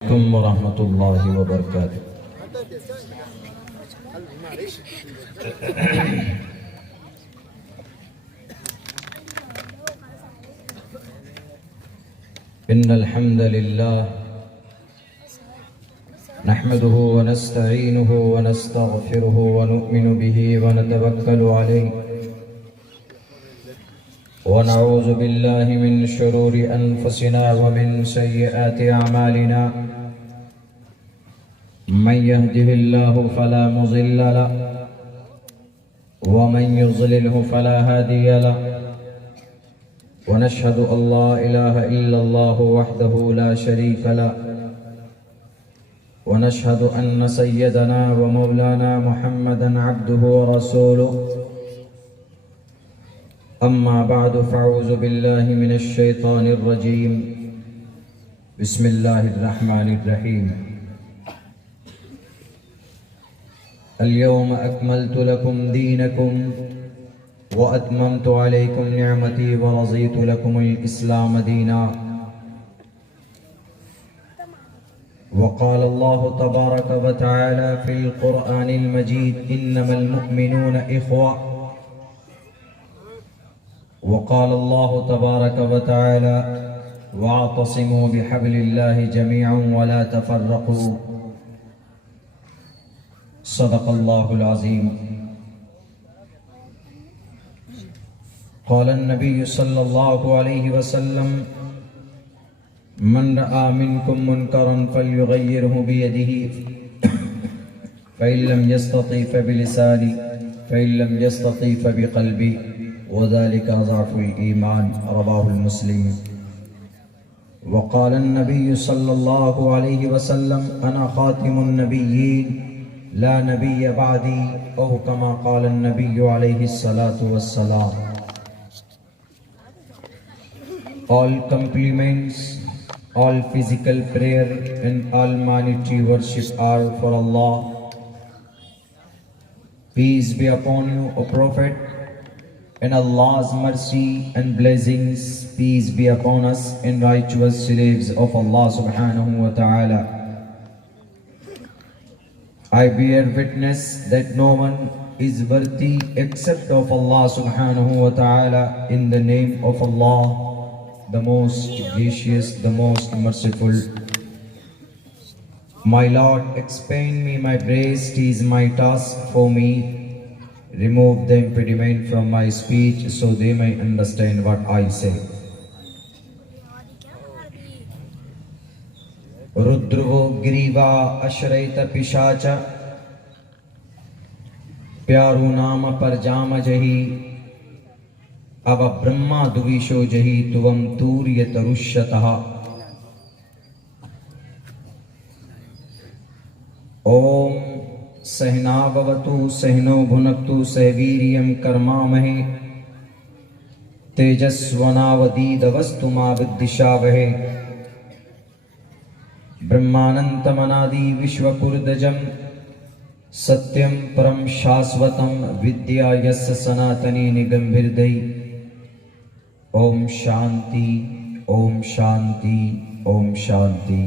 अलैकुम वरहमतुल्लाहि वबरकातुह। इन्नल हम्दलिल्लाह नहमदुहु व नस्तईनुहु व नस्तगफिरुहु व नु'मिनु बिही व नतवक्कलु अलैहि व नऊज़ु बिल्लाहि मिन शुरूरि अनफुसिना व मिन सय्यिआति अमालिना। मन यहदिहिल्लाहु फला मुज़िल्ल लहु व मन युज़लिलहु फला हादिय लहु व नशहदु अल्ला इलाहा इल्लल्लाहु वहदहु ला शरीका लहु व नशहदु अन्न सय्यदना व मौलाना मुहम्मदन अब्दुहु व रसूलुहु। अम्मा बअदु फ़अऊज़ु बिल्लाहि मिनश शैतानिर रजीम। बिस्मिल्लाहिर रहमानिर रहीम। अल-यौम अकमलतु लकुम दीनकुम व अतममतु अलैकुम निअमती व रज़ीतु लकुमुल इस्लाम दीना। वक़ाल अल्लाहु तबारक व तआला फ़िल क़ुरआनिल मजीद इन्नमल मुअमिनूना इख़्वा। वक़ाल अल्लाहु तबारक व तआला वअतसिमू बिहब्लिल्लाहि जमीअन व ला तफ़र्रक़ू। सदक़ल्लाहुल अज़ीम। क़ाल अन्नबिय्यु सल्लल्लाहु अलैहि वसल्लम मन रआ मिनकुम मुनकरन फ़ल्युग़य्यिरहु बियदिही फ़इन लम यस्तति फ़बिलिसानी फ़इन लम यस्तति फ़बिक़ल्बी वज़ालिका अज़अफ़ुल ईमान। रवाहुल मुस्लिम। वक़ाल अन्नबिय्यु सल्लल्लाहु अलैहि वसल्लम अना ख़ातिमुन नबिय्यीन ला नबिय्य बअदी औ कमा क़ाल अन्नबिय्यु अलैहि सलातु वस्सलाम। All compliments, all physical prayer and all monetary worship are for Allah. Peace be upon you, O Prophet, and Allah's mercy and blessings, peace be upon us and righteous slaves of Allah subhanahu wa ta'ala. I bear witness that no one is worthy except of Allah subhanahu wa ta'ala. In the name of Allah, the most gracious, the most merciful. My Lord, expand me my breast is my task for me. Remove the impediment from my speech so they may understand what I say. रुद्रो ग्रीवा अश्रैत पिशाच प्यारू नाम पर जाम जही अब ब्रह्मा दुविशो जही तुवम तूर्य तरुष्यतः। ओम सहनावतु सहनो भुनक्तु सहवीर्यं कर्मामहे तेजस्वनावदीदवस्तु मा विद्विषावहे। ब्रह्मानंतमनादि विश्वपुर्दजं सत्यं परम शाश्वतं विद्या यस्य सनातनी निगम्भिर्दै। ओम शांति, ओम शांति, ओम शांति।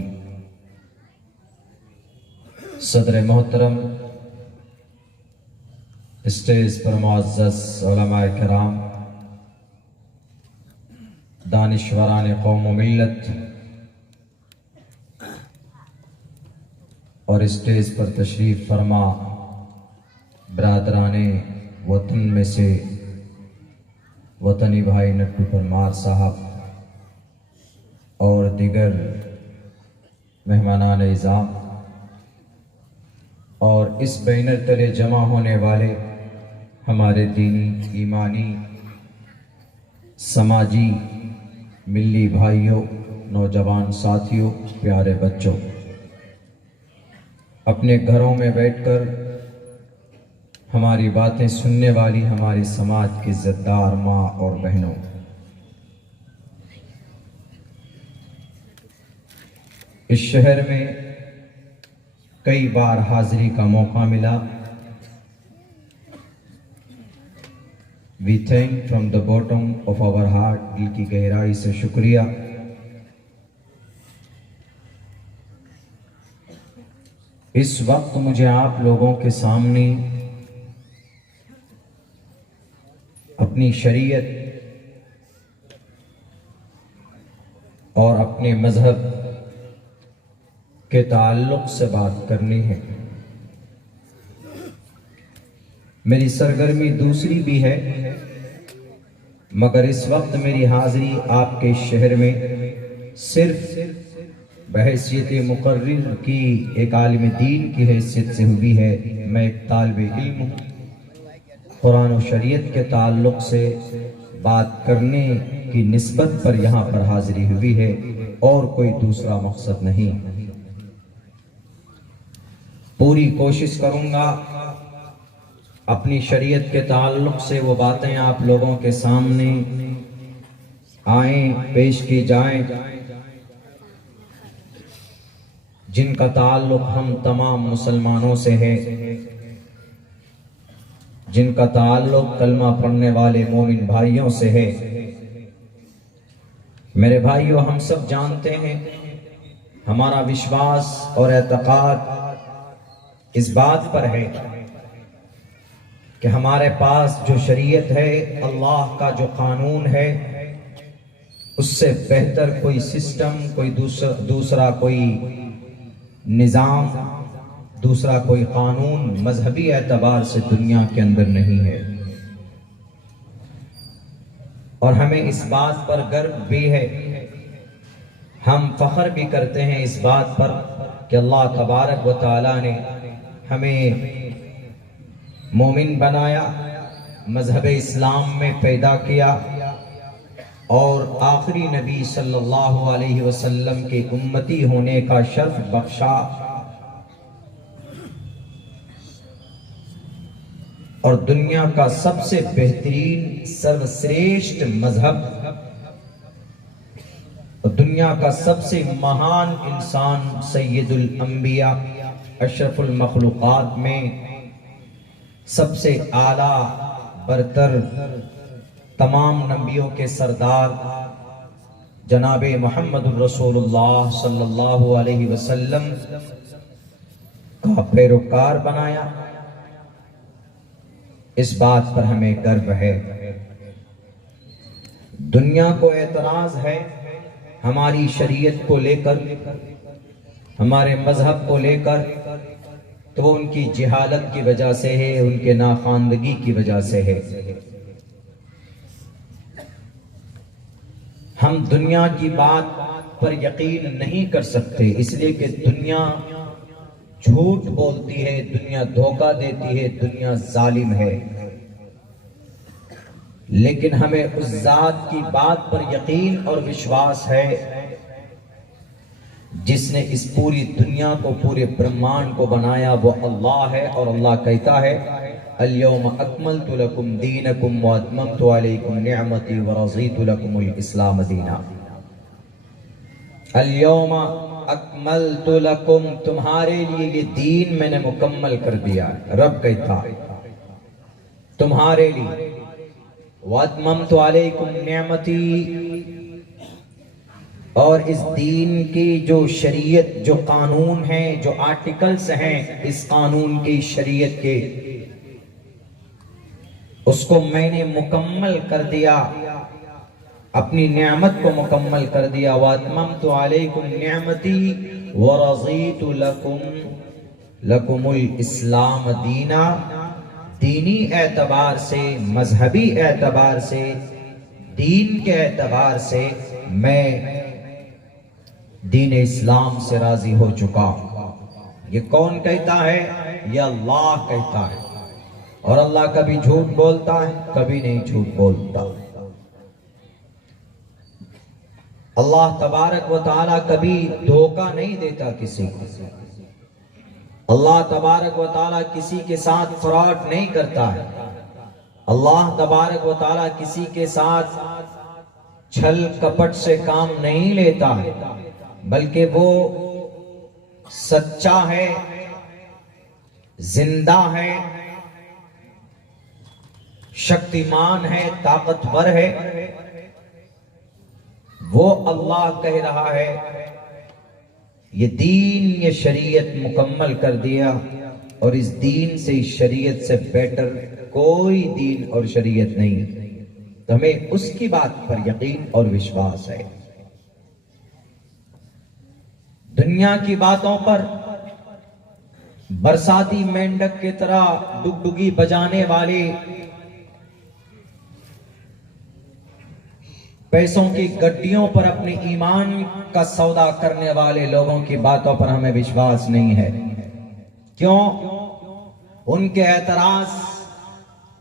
सदर मोहतरम, स्टेज पर मुअज़्ज़ज़ उलमाए किराम, दानिश्वरान कौम व मिल्लत और स्टेज पर तशरीफ फरमा बरादराने वतन में से वतनी भाई नट्टू परमार साहब और दिगर मेहमानान इज़ाम और इस बैनर तले जमा होने वाले हमारे दीनी, ईमानी, समाजी, मिल्ली भाइयों, नौजवान साथियों, प्यारे बच्चों, अपने घरों में बैठकर हमारी बातें सुनने वाली हमारी समाज की इज़्ज़तदार माँ और बहनों, इस शहर में कई बार हाज़िरी का मौका मिला। We thank from the bottom of our heart, दिल की गहराई से शुक्रिया इस वक्त मुझे आप लोगों के सामने अपनी शरीयत और अपने मजहब के ताल्लुक से बात करनी है। मेरी सरगर्मी दूसरी भी है, मगर इस वक्त मेरी हाजिरी आपके शहर में सिर्फ बहैसियत मुकर्रिर की, एक आलिम दीन की हैसियत से हुई है। मैं एक तालिबे इल्म हूँ। कुरान और शरीयत के ताल्लुक से बात करने की निस्बत पर यहाँ पर हाजिरी हुई है और कोई दूसरा मकसद नहीं। पूरी कोशिश करूँगा अपनी शरीयत के ताल्लुक से वो बातें आप लोगों के सामने आएं, पेश की जाएं, जिनका ताल्लुक हम तमाम मुसलमानों से है, जिनका ताल्लुक कलमा पढ़ने वाले मोमिन भाइयों से है। मेरे भाइयों, हम सब जानते हैं, हमारा विश्वास और एतकाद इस बात पर है कि हमारे पास जो शरीयत है, अल्लाह का जो कानून है, उससे बेहतर कोई सिस्टम, कोई दूसरा कोई निज़ाम, दूसरा कोई कानून मजहबी एतबार से दुनिया के अंदर नहीं है। और हमें इस बात पर गर्व भी है, हम फख्र भी करते हैं इस बात पर कि अल्लाह तबारक व तआला ने हमें मोमिन बनाया, मजहब इस्लाम में पैदा किया और आखिरी नबी सल्लल्लाहु अलैहि वसल्लम के उम्मती होने का शर्फ बख्शा। और दुनिया का सबसे बेहतरीन सर्वश्रेष्ठ मजहब, दुनिया का सबसे महान इंसान सैयदुल अंबिया, अशरफुल मखलूकात में सबसे आला बरतर, तमाम नबियों के सरदार जनाबे मोहम्मदुर रसूलुल्लाह सल्लल्लाहु अलैहि वसल्लम का पैरोकार बनाया। इस बात पर हमें गर्व है। दुनिया को एतराज है हमारी शरीयत को लेकर, हमारे मजहब को लेकर, तो वो उनकी जिहालत की वजह से है, उनके नाखानदगी की वजह से है। हम दुनिया की बात पर यकीन नहीं कर सकते, इसलिए कि दुनिया झूठ बोलती है, दुनिया धोखा देती है, दुनिया जालिम है। लेकिन हमें उस जात की बात पर यकीन और विश्वास है जिसने इस पूरी दुनिया को, पूरे ब्रह्मांड को बनाया, वो अल्लाह है। और अल्लाह कहता है, अल-यौम अकमलतु लकुम दीनकुम व अतममतु अलैकुम निअमती व रज़ीतु लकुमुल इस्लाम दीना। अल-यौम अकमलतु लकुम, तुम्हारे लिए ये दीन मैंने मुकम्मल कर दिया। रब कहता है तुम्हारे लिए, व अतममतु अलैकुम निअमती, और इस दीन की जो शरीयत, जो कानून है, जो आर्टिकल्स हैं इस कानून की, शरीयत के, उसको मैंने मुकम्मल कर दिया, अपनी नेमत को मुकम्मल कर दिया। वअतममतु अलैकुम निअमती व रज़ीतु लकुमुल इस्लाम दीना। दीनी एतबार से, मजहबी एतबार से, दीन के एतबार से मैं दीन इस्लाम से राजी हो चुका। ये कौन कहता है? ये अल्लाह कहता है। और अल्लाह कभी झूठ बोलता है? कभी नहीं झूठ बोलता। अल्लाह तबारक व तआला कभी धोखा नहीं देता किसी को। अल्लाह तबारक व तआला किसी के साथ फ्रॉड नहीं करता है। अल्लाह तबारक व तआला किसी के साथ छल कपट से काम नहीं लेता है, बल्कि वो सच्चा है, जिंदा है, शक्तिमान है, ताकतवर है। वो अल्लाह कह रहा है ये दीन, ये शरीयत मुकम्मल कर दिया, और इस दीन से, इस शरीयत से बेटर कोई दीन और शरीयत नहीं। तो हमें उसकी बात पर यकीन और विश्वास है। दुनिया की बातों पर बरसाती मेंढक की तरह डुगडुगी बजाने वाले, पैसों की गड्डियों पर अपने ईमान का सौदा करने वाले लोगों की बातों पर हमें विश्वास नहीं है। क्यों? उनके एतराज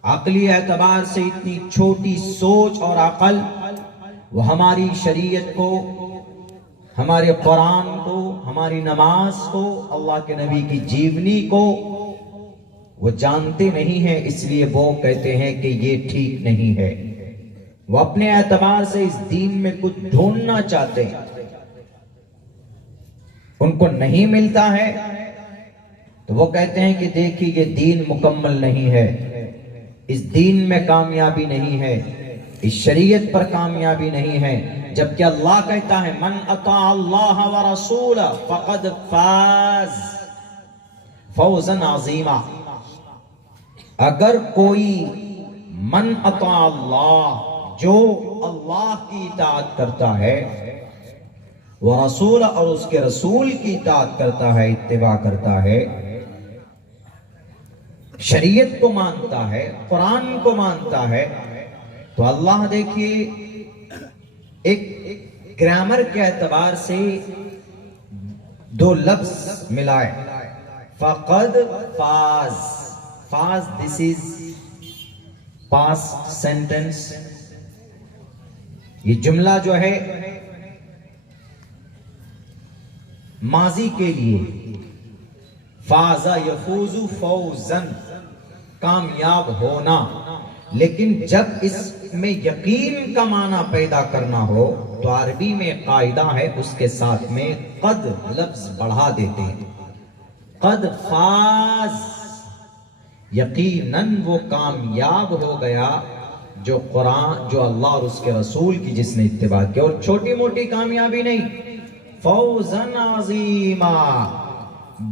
अकली एतबार से इतनी छोटी सोच और अकल, वो हमारी शरीयत को, हमारे कुरान को, हमारी नमाज को, अल्लाह के नबी की जीवनी को वो जानते नहीं है। इसलिए वो कहते हैं कि ये ठीक नहीं है। वो अपने एतबार से इस दीन में कुछ ढूंढना चाहते हैं, उनको नहीं मिलता है तो वो कहते हैं कि देखिए ये दीन मुकम्मल नहीं है, इस दीन में कामयाबी नहीं है, इस शरीयत पर कामयाबी नहीं है। जबकि अल्लाह कहता है मन अता अल्लाह व रसूल फक़द फाज फौजन अज़ीमा। अगर कोई मन अता अल्लाह, जो अल्लाह की इताअत करता है, वह रसूल, और उसके रसूल की इताअत करता है, इत्तिबा करता है, शरीयत को मानता है, कुरान को मानता है, तो अल्लाह देखिए एक ग्रामर के एतबार से दो लफ्ज मिलाए, फक़द फाज। फाज, दिस इज पास्ट सेंटेंस। ये जुमला जो है माजी के लिए, फाजा यफूजु फौजन, कामयाब होना। लेकिन जब इसमें यकीन का माना पैदा करना हो तो अरबी में कायदा है, उसके साथ में कद लफ्ज बढ़ा देते हैं। कद फाज, यकीनन वो कामयाब हो गया जो कुरान, जो अल्लाह और उसके रसूल की जिसने इत्तिबा की। और छोटी मोटी कामयाबी नहीं, फौजन अज़ीमा,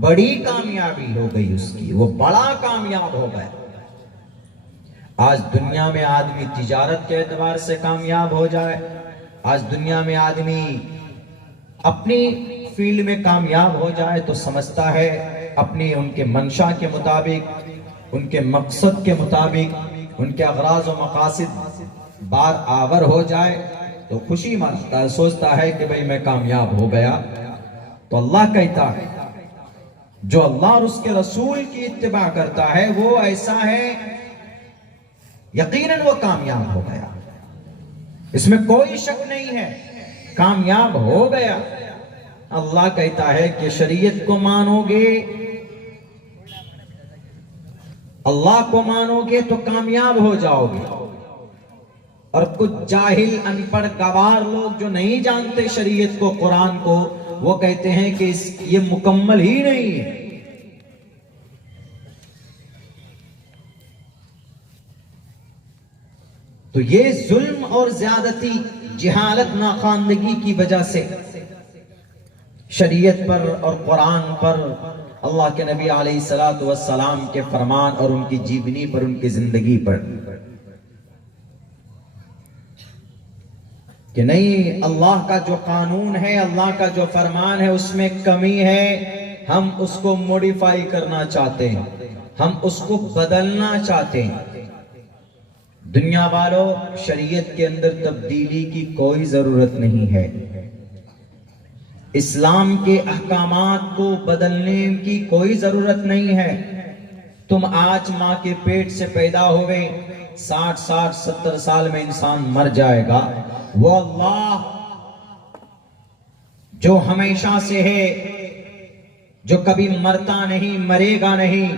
बड़ी कामयाबी हो गई उसकी, वो बड़ा कामयाब हो गया। आज दुनिया में आदमी तिजारत के एतबार से कामयाब हो जाए, आज दुनिया में आदमी अपनी फील्ड में कामयाब हो जाए तो समझता है अपनी, उनके मंशा के मुताबिक, उनके मकसद के मुताबिक, उनके अगराज और मकासिद बार आवर हो जाए तो खुशी मानता है, सोचता है कि भाई मैं कामयाब हो गया। तो अल्लाह कहता है जो अल्लाह और उसके रसूल की इत्तिबा करता है वो ऐसा है, यकीनन वो कामयाब हो गया, इसमें कोई शक नहीं है, कामयाब हो गया। अल्लाह कहता है कि शरीयत को मानोगे, अल्लाह को मानोगे तो कामयाब हो जाओगे। और कुछ जाहिल, अनपढ़, गवार लोग जो नहीं जानते शरीयत को, कुरान को, वो कहते हैं कि ये मुकम्मल ही नहीं है। तो ये जुल्म और ज्यादती, जिहालत, नाखानदगी की वजह से शरीयत पर और कुरान पर, अल्लाह के नबी अलैहिस्सलातु वस्सलाम के फरमान और उनकी जीवनी पर, उनकी जिंदगी पर, कि नहीं, अल्लाह का जो कानून है, अल्लाह का जो फरमान है उसमें कमी है, हम उसको मॉडिफाई करना चाहते हैं, हम उसको बदलना चाहते हैं। दुनिया वालों, शरीयत के अंदर तब्दीली की कोई जरूरत नहीं है। इस्लाम के अहकामात को बदलने की कोई जरूरत नहीं है। तुम आज माँ के पेट से पैदा हो गए, 60, 70 साल में इंसान मर जाएगा। वो अल्लाह जो हमेशा से है, जो कभी मरता नहीं, मरेगा नहीं,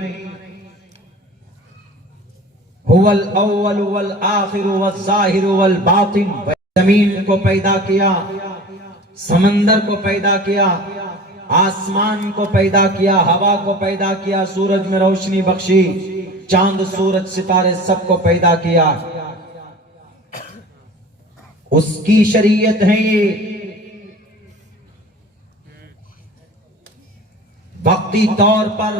हुवल अव्वल वल आखिर वल ज़ाहिर वल बातिन, जमीन को पैदा किया, समंदर को पैदा किया, आसमान को पैदा किया, हवा को पैदा किया, सूरज में रोशनी बख्शी, चांद सूरज सितारे सबको पैदा किया, उसकी शरीयत है ये। वक्ती तौर पर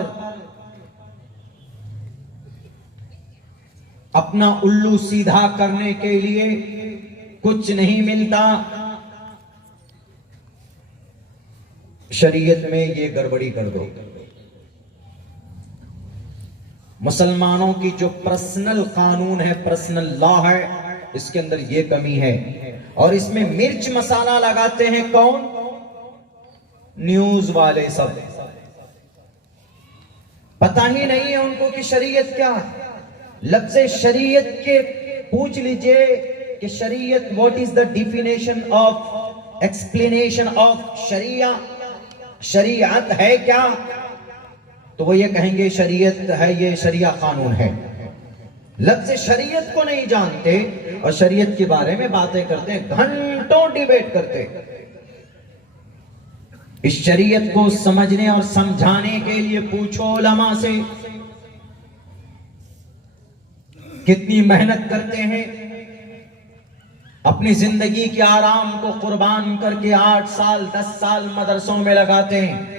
अपना उल्लू सीधा करने के लिए कुछ नहीं मिलता। शरीयत में ये गड़बड़ी कर दो। मुसलमानों की जो पर्सनल कानून है, पर्सनल लॉ है, इसके अंदर ये कमी है। और इसमें मिर्च मसाला लगाते हैं कौन? न्यूज वाले सब। पता ही नहीं है उनको कि शरीयत क्या है। लफ्ज़ शरीयत के पूछ लीजिए कि शरीयत, what is the definition of, explanation of sharia, शरीयत है क्या? तो वो ये कहेंगे शरीयत है, ये शरिया कानून है। लफ्ज़ शरीयत को नहीं जानते और शरीयत के बारे में बातें करते हैं, घंटों डिबेट करते हैं। इस शरीयत को समझने और समझाने के लिए पूछो उलमा से, कितनी मेहनत करते हैं। अपनी जिंदगी के आराम को कुर्बान करके 8 साल 10 साल मदरसों में लगाते हैं।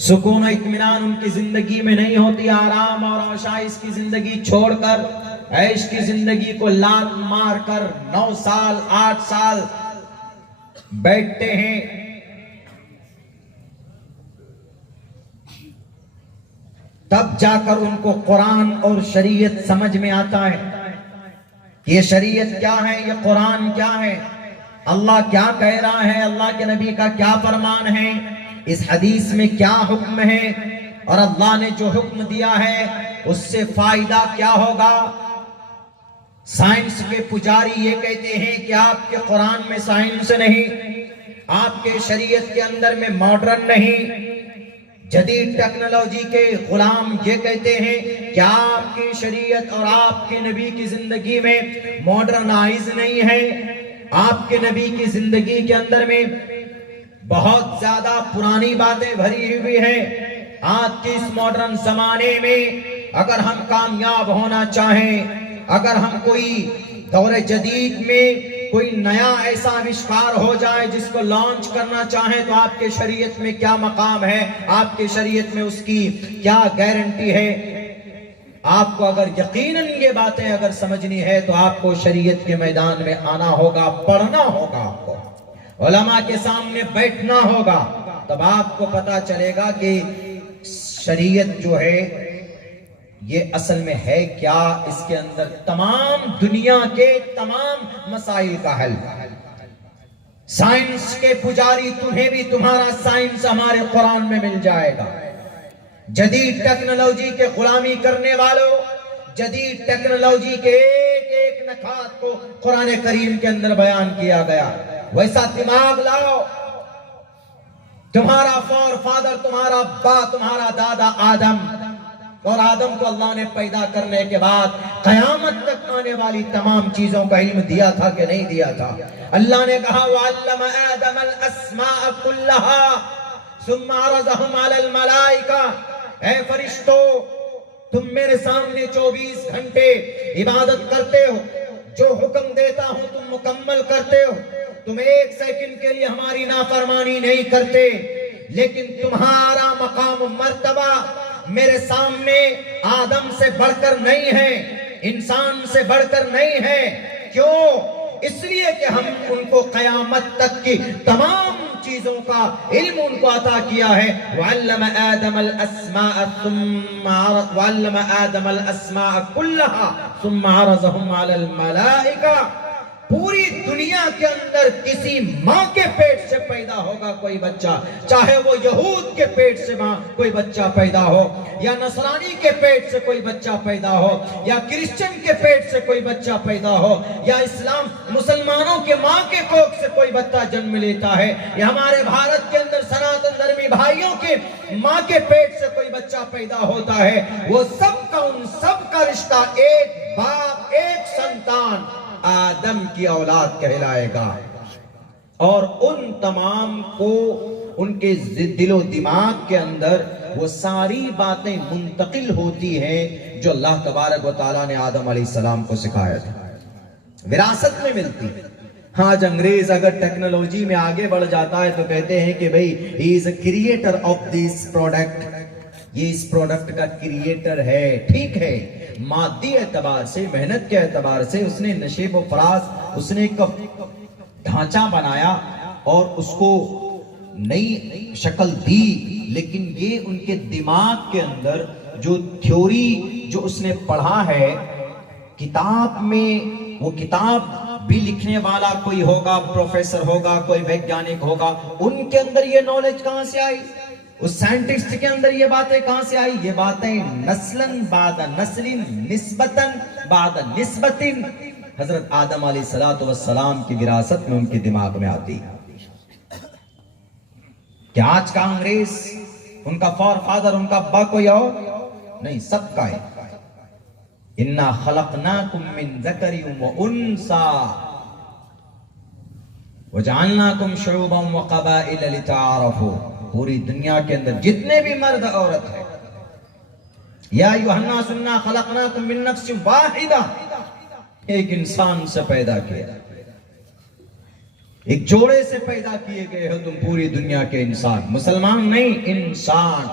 सुकून और इत्मीनान उनकी जिंदगी में नहीं होती। आराम और आशाइश की जिंदगी छोड़कर ऐश की जिंदगी को लात मार कर 9 साल 8 साल बैठते हैं। तब जाकर उनको कुरान और शरीयत समझ में आता है कि ये शरीयत क्या है, ये कुरान क्या है, अल्लाह क्या कह रहा है, अल्लाह के नबी का क्या फरमान है, इस हदीस में क्या हुक्म है, और अल्लाह ने जो हुक्म दिया है उससे फायदा क्या होगा। साइंस के पुजारी ये कहते हैं कि आपके कुरान में साइंस नहीं, आपके शरीयत के अंदर में मॉडर्न नहीं। जदीद टेक्नोलॉजी के गुलाम ये कहते हैं कि आपकी शरीयत और आपके नबी की जिंदगी में मॉडर्नाइज नहीं है। आपके नबी की जिंदगी के अंदर में बहुत ज्यादा पुरानी बातें भरी हुई हैं। आज के इस मॉडर्न जमाने में अगर हम कामयाब होना चाहें, अगर हम कोई दौरे जदीद में कोई नया ऐसा आविष्कार हो जाए जिसको लॉन्च करना चाहे, तो आपके शरीयत में क्या मकाम है, आपके शरीयत में उसकी क्या गारंटी है। आपको अगर यकीनन ये बातें अगर समझनी है तो आपको शरीयत के मैदान में आना होगा, पढ़ना होगा, आपको उलमा के सामने बैठना होगा। तब आपको पता चलेगा कि शरीयत जो है ये असल में है क्या। इसके अंदर तमाम दुनिया के तमाम मसाइल का हल। साइंस के पुजारी, तुम्हें भी तुम्हारा साइंस हमारे कुरान में मिल जाएगा। जदीद टेक्नोलॉजी के गुलामी करने वालों, जदीद टेक्नोलॉजी के एक एक नखात को कुरान करीम के अंदर बयान किया गया। वैसा दिमाग लाओ। तुम्हारा फॉर फादर, तुम्हारा बा, तुम्हारा दादा आदम, और आदम को अल्लाह ने पैदा करने के बाद कयामत तक आने वाली तमाम चीजों का इल्म दिया था कि नहीं दिया था। अल्लाह ने कहा वअल्लम आदम अल अस्माअ कुल्लहा सुम्मा अरज़हुम अलल मलाइका। ऐ फरिश्तों, तुम मेरे सामने 24 घंटे इबादत करते हो, जो हुक्म देता हूं तुम मुकम्मल करते हो, तुम 1 सेकंड के लिए हमारी नाफरमानी नहीं करते, लेकिन तुम्हारा मकाम मर्तबा मेरे सामने आदम से बढ़कर नहीं है, इंसान से बढ़कर नहीं है। क्यों? इसलिए कि हम उनको कयामत तक की तमाम चीजों का इल्म उनको अता किया है। वअल्लम आदम अल अस्माअ कुल्लहा सुम्मा अरज़हुम अलल मलाइका। पूरी दुनिया के अंदर किसी माँ के पेट से पैदा होगा कोई बच्चा, चाहे वो यहूद के पेट से माँ कोई बच्चा पैदा हो, या नसरानी के पेट से कोई बच्चा पैदा हो, या क्रिश्चियन के पेट से कोई बच्चा पैदा हो, या इस्लाम मुसलमानों के माँ के कोख से कोई बच्चा जन्म लेता है, या हमारे भारत के अंदर सनातन धर्मी भाइयों के माँ के पेट से कोई बच्चा पैदा होता है, वो सबका उन सबका रिश्ता एक बाप एक संतान आदम की औलाद कहलाएगा। और उन तमाम को उनके दिलो दिमाग के अंदर वो सारी बातें मुंतकिल होती हैं जो अल्लाह तबारक व तआला ने आदम अलैहिस्सलाम को सिखाया था, विरासत में मिलती। आज अंग्रेज अगर टेक्नोलॉजी में आगे बढ़ जाता है तो कहते हैं कि भाई ही is a creator of this product, ये इस प्रोडक्ट का क्रिएटर है। ठीक है, मादी एतबार से, मेहनत के एतबार से उसने नशेब व फराज, उसने एक ढांचा बनाया और उसको नई शक्ल दी, लेकिन ये उनके दिमाग के अंदर जो थ्योरी जो उसने पढ़ा है किताब में, वो किताब भी लिखने वाला कोई होगा, प्रोफेसर होगा, कोई वैज्ञानिक होगा, उनके अंदर ये नॉलेज कहां से आई, उस साइंटिस्ट के अंदर ये बातें कहां से आई? ये बातें नस्लन बाद नस्लिन निस्बतन बाद निस्बतिन हजरत आदम अलैहिस्सलातु वस्सलाम की विरासत में उनके दिमाग में आती। क्या आज का अंग्रेज उनका फादर, उनका अब्बा कोई और नहीं, सबका है। इन्ना खलकनाकुम मिन ज़करिन व उन्सा व जअलनाकुम शुअबन व क़बाइल लितआरफू। पूरी दुनिया के अंदर जितने भी मर्द औरत है, या अय्युहन्नास इन्ना खलकनाकुम मिन नफ्सिन वाहिदा, एक इंसान से पैदा किया, एक जोड़े से पैदा किए गए हो तुम पूरी दुनिया के इंसान, मुसलमान नहीं, इंसान।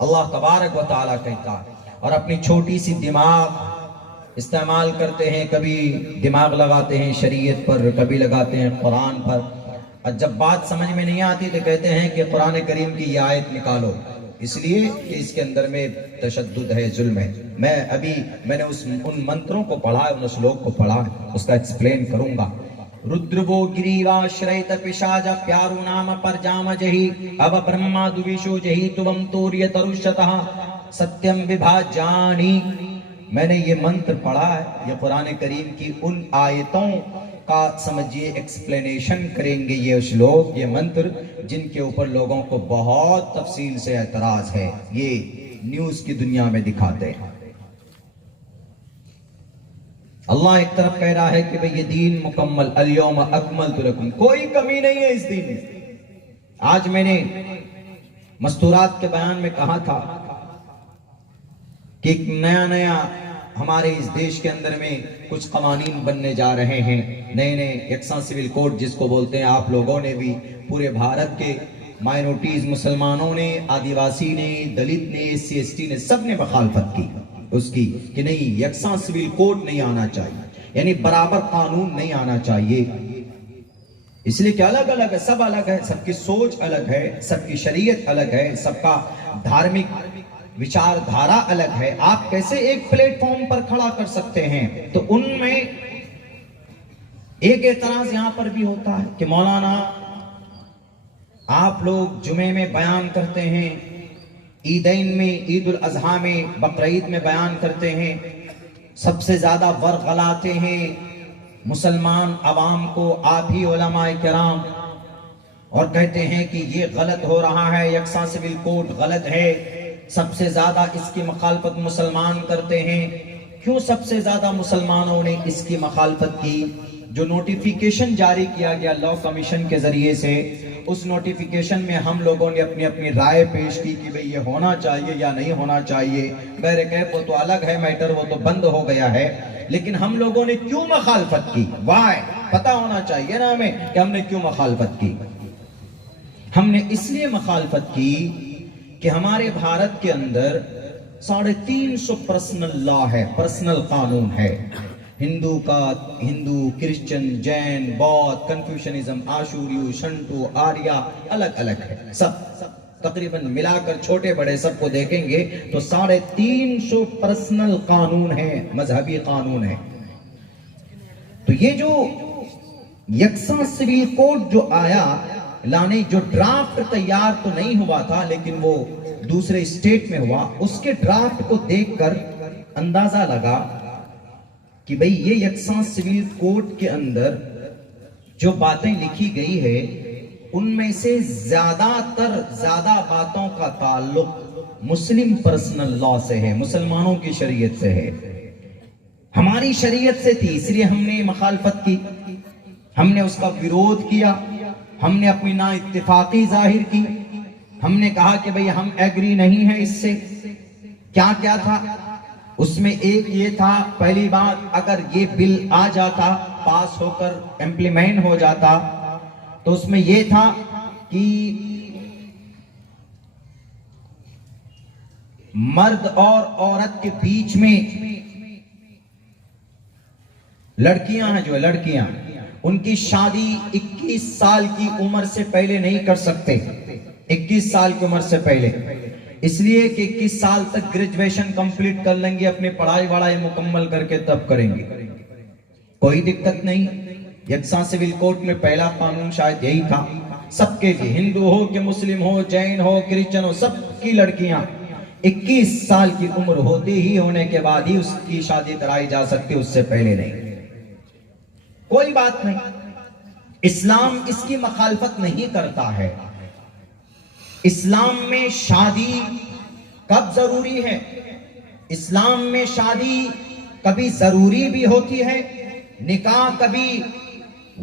अल्लाह तबारक व तआला कहता है, और अपनी छोटी सी दिमाग इस्तेमाल करते हैं, कभी दिमाग लगाते हैं शरीयत पर, कभी लगाते हैं कुरान पर, और जब बात समझ में नहीं आती तो कहते हैं कि कुरान करीम की ये आयत निकालो, इसलिए कि इसके अंदर में तशद्दुद है, जुल्म है। मैंने उन मंत्रों को पढ़ा है, उन श्लोक को पढ़ा है, उसका एक्सप्लेन करूंगा। रुद्रवो गिरीवाश्रयत पिशाच प्यारु नाम पर जाम जही अब ब्रह्मा दुविशो जही तुवम तोर्य तरुषतः सत्यम विभाजानी। मैंने ये मंत्र पढ़ा है, ये कुरान करीम की उन आयतों का समझिए एक्सप्लेनेशन करेंगे, ये श्लोक, ये मंत्र जिनके ऊपर लोगों को बहुत तफसील से एतराज है, ये न्यूज की दुनिया में दिखाते हैं। अल्लाह एक तरफ कह रहा है कि भाई ये दीन मुकम्मल, अल-यौमा अकमलतु लकुम, कोई कमी नहीं है इस दीन में। आज मैंने मस्तूरात के बयान में कहा था कि एक नया हमारे इस देश के अंदर में कुछ कवानीन बनने जा रहे हैं, नए यकसा सिविल कोड जिसको बोलते हैं। आप लोगों ने भी, पूरे भारत के माइनॉरिटीज, मुसलमानों ने, आदिवासी ने, दलित ने, SC ST ने, सब ने मुखालफत की उसकी कि नहीं, यकसा सिविल कोड नहीं आना चाहिए, यानी बराबर कानून नहीं आना चाहिए। इसलिए कि अलग अलग है, सब अलग है, सबकी सोच अलग है, सबकी शरीयत अलग है, सबका धार्मिक विचारधारा अलग है। आप कैसे एक प्लेटफॉर्म पर खड़ा कर सकते हैं? तो उनमें एक एतराज यहां पर भी होता है कि मौलाना आप लोग जुमे में बयान करते हैं, ईदैन में, ईद उल अजहा में, बकरीद में बयान करते हैं, सबसे ज्यादा वर्गलाते हैं मुसलमान अवाम को, आप ही उलमाए किराम, और कहते हैं कि ये गलत हो रहा है, यकसा सिविल कोड गलत है, सबसे ज्यादा इसकी मुखालफत मुसलमान करते हैं। क्यों सबसे ज्यादा मुसलमानों ने इसकी मुखालफत की? जो नोटिफिकेशन जारी किया गया लॉ कमीशन के जरिए से, उस नोटिफिकेशन में हम लोगों ने अपनी अपनी राय पेश की कि भाई ये होना चाहिए या नहीं होना चाहिए। बहरकैफ वो तो अलग है मैटर, वो तो बंद हो गया है, लेकिन हम लोगों ने क्यों मुखालफत की? वाय पता होना चाहिए ना हमें कि हमने क्यों मुखालफत की। हमने इसलिए मुखालफत की कि हमारे भारत के अंदर 350 पर्सनल लॉ है, पर्सनल कानून है। हिंदू का, हिंदू, क्रिश्चियन, जैन, बौद्ध, कन्फ्यूशनिज्म, आशूरियु, शंटू, आर्या, अलग अलग है, सब तकरीबन मिलाकर छोटे बड़े सबको देखेंगे तो 350 पर्सनल कानून है, मजहबी कानून है। तो ये जो यकसा सिविल कोड जो आया लाने, जो ड्राफ्ट तैयार तो नहीं हुआ था लेकिन वो दूसरे स्टेट में हुआ, उसके ड्राफ्ट को देखकर अंदाजा लगा कि भाई ये यकसा सिविल कोड के अंदर जो बातें लिखी गई है उनमें से ज्यादा बातों का ताल्लुक मुस्लिम पर्सनल लॉ से है, मुसलमानों की शरीयत से है, हमारी शरीयत से थी। इसलिए हमने मुखालफत की, हमने उसका विरोध किया, हमने अपनी ना इत्तेफाकी जाहिर की, हमने कहा कि भाई हम एग्री नहीं है इससे। क्या क्या था उसमें? एक ये था, पहली बात, अगर ये बिल आ जाता पास होकर इम्प्लीमेंट हो जाता तो उसमें यह था कि मर्द और औरत के बीच में लड़कियां हैं, जो लड़कियां, उनकी शादी 21 साल की उम्र से पहले नहीं कर सकते। 21 साल की उम्र से पहले, इसलिए कि 21 साल तक ग्रेजुएशन कंप्लीट कर लेंगे, अपनी पढ़ाई वढ़ाई मुकम्मल करके तब करेंगे, कोई दिक्कत नहीं। यकसा सिविल कोर्ट में पहला कानून शायद यही था सबके लिए, हिंदू हो कि मुस्लिम हो, जैन हो, क्रिश्चियन हो, सबकी लड़कियां 21 साल की उम्र होते ही होने के बाद ही उसकी शादी कराई जा सकती, उससे पहले नहीं। कोई बात नहीं, इस्लाम इसकी मखालफत नहीं करता है। इस्लाम में शादी कब जरूरी है? इस्लाम में शादी कभी जरूरी भी होती है, निकाह कभी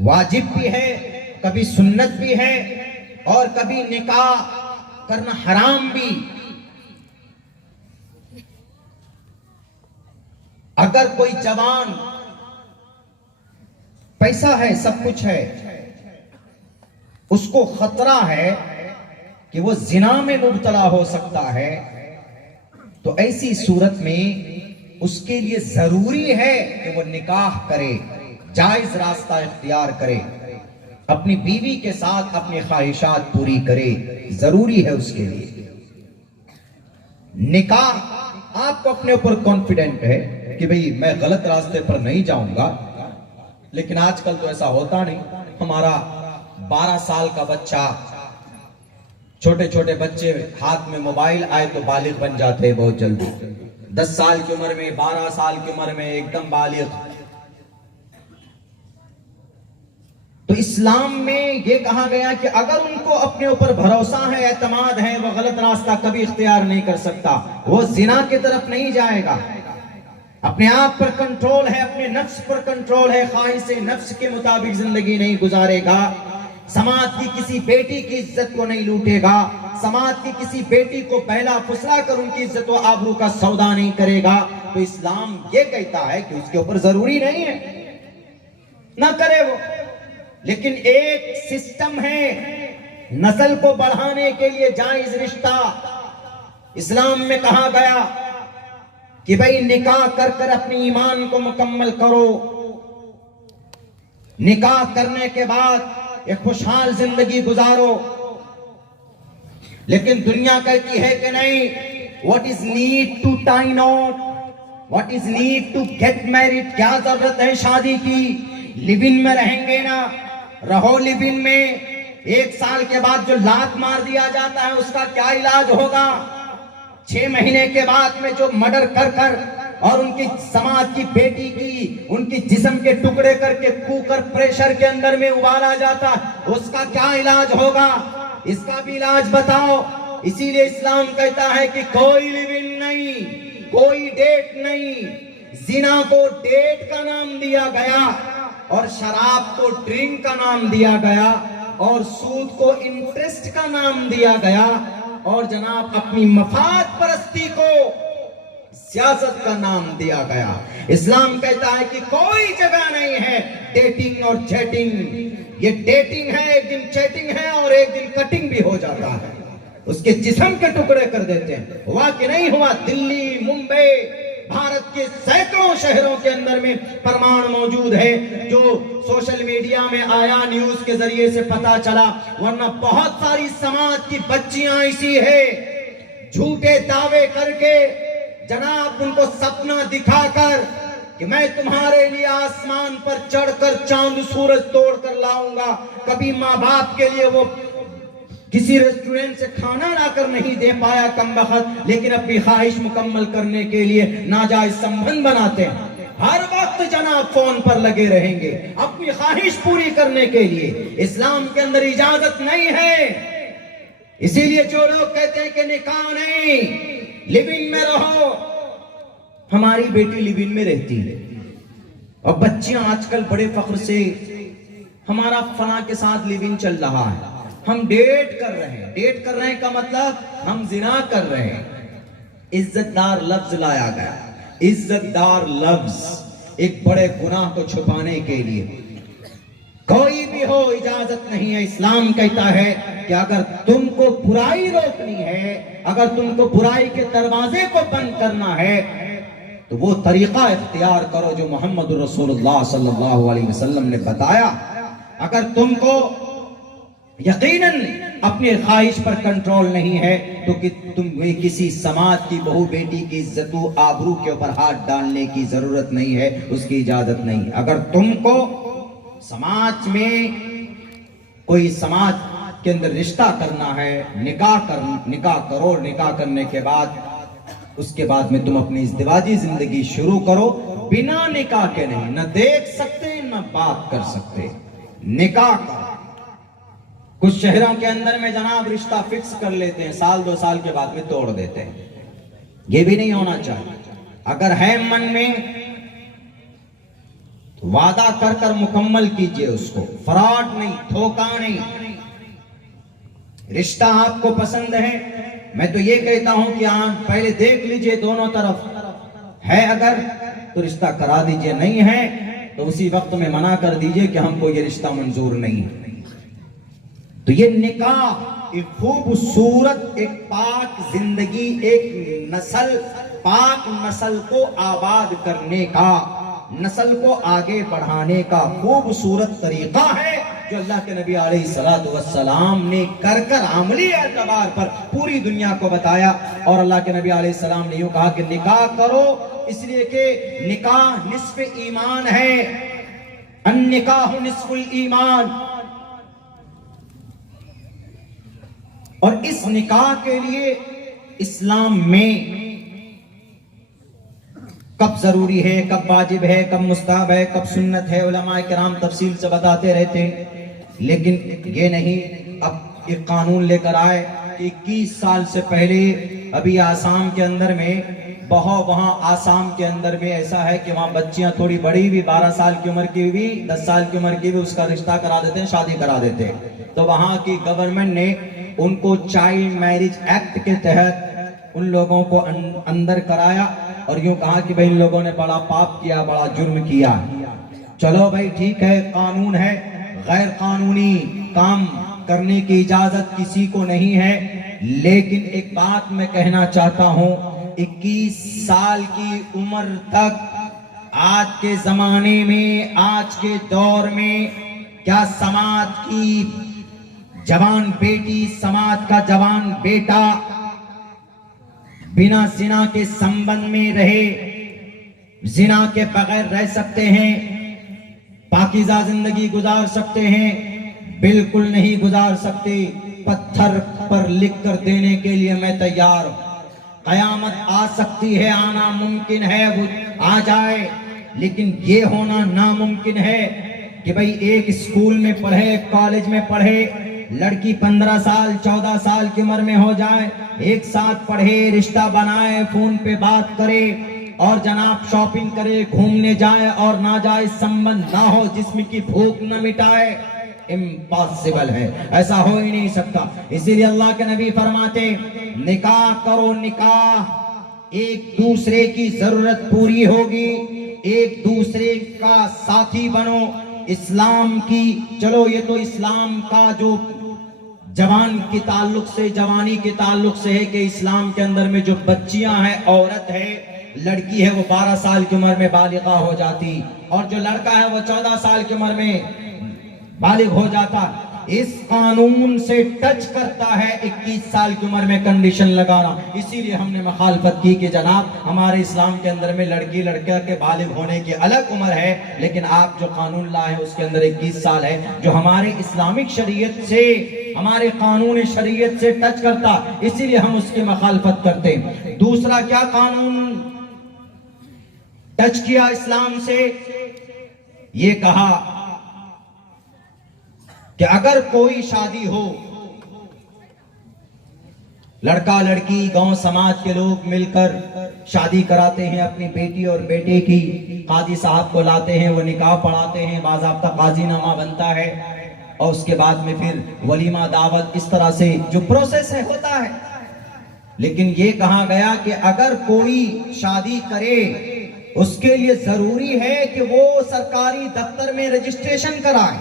वाजिब भी है, कभी सुन्नत भी है, और कभी निकाह करना हराम भी। अगर कोई जवान, पैसा है, सब कुछ है, उसको खतरा है कि वो जिना में मुब्तला हो सकता है, तो ऐसी सूरत में उसके लिए जरूरी है कि वो निकाह करे, जायज रास्ता इख्तियार करे, अपनी बीवी के साथ अपनी ख्वाहिशात पूरी करे, जरूरी है उसके लिए निकाह। आपको अपने ऊपर कॉन्फिडेंट है कि भाई मैं गलत रास्ते पर नहीं जाऊंगा, लेकिन आजकल तो ऐसा होता नहीं। हमारा 12 साल का बच्चा, छोटे छोटे बच्चे हाथ में मोबाइल आए तो बालिग बन जाते हैं बहुत जल्दी, 10 साल की उम्र में, 12 साल की उम्र में एकदम बालिग। तो इस्लाम में यह कहा गया कि अगर उनको अपने ऊपर भरोसा है, एतमाद है, वह गलत रास्ता कभी इख्तियार नहीं कर सकता, वो जिना की तरफ नहीं जाएगा, अपने आप पर कंट्रोल है, अपने नफ्स पर कंट्रोल है, ख्वाहिश नफ्स के मुताबिक जिंदगी नहीं गुजारेगा, समाज की किसी बेटी की इज्जत को नहीं लूटेगा, समाज की किसी बेटी को पहला फुसला कर उनकी इज्जत व आबरू का सौदा नहीं करेगा। तो इस्लाम ये कहता है कि उसके ऊपर जरूरी नहीं है, ना करे वो, लेकिन एक सिस्टम है नस्ल को बढ़ाने के लिए जायज रिश्ता। इस्लाम में कहा गया कि भाई निकाह कर कर अपनी ईमान को मुकम्मल करो, निकाह करने के बाद एक खुशहाल जिंदगी गुजारो। लेकिन दुनिया कहती है कि नहीं, what is need to tie knot, what is need to get married, क्या जरूरत है शादी की, लिव इन में रहेंगे ना, रहो लिव इन में, 1 साल के बाद जो लात मार दिया जाता है उसका क्या इलाज होगा, 6 महीने के बाद में जो मर्डर कर कर और उनकी समाज की बेटी की उनकी जिस्म के टुकड़े करके कुकर प्रेशर के अंदर में उबाला जाता, उसका क्या इलाज होगा, इसका भी इलाज बताओ। इसीलिए इस्लाम कहता है कि कोई लिव इन नहीं, कोई डेट नहीं, जिना को डेट का नाम दिया गया और शराब को ड्रिंक का नाम दिया गया और सूद को इंटरेस्ट का नाम दिया गया और जनाब अपनी मफाद परस्ती को सियासत का नाम दिया गया। इस्लाम कहता है कि कोई जगह नहीं है डेटिंग और चैटिंग। ये डेटिंग है, एक दिन चैटिंग है और एक दिन कटिंग भी हो जाता है, उसके जिस्म के टुकड़े कर देते हैं। हुआ कि नहीं हुआ? दिल्ली, मुंबई, भारत के सैकड़ों शहरों के अंदर में प्रमाण मौजूद है, जो सोशल मीडिया में आया, न्यूज के जरिए से पता चला, वरना बहुत सारी समाज की बच्चियां ऐसी है झूठे दावे करके जनाब उनको सपना दिखाकर कि मैं तुम्हारे लिए आसमान पर चढ़कर चांद सूरज तोड़कर लाऊंगा, कभी माँ बाप के लिए वो किसी रेस्टोरेंट से खाना लाकर नहीं दे पाया कमबख्त, लेकिन अपनी ख्वाहिश मुकम्मल करने के लिए नाजायज संबंध बनाते हैं, हर वक्त जनाब फोन पर लगे रहेंगे अपनी ख्वाहिश पूरी करने के लिए। इस्लाम के अंदर इजाजत नहीं है। इसीलिए जो लोग कहते हैं कि निकाह नहीं, लिव इन में रहो, हमारी बेटी लिव इन में रहती है और बच्चियां आजकल बड़े फख्र से हमारा फला के साथ लिव इन चल रहा है, हम डेट कर रहे हैं। डेट कर रहे हैं का मतलब हम जिना कर रहे हैं। इज्जतदार लफ्ज लाया गया, इज्जतदार लफ्ज, एक बड़े गुनाह को छुपाने के लिए। कोई भी हो इजाजत नहीं है। इस्लाम कहता है कि अगर तुमको बुराई रोकनी है, अगर तुमको बुराई के दरवाजे को बंद करना है, तो वो तरीका इख्तियार करो जो मोहम्मद रसूलुल्लाह सल्लल्लाहु अलैहि वसल्लम ने बताया। अगर तुमको यकीनन अपनी ख्वाहिश पर कंट्रोल नहीं है तो कि तुम्हें किसी समाज की बहू बेटी की इज्जत आबरू के ऊपर हाथ डालने की जरूरत नहीं है, उसकी इजाजत नहीं। अगर तुमको समाज में कोई समाज के अंदर रिश्ता करना है, निकाह करो। निकाह करने के बाद उसके बाद में तुम अपनी इज़्दिवाजी जिंदगी शुरू करो। बिना निकाह के नहीं, न देख सकते न बात कर सकते, निकाह करो। कुछ शहरों के अंदर में जनाब रिश्ता फिक्स कर लेते हैं, साल 2 साल के बाद में तोड़ देते हैं। ये भी नहीं होना चाहिए। अगर है मन में तो वादा कर कर मुकम्मल कीजिए उसको, फ्रॉड नहीं, धोखा नहीं। रिश्ता आपको पसंद है, मैं तो ये कहता हूं कि आप पहले देख लीजिए दोनों तरफ है, अगर तो रिश्ता करा दीजिए, नहीं है तो उसी वक्त में मना कर दीजिए कि हमको ये रिश्ता मंजूर नहीं है। तो ये निकाह एक खूबसूरत, एक पाक जिंदगी, एक नस्ल, पाक नस्ल को आबाद करने का, नस्ल को आगे बढ़ाने का खूबसूरत तरीका है जो अल्लाह के नबी अलैहिस्सलातु वस्सलाम ने कर कर अमली एतबार पर पूरी दुनिया को बताया। और अल्लाह के नबी अलैहिस्सलाम ने यूं कहा कि निकाह करो, इसलिए कि निकाह निस्फ़ ईमान है, अन्निकाहु निस्फ़ुल ईमान। और इस निकाह के लिए इस्लाम में कब जरूरी है, कब वाजिब है, कब मुस्ताहब है, कब सुन्नत है, उलमाए किराम तफसील से बताते रहते हैं। लेकिन ये नहीं अब एक कानून लेकर आए। 21 साल से पहले अभी आसाम के अंदर में वहां आसाम के अंदर में ऐसा है कि वहां बच्चियां थोड़ी बड़ी भी, 12 साल की उम्र की भी, 10 साल की उम्र की भी, उसका रिश्ता करा देते हैं, शादी करा देते हैं। तो वहां की गवर्नमेंट ने उनको चाइल्ड मैरिज एक्ट के तहत उन लोगों को अंदर कराया और यूं कहा कि भाई इन लोगों ने बड़ा पाप किया, बड़ा जुर्म किया। चलो भाई ठीक है, कानून है, गैर कानूनी काम करने की इजाजत किसी को नहीं है। लेकिन एक बात मैं कहना चाहता हूं, 21 साल की उम्र तक आज के जमाने में, आज के दौर में क्या समाज की जवान बेटी, समाज का जवान बेटा बिना जिना के संबंध में रहे, जिना के बगैर रह सकते हैं, पाकीज़ा जिंदगी गुजार सकते हैं? बिल्कुल नहीं गुजार सकते। पत्थर पर लिख कर देने के लिए मैं तैयार हूं। कयामत आ सकती है, आना मुमकिन है, वो आ जाए, लेकिन ये होना नामुमकिन है कि भाई एक स्कूल में पढ़े, कॉलेज में पढ़े, लड़की 15 साल 14 साल की उम्र में हो जाए, एक साथ पढ़े, रिश्ता बनाए, फोन पे बात करे और जनाब शॉपिंग करे, घूमने जाए और ना जाए संबंध ना हो, जिस्म की भूख न मिटाए। इम्पॉसिबल है, ऐसा हो ही नहीं सकता। इसीलिए अल्लाह के नबी फरमाते निकाह करो, निकाह एक दूसरे की जरूरत पूरी होगी, एक दूसरे का साथी बनो। इस्लाम की, चलो ये तो इस्लाम का जो जवान के ताल्लुक से, जवानी के ताल्लुक से है कि इस्लाम के अंदर में जो बच्चियां हैं, औरत है, लड़की है, वो 12 साल की उम्र में बालिगा हो जाती, और जो लड़का है वो 14 साल की उम्र में बालिग हो जाता। इस कानून से टच करता है 21 साल की उम्र में कंडीशन लगाना। इसीलिए हमने मुखालफत की कि जनाब हमारे इस्लाम के अंदर में लड़की लड़का के बालिग होने की अलग उम्र है, लेकिन आप जो कानून लाए हैं उसके अंदर 21 साल है, जो हमारे इस्लामिक शरीयत से, हमारे कानून शरीयत से टच करता, इसीलिए हम उसकी मुखालफत करते हैं। दूसरा क्या कानून टच किया इस्लाम से? ये कहा कि अगर कोई शादी हो, लड़का लड़की गांव समाज के लोग मिलकर शादी कराते हैं अपनी बेटी और बेटे की, काजी साहब को लाते हैं, वो निकाह पढ़ाते हैं, बाज़ाब्ता काजीनामा बनता है और उसके बाद में फिर वलीमा, दावत, इस तरह से जो प्रोसेस है होता है। लेकिन ये कहा गया कि अगर कोई शादी करे उसके लिए जरूरी है कि वो सरकारी दफ्तर में रजिस्ट्रेशन कराए।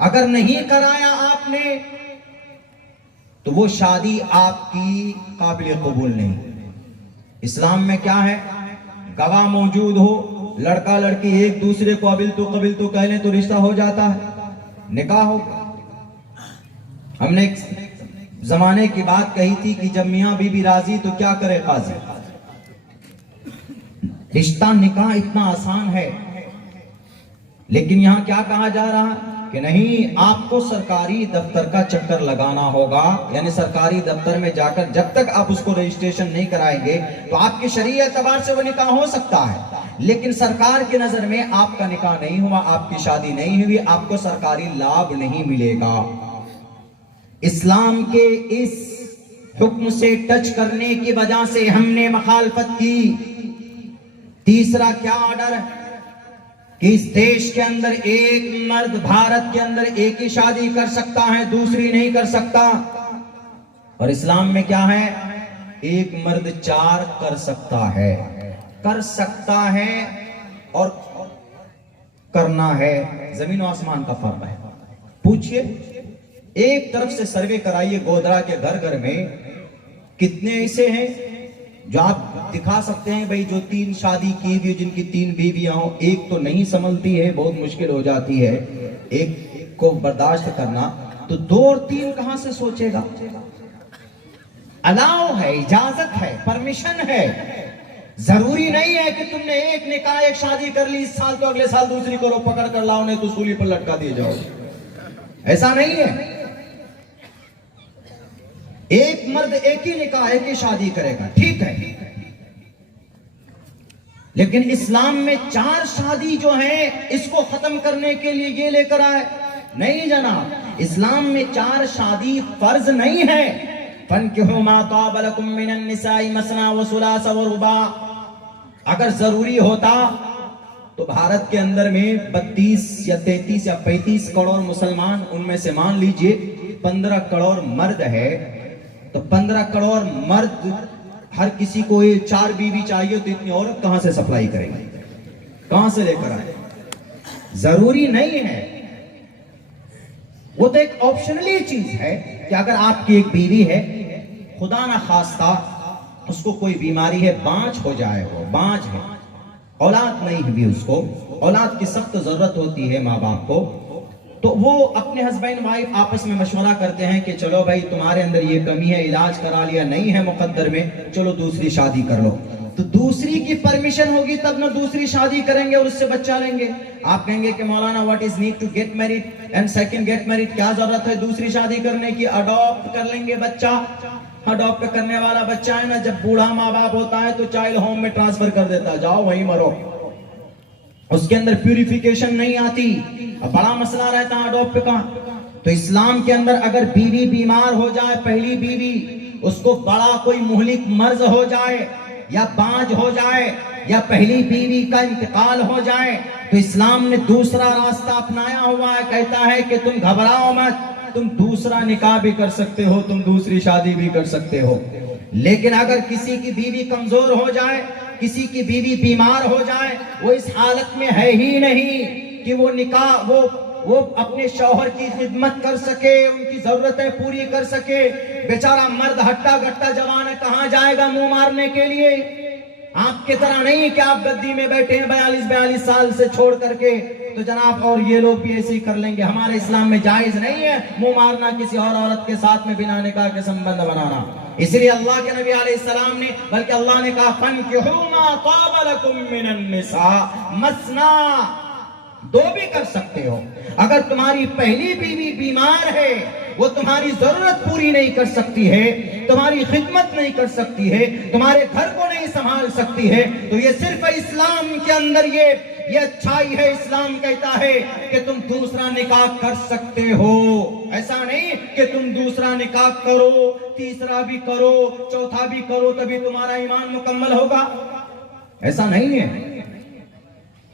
अगर नहीं कराया आपने तो वो शादी आपकी काबिल कबूल नहीं। इस्लाम में क्या है, गवाह मौजूद हो, लड़का लड़की एक दूसरे को कबिल तो कह लें तो रिश्ता हो जाता है, निकाह हो। हमने एक जमाने की बात कही थी कि जब मियां बीबी राजी तो क्या करे काजी। रिश्ता निकाह इतना आसान है, लेकिन यहां क्या कहा जा रहा है कि नहीं, आपको सरकारी दफ्तर का चक्कर लगाना होगा। यानी सरकारी दफ्तर में जाकर जब तक आप उसको रजिस्ट्रेशन नहीं कराएंगे तो आपकी शरीयत एतबार से वो निकाह हो सकता है, लेकिन सरकार की नजर में आपका निकाह नहीं हुआ, आपकी शादी नहीं हुई, आपको सरकारी लाभ नहीं मिलेगा। इस्लाम के इस हुक्म से टच करने की वजह से हमने मुखालफत की। तीसरा क्या ऑर्डर है कि इस देश के अंदर एक मर्द भारत के अंदर एक ही शादी कर सकता है, दूसरी नहीं कर सकता। और इस्लाम में क्या है, एक मर्द 4 कर सकता है और करना है, जमीन और आसमान का फर्क है। पूछिए, एक तरफ से सर्वे कराइए गोधरा के घर घर में कितने ऐसे हैं जो आप दिखा सकते हैं भाई जो 3 शादी की हुई, जिनकी 3 बीवियां हो, एक तो नहीं संभलती है, बहुत मुश्किल हो जाती है एक को बर्दाश्त करना, तो 2 और 3 कहां से सोचेगा। अलाउ है, इजाजत है, परमिशन है। जरूरी नहीं है कि तुमने एक निकाह एक शादी कर ली इस साल तो अगले साल दूसरी करो, पकड़ कर लाओ, नहीं तो सूली पर लटका दिए जाओ। ऐसा नहीं है। एक मर्द एक ही निकाह एक ही शादी करेगा, ठीक है, लेकिन इस्लाम में 4 शादी जो है इसको खत्म करने के लिए ये लेकर आए। नहीं जनाब, इस्लाम में 4 शादी फर्ज नहीं है। फन्किहू मा ताब लकुम मिनन निसाई मसना व सुलास व रुबा। अगर जरूरी होता तो भारत के अंदर में 32 या 33 या 35 करोड़ मुसलमान, उनमें से मान लीजिए 15 करोड़ मर्द है, तो 15 करोड़ मर्द हर किसी को 4 बीवी चाहिए, तो इतनी औरत कहां से सप्लाई करेंगे, कहां से लेकर आए। जरूरी नहीं है, वो तो एक ऑप्शनली चीज है कि अगर आपकी एक बीवी है, खुदा ना खास्ता उसको कोई बीमारी है, बांझ हो जाए, वो बांझ है, औलाद नहीं हुई, उसको औलाद की सख्त जरूरत होती है माँ बाप को, तो वो अपने हस्बैंड वाइफ आपस में मशवरा करते हैं कि चलो भाई तुम्हारे अंदर ये कमी है, इलाज करा लिया, नहीं है मुकद्दर में, चलो दूसरी शादी कर लो। तो दूसरी की परमिशन होगी तब ना दूसरी शादी करेंगे और उससे बच्चा लेंगे। आप कहेंगे कि मौलाना what is need to get married and second get married, क्या जरूरत है दूसरी शादी करने की, अडॉप्ट कर लेंगे बच्चा। अडॉप्ट करने वाला बच्चा है ना, जब बूढ़ा माँ बाप होता है तो चाइल्ड होम में ट्रांसफर कर देता है, जाओ वहीं मरो, उसके अंदर प्यूरिफिकेशन नहीं आती। अब बड़ा मसला रहता है अडॉप्ट का। तो इस्लाम के अंदर अगर बीवी बीमार हो जाए, पहली बीवी, उसको बड़ा कोई मुहलिक मर्ज हो जाए या बांझ हो जाए या पहली बीवी का इंतकाल हो जाए, तो इस्लाम ने दूसरा रास्ता अपनाया हुआ है। कहता है कि तुम घबराओ मत, तुम दूसरा निकाह भी कर सकते हो, तुम दूसरी शादी भी कर सकते हो। लेकिन अगर किसी की बीवी कमजोर हो जाए, किसी की बीवी बीमार हो जाए, वो इस हालत में है ही नहीं कि वो निकाह वो अपने शौहर की खिदमत कर सके, उनकी जरूरतें पूरी कर सके, बेचारा मर्द हट्टा गट्टा जवान है, कहां जाएगा मुंह मारने के लिए। आपकी तरह नहीं कि आप गद्दी में बैठे हैं 42 साल से छोड़ करके, तो जनाब और ये लोग भी ऐसे ही कर लेंगे। हमारे इस्लाम में जायज नहीं है मुंह मारना, किसी और औरत के साथ में बिना निकाह के संबंध बनाना। इसलिए अल्लाह के नबी अलैहिस्सलाम ने, बल्कि अल्लाह ने कहा फन्किहू मा ताब लकुम मिनन निसा मसना, 2 भी कर सकते हो। अगर तुम्हारी पहली बीवी बीमार है, वो तुम्हारी जरूरत पूरी नहीं कर सकती है, तुम्हारी खिदमत नहीं कर सकती है, तुम्हारे घर को नहीं संभाल सकती है, तो ये सिर्फ इस्लाम के अंदर ये अच्छाई है। इस्लाम कहता है कि तुम दूसरा निकाह कर सकते हो। ऐसा नहीं कि तुम दूसरा निकाह करो, तीसरा भी करो, चौथा भी करो तभी तुम्हारा ईमान मुकम्मल होगा, ऐसा नहीं है।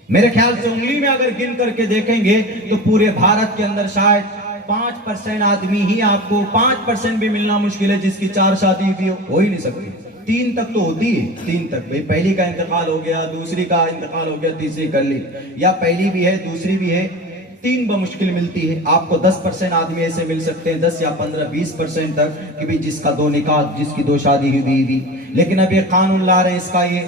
मेरे ख्याल से उंगली में अगर गिन करके देखेंगे तो पूरे भारत के अंदर शायद 5% आदमी ही, आपको 5% भी मिलना मुश्किल है जिसकी 4 शादी भी हो ही नहीं सकती। 3 तक तो होती है, 3 तक भाई, पहली का इंतकाल हो गया, दूसरी का इंतकाल हो गया, तीसरी कर ली, या पहली भी है दूसरी भी है, 3 बमुश्किल मिलती है। आपको 10% आदमी ऐसे मिल सकते हैं, 10 या 15-20% तक कि भाई जिसका 2 निकाह, जिसकी 2 शादी हुई। लेकिन अब ये कानून ला रहे हैं इसका, ये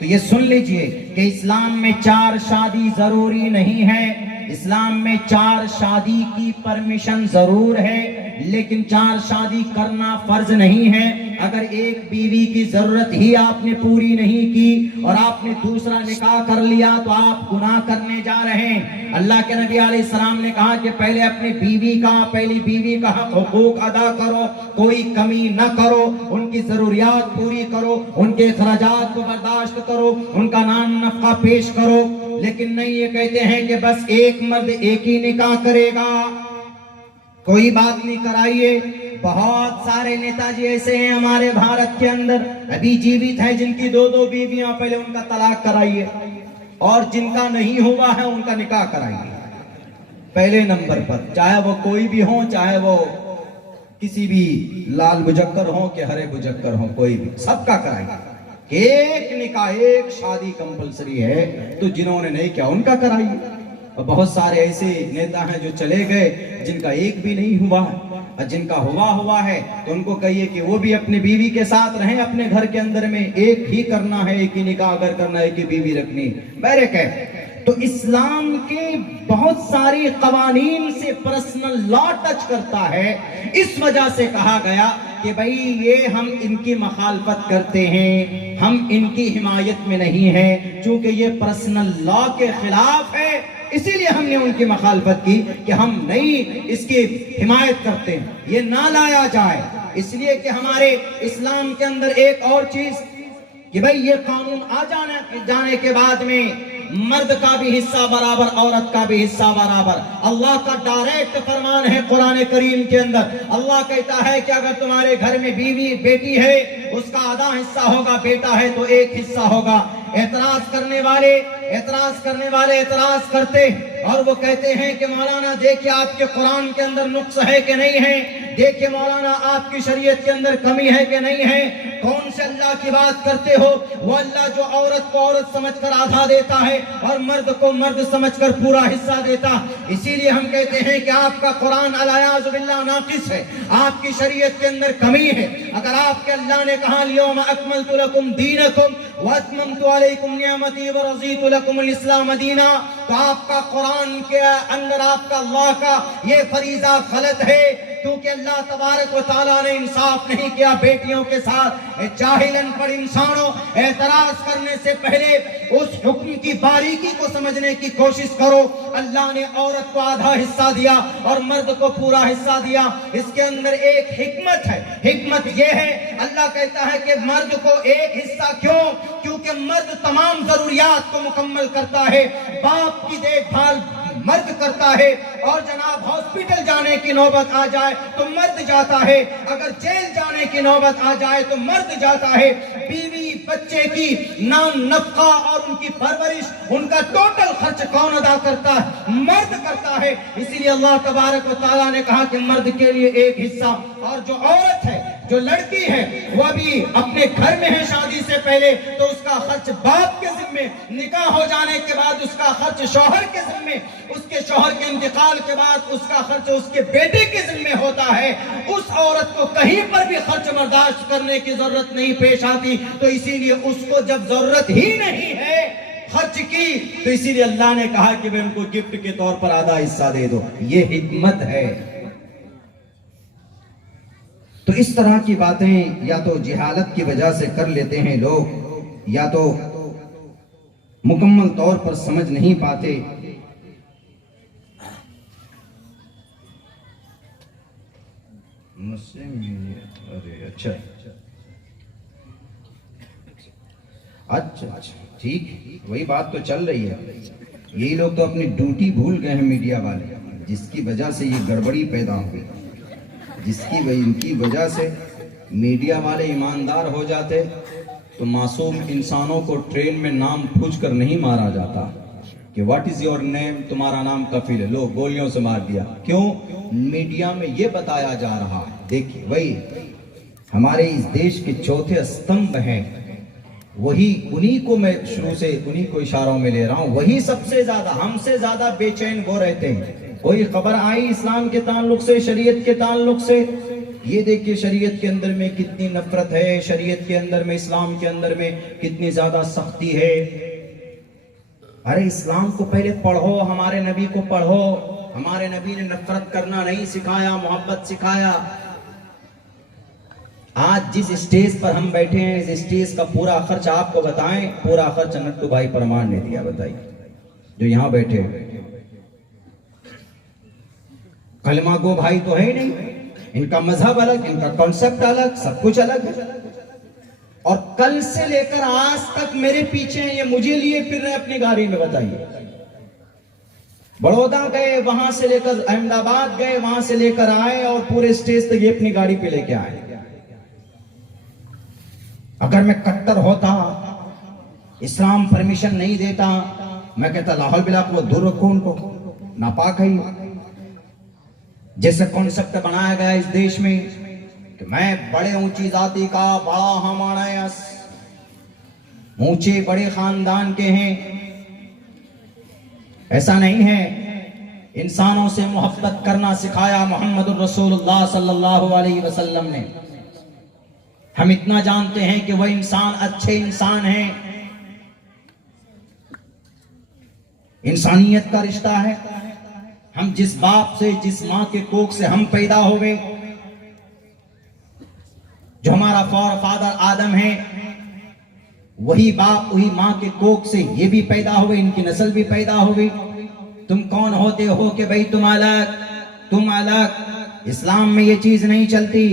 तो ये सुन लीजिए कि इस्लाम में 4 शादी जरूरी नहीं है। इस्लाम में 4 शादी की परमिशन जरूर है, लेकिन 4 शादी करना फर्ज नहीं है। अगर एक बीवी की जरूरत ही आपने पूरी नहीं की और आपने दूसरा निकाह कर लिया तो आप गुनाह करने जा रहे हैं। अल्लाह के नबी अलैहिस्सलाम ने कहा कि पहले अपनी पहली बीवी का हुकूक अदा करो, कोई कमी न करो, उनकी जरूरियात पूरी करो, उनके अखराजात को बर्दाश्त करो, उनका नाम नफका पेश करो। लेकिन नहीं, ये कहते हैं कि बस एक मर्द एक ही निकाह करेगा, कोई बात नहीं कराइए। बहुत सारे नेताजी ऐसे हैं हमारे भारत के अंदर, अभी जीवित हैं, जिनकी 2-2 बीवियां, पहले उनका तलाक कराइए, और जिनका नहीं हुआ है उनका निकाह कराइए पहले नंबर पर, चाहे वो कोई भी हो, चाहे वो किसी भी लाल बुजक्कर हो कि हरे बुजक्कर हो, कोई भी, सबका कराइए। एक निकाह, एक शादी कंपलसरी है, तो जिन्होंने नहीं किया उनका कराइए। और बहुत सारे ऐसे नेता हैं जो चले गए जिनका एक भी नहीं हुआ है, और जिनका हुआ है तो उनको कहिए कि वो भी अपनी बीवी के साथ रहें, अपने घर के अंदर में एक ही करना है, एक ही निकाह अगर करना है, एक ही बीवी रखनी, बैरक है। तो इस्लाम के बहुत सारे कवानीन से पर्सनल लॉ टच करता है, इस वजह से कहा गया कि भाई ये हम इनकी मखालफत करते हैं, हम इनकी हिमायत में नहीं हैं, चूंकि ये पर्सनल लॉ के खिलाफ है, इसीलिए हमने उनकी मखालफत की कि हम नहीं इसकी हिमायत करते हैं, ये ना लाया जाए। इसलिए कि हमारे इस्लाम के अंदर एक और चीज कि भाई ये कानून आ जाने के बाद में मर्द का भी हिस्सा बराबर, औरत का भी हिस्सा बराबर। अल्लाह का डायरेक्ट फरमान है कुरान करीम के अंदर। अल्लाह कहता है कि अगर तुम्हारे घर में बीवी बेटी है, उसका आधा हिस्सा होगा, बेटा है तो 1 हिस्सा होगा। एतराज करने वाले एतराज करते और वो कहते हैं कि मौलाना देखिए आपके कुरान के अंदर नुक्स है कि नहीं है, देखिए मौलाना आपकी शरीयत के अंदर कमी है कि नहीं है, कौन से अल्लाह की बात करते हो? वो अल्लाह जो औरत को औरत समझकर आधा देता है और मर्द को मर्द समझकर पूरा हिस्सा देता। इसीलिए हम कहते हैं कि आपका कुरान अलायाज़ुबिल्लाह नाक़िस है, आपकी शरीयत के अंदर कमी है। अगर आपके अल्लाह ने कहा लियौमा अकमलतु लकुम दीनकुम व अतममतु अलैकुम निअमती व रज़ीतु लकुमुल इस्लाम दीना, तो आपका कुरान के अंदर आपका अल्लाह का ये फरीजा गलत है, क्योंकि अल्लाह तबारक व तआला ने इंसाफ नहीं किया बेटियों के साथ। जाहिलन पर इंसानों, एतराज करने से पहले उस हुक्म की बारीकी को समझने की कोशिश करो। अल्लाह ने औरत को आधा हिस्सा दिया और मर्द को पूरा हिस्सा दिया, इसके अंदर एक हिकमत है। हिकमत यह है, अल्लाह कहता है कि मर्द को 1 हिस्सा क्यों? क्योंकि मर्द तमाम जरूरियात को मुकम्मल करता है, बाप की देखभाल मर्द करता है, और जनाब हॉस्पिटल जाने की नौबत आ जाए तो मर्द जाता है, अगर जेल जाने की नौबत आ जाए तो मर्द जाता है। बीवी बच्चे की नाम नफका और उनकी परवरिश, उनका टोटल खर्च कौन अदा करता है? मर्द करता है। इसीलिए अल्लाह तबारक व तआला ने कहा कि मर्द के लिए 1 हिस्सा, और जो औरत है, जो लड़की है, वह भी अपने घर में है शादी से पहले तो उसका खर्च बाप के जिम्मे, निकाह हो जाने के बाद उसका खर्च शौहर के जिम्मे, उसके शौहर के इंतकाल के बाद उसका खर्च उसके बेटे के जिम्मे होता है। उस औरत को कहीं पर भी खर्च बर्दाश्त करने की जरूरत नहीं पेश आती, तो इसीलिए उसको जब जरूरत ही नहीं है खर्च की, तो इसीलिए अल्लाह ने कहा कि मैं उनको गिफ्ट के तौर पर आधा हिस्सा दे दो। ये हिकमत है। तो इस तरह की बातें या तो जिहालत की वजह से कर लेते हैं लोग, या तो मुकम्मल तौर पर समझ नहीं पाते। अरे अच्छा ठीक, वही बात तो चल रही है। यही लोग तो अपनी ड्यूटी भूल गए हैं, मीडिया वाले, जिसकी वजह से ये गड़बड़ी पैदा हो गई, इनकी वजह से मीडिया वाले ईमानदार हो जाते तो मासूम इंसानों को ट्रेन में नाम पूछ कर नहीं मारा जाता कि व्हाट इज योर नेम, तुम्हारा नाम कफील है, लो गोलियों से मार दिया। क्यों? मीडिया में ये बताया जा रहा है। देखिए, वही हमारे इस देश के चौथे स्तंभ हैं, वही उन्हीं को मैं शुरू से उन्हीं को इशारों में ले रहा हूं। वही सबसे ज्यादा, हमसे ज्यादा बेचैन वो रहते हैं। कोई खबर आई इस्लाम के ताल्लुक से, शरीयत के ताल्लुक से, ये देखिए शरीयत के अंदर में कितनी नफरत है, शरीयत के अंदर में, इस्लाम के अंदर में कितनी ज्यादा सख्ती है। अरे इस्लाम को पहले पढ़ो, हमारे नबी को पढ़ो। हमारे नबी ने नफरत करना नहीं सिखाया, मोहब्बत सिखाया। आज जिस स्टेज पर हम बैठे हैं, इस स्टेज का पूरा खर्च आपको बताएं, पूरा खर्च नट्टू भाई परमार ने दिया। बताइए, जो यहां बैठे हुए कलमा गो भाई तो है ही नहीं, इनका मजहब अलग, इनका कॉन्सेप्ट अलग, सब कुछ अलग है। और कल से लेकर आज तक मेरे पीछे ये मुझे लिए फिर रहे अपनी गाड़ी में। बताइए, बड़ौदा गए, वहां से लेकर अहमदाबाद गए, वहां से लेकर आए और पूरे स्टेज तक ये अपनी गाड़ी पे लेके आए। अगर मैं कट्टर होता, इस्लाम परमिशन नहीं देता, मैं कहता लाहौल बिला को दूर रखो, उनको नापाक है। जैसे कॉन्सेप्ट बनाया गया इस देश में कि मैं बड़े ऊंची जाति का, बड़ा हमारा ऊंचे बड़े खानदान के हैं, ऐसा नहीं है। इंसानों से मोहब्बत करना सिखाया मोहम्मद रसूलुल्लाह सल्लल्लाहु अलैहि वसल्लम ने। हम इतना जानते हैं कि वह इंसान अच्छे इंसान हैं, इंसानियत का रिश्ता है। हम जिस बाप से, जिस मां के कोख से हम पैदा हुए, जो हमारा फादर आदम है, वही बाप वही मां के कोख से ये भी पैदा हुए, इनकी नस्ल भी पैदा हुई। तुम कौन होते हो कि भाई तुम अलग, तुम अलग। इस्लाम में ये चीज नहीं चलती।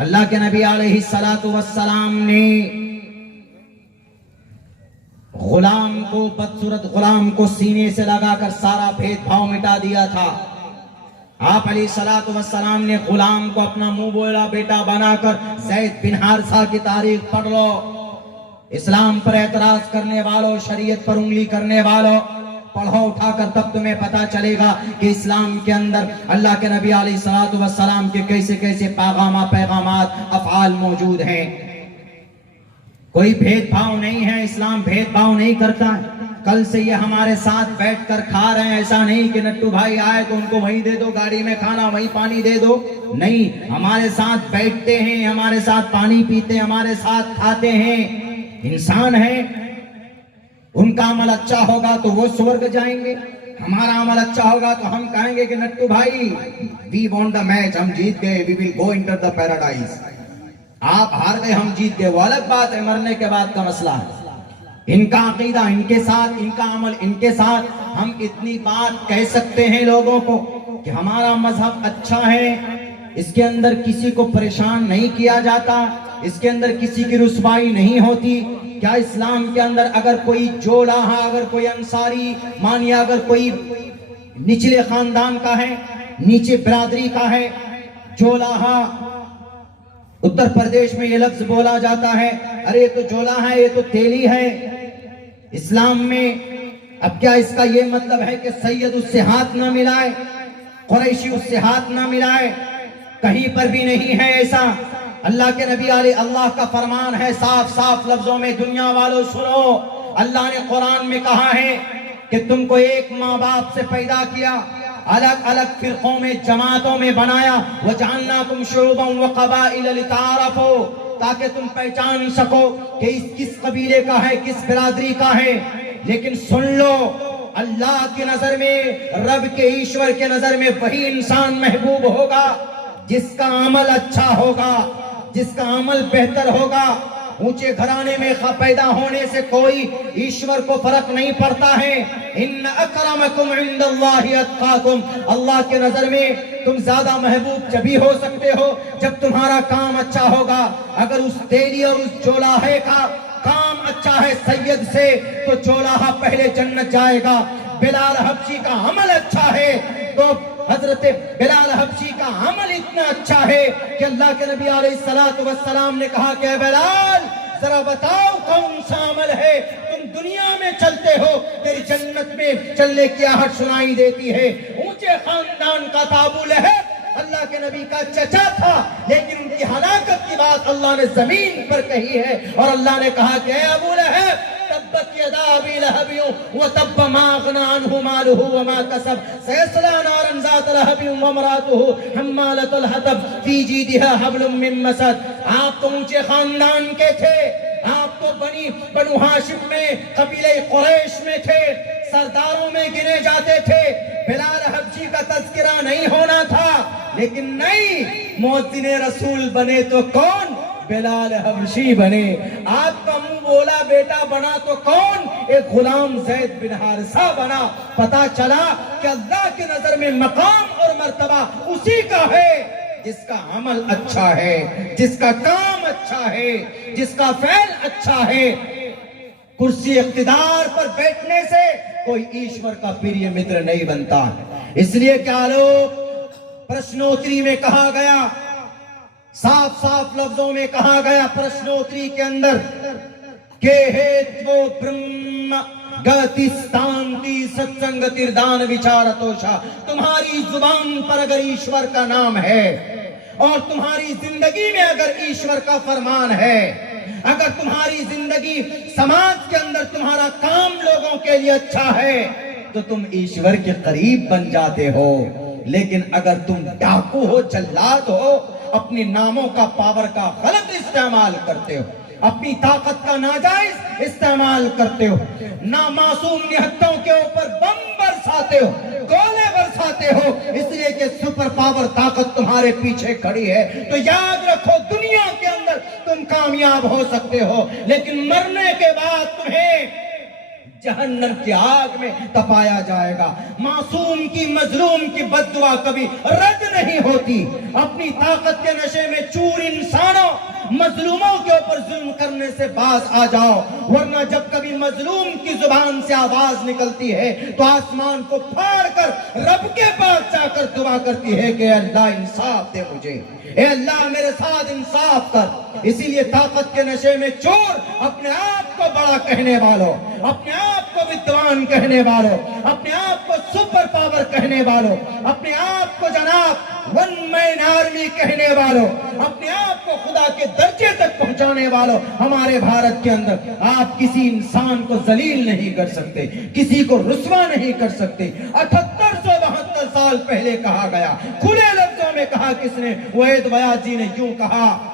अल्लाह के नबी अलैहिस्सलातु वस्सलाम ने गुलाम को, बदसूरत गुलाम को सीने से लगाकर सारा भेदभाव मिटा दिया था। आप अलैहिस्सलातु वस्सलाम ने गुलाम को अपना मुंह बोला बेटा बनाकर, ज़ैद बिन हारिसा की तारीख पढ़ लो। इस्लाम पर एतराज करने वालों, शरीयत पर उंगली करने वालों, पढ़ो उठाकर, तब तुम्हें पता चलेगा कि इस्लाम के अंदर अल्लाह के नबी अलैहिस्सलातु वस्सलाम के कैसे कैसे पैगामात अफ़आल मौजूद हैं। कोई भेदभाव नहीं है, इस्लाम भेदभाव नहीं करता है। कल से ये हमारे साथ बैठकर खा रहे हैं, ऐसा नहीं कि नट्टू भाई आए तो उनको वहीं दे दो, गाड़ी में खाना वहीं पानी दे दो, नहीं। हमारे साथ बैठते हैं, हमारे साथ पानी पीते, हमारे साथ खाते हैं, इंसान है। उनका अमल अच्छा होगा तो वो स्वर्ग जाएंगे, हमारा अमल अच्छा होगा तो हम कहेंगे कि नट्टू भाई वी वॉन्ट द मैच, हम जीत गए, we will go enter the paradise. आप हार गए, हम जीत गए, वो अलग बात है, मरने के बाद का मसला है। इनका अकीदा इनके साथ, इनका अमल इनके साथ। हम इतनी बात कह सकते हैं लोगों को कि हमारा मजहब अच्छा है, इसके अंदर किसी को परेशान नहीं किया जाता, इसके अंदर किसी की रुसवाई नहीं होती। क्या इस्लाम के अंदर अगर कोई जोलाहा, अगर कोई अंसारी, मानिए अगर कोई निचले खानदान का है, नीचे बिरादरी का है, जोलाहा, उत्तर प्रदेश में ये लफ्ज बोला जाता है, अरे ये तो जोला है, ये तो तेली है इस्लाम में। अब क्या इसका ये मतलब है कि सैयद उससे हाथ ना मिलाए, कुरैशी उससे हाथ ना मिलाए? कहीं पर भी नहीं है ऐसा। अल्लाह के नबी अल्लाह का फरमान है साफ साफ लफ्जों में, दुनिया वालों सुनो, अल्लाह ने कुरान में कहा है कि तुमको एक माँ बाप से पैदा किया, अलग अलग फिरकों में, जमातों में बनाया, वजअलनाकुम शुअबन व क़बाइल लिताअरफू, ताकि तुम पहचान सको कि इस किस कबीले का है, किस बिरादरी का है। लेकिन सुन लो, अल्लाह की नजर में, रब के ईश्वर के नजर में वही इंसान महबूब होगा जिसका अमल अच्छा होगा, जिसका अमल बेहतर होगा। ऊंचे घराने में पैदा होने से कोई ईश्वर को फर्क नहीं पड़ता है। इन्न अकरमकुम इंदल्लाहि अत्काकुम, अल्लाह के नजर में तुम ज्यादा महबूब जभी हो सकते हो जब तुम्हारा काम अच्छा होगा। अगर उस तेली और उस जोलाहे का काम अच्छा है सैयद से, तो जोलाहा पहले जन्नत जाएगा। बिलाल हबशी का अमल अच्छा है तो हजरत बिलाल हबशी का अमल इतना अच्छा है कि अल्लाह के नबी अलैहिस्सलातु वस्सलाम ने कहा कि बिलाल जरा बताओ कौन सा अमल है, तुम दुनिया में चलते हो, तेरी जन्नत में चलने की आहट सुनाई देती है। ऊंचे खानदान का ताबू लहब अल्लाह के नबी का चचा था, लेकिन उनकी हलाकत की बात अल्लाह ने जमीन पर कही है। और अल्लाह ने कहा कि अबू लहब तब्बत यदा अबी लहब व तब्ब मा अगना अन्हु मालुहु व मा कसब सयस्ला नारन ज़ात लहब व इम्राअतुहु हम्मालतुल हतब फी जीदिहा हब्लुम मिन मसद। आप तो ऊंचे खानदान के थे, आप तो बनु हाशिम में, कबीले कुरैश में थे, सरदारों में गिने जाते थे। बिलाल हबशी का तज़किरा नहीं होना था, लेकिन नहीं, मुअज्जिने रसूल बने तो कौन? बिलाल हबशी बने। आपका मुंह बोला बेटा बना तो कौन? एक गुलाम ज़ैद बिन हारिसा बना। पता चला कि अल्लाह की नजर में मकाम और मर्तबा उसी का है जिसका अमल अच्छा है, जिसका काम अच्छा है, जिसका फैल अच्छा है। कुर्सी इख्तिदार पर बैठने से कोई ईश्वर का प्रिय मित्र नहीं बनता। इसलिए क्या लोग प्रश्नोत्तरी में कहा गया, साफ साफ लफ्जों में कहा गया प्रश्नोत्तरी के अंदर के हेत्वो ब्रह्म गतिस्तांति सत्संगतिर्दान विचारतोषा। तुम्हारी जुबान पर अगर ईश्वर का नाम है और तुम्हारी जिंदगी में अगर ईश्वर का फरमान है, अगर तुम्हारी जिंदगी समाज के अंदर तुम्हारा काम लोगों के लिए अच्छा है, तो तुम ईश्वर के करीब बन जाते हो। लेकिन अगर तुम डाकू हो, जल्लाद हो, अपनी नामों का, पावर का गलत इस्तेमाल करते हो, अपनी ताकत का नाजायज इस्तेमाल करते हो, ना मासूम निहत्तों के ऊपर बम बरसाते हो, गोले बरसाते हो, इसलिए कि सुपर पावर ताकत तुम्हारे पीछे खड़ी है, तो याद रखो दुनिया के अंदर तुम कामयाब हो सकते हो, लेकिन मरने के बाद तुम्हें जहन्नम की आग में तपाया जाएगा। मासूम की, मजलूम की बद्दुआ कभी रद्द नहीं होती। अपनी ताकत के नशे में चूर इंसानों, मजलूमों के ऊपर जुल्म करने से बाज आ जाओ, वरना जब कभी मजलूम की जुबान से आवाज निकलती है तो आसमान को फाड़ कर रब के पास जाकर दुआ करती है कि अल्लाह इंसाफ दे मुझे, ए अल्लाह मेरे साथ इंसाफ कर। इसीलिए ताकत के नशे में चोर अपने आप को बड़ा कहने वालों, अपने आप को विद्वान कहने वालों, अपने आप को सुपर पावर कहने वालों, अपने आप को जनाब वन मैन आर्मी कहने वालों, अपने आप को खुदा के दर्जे तक पहुंचाने वालों, हमारे भारत के अंदर आप किसी इंसान को जलील नहीं कर सकते, किसी को रुस्वा नहीं कर सकते। 7872 साल पहले कहा गया, खुले लफ्जों में कहा किसने? वेद व्यास जी ने यूं कहा,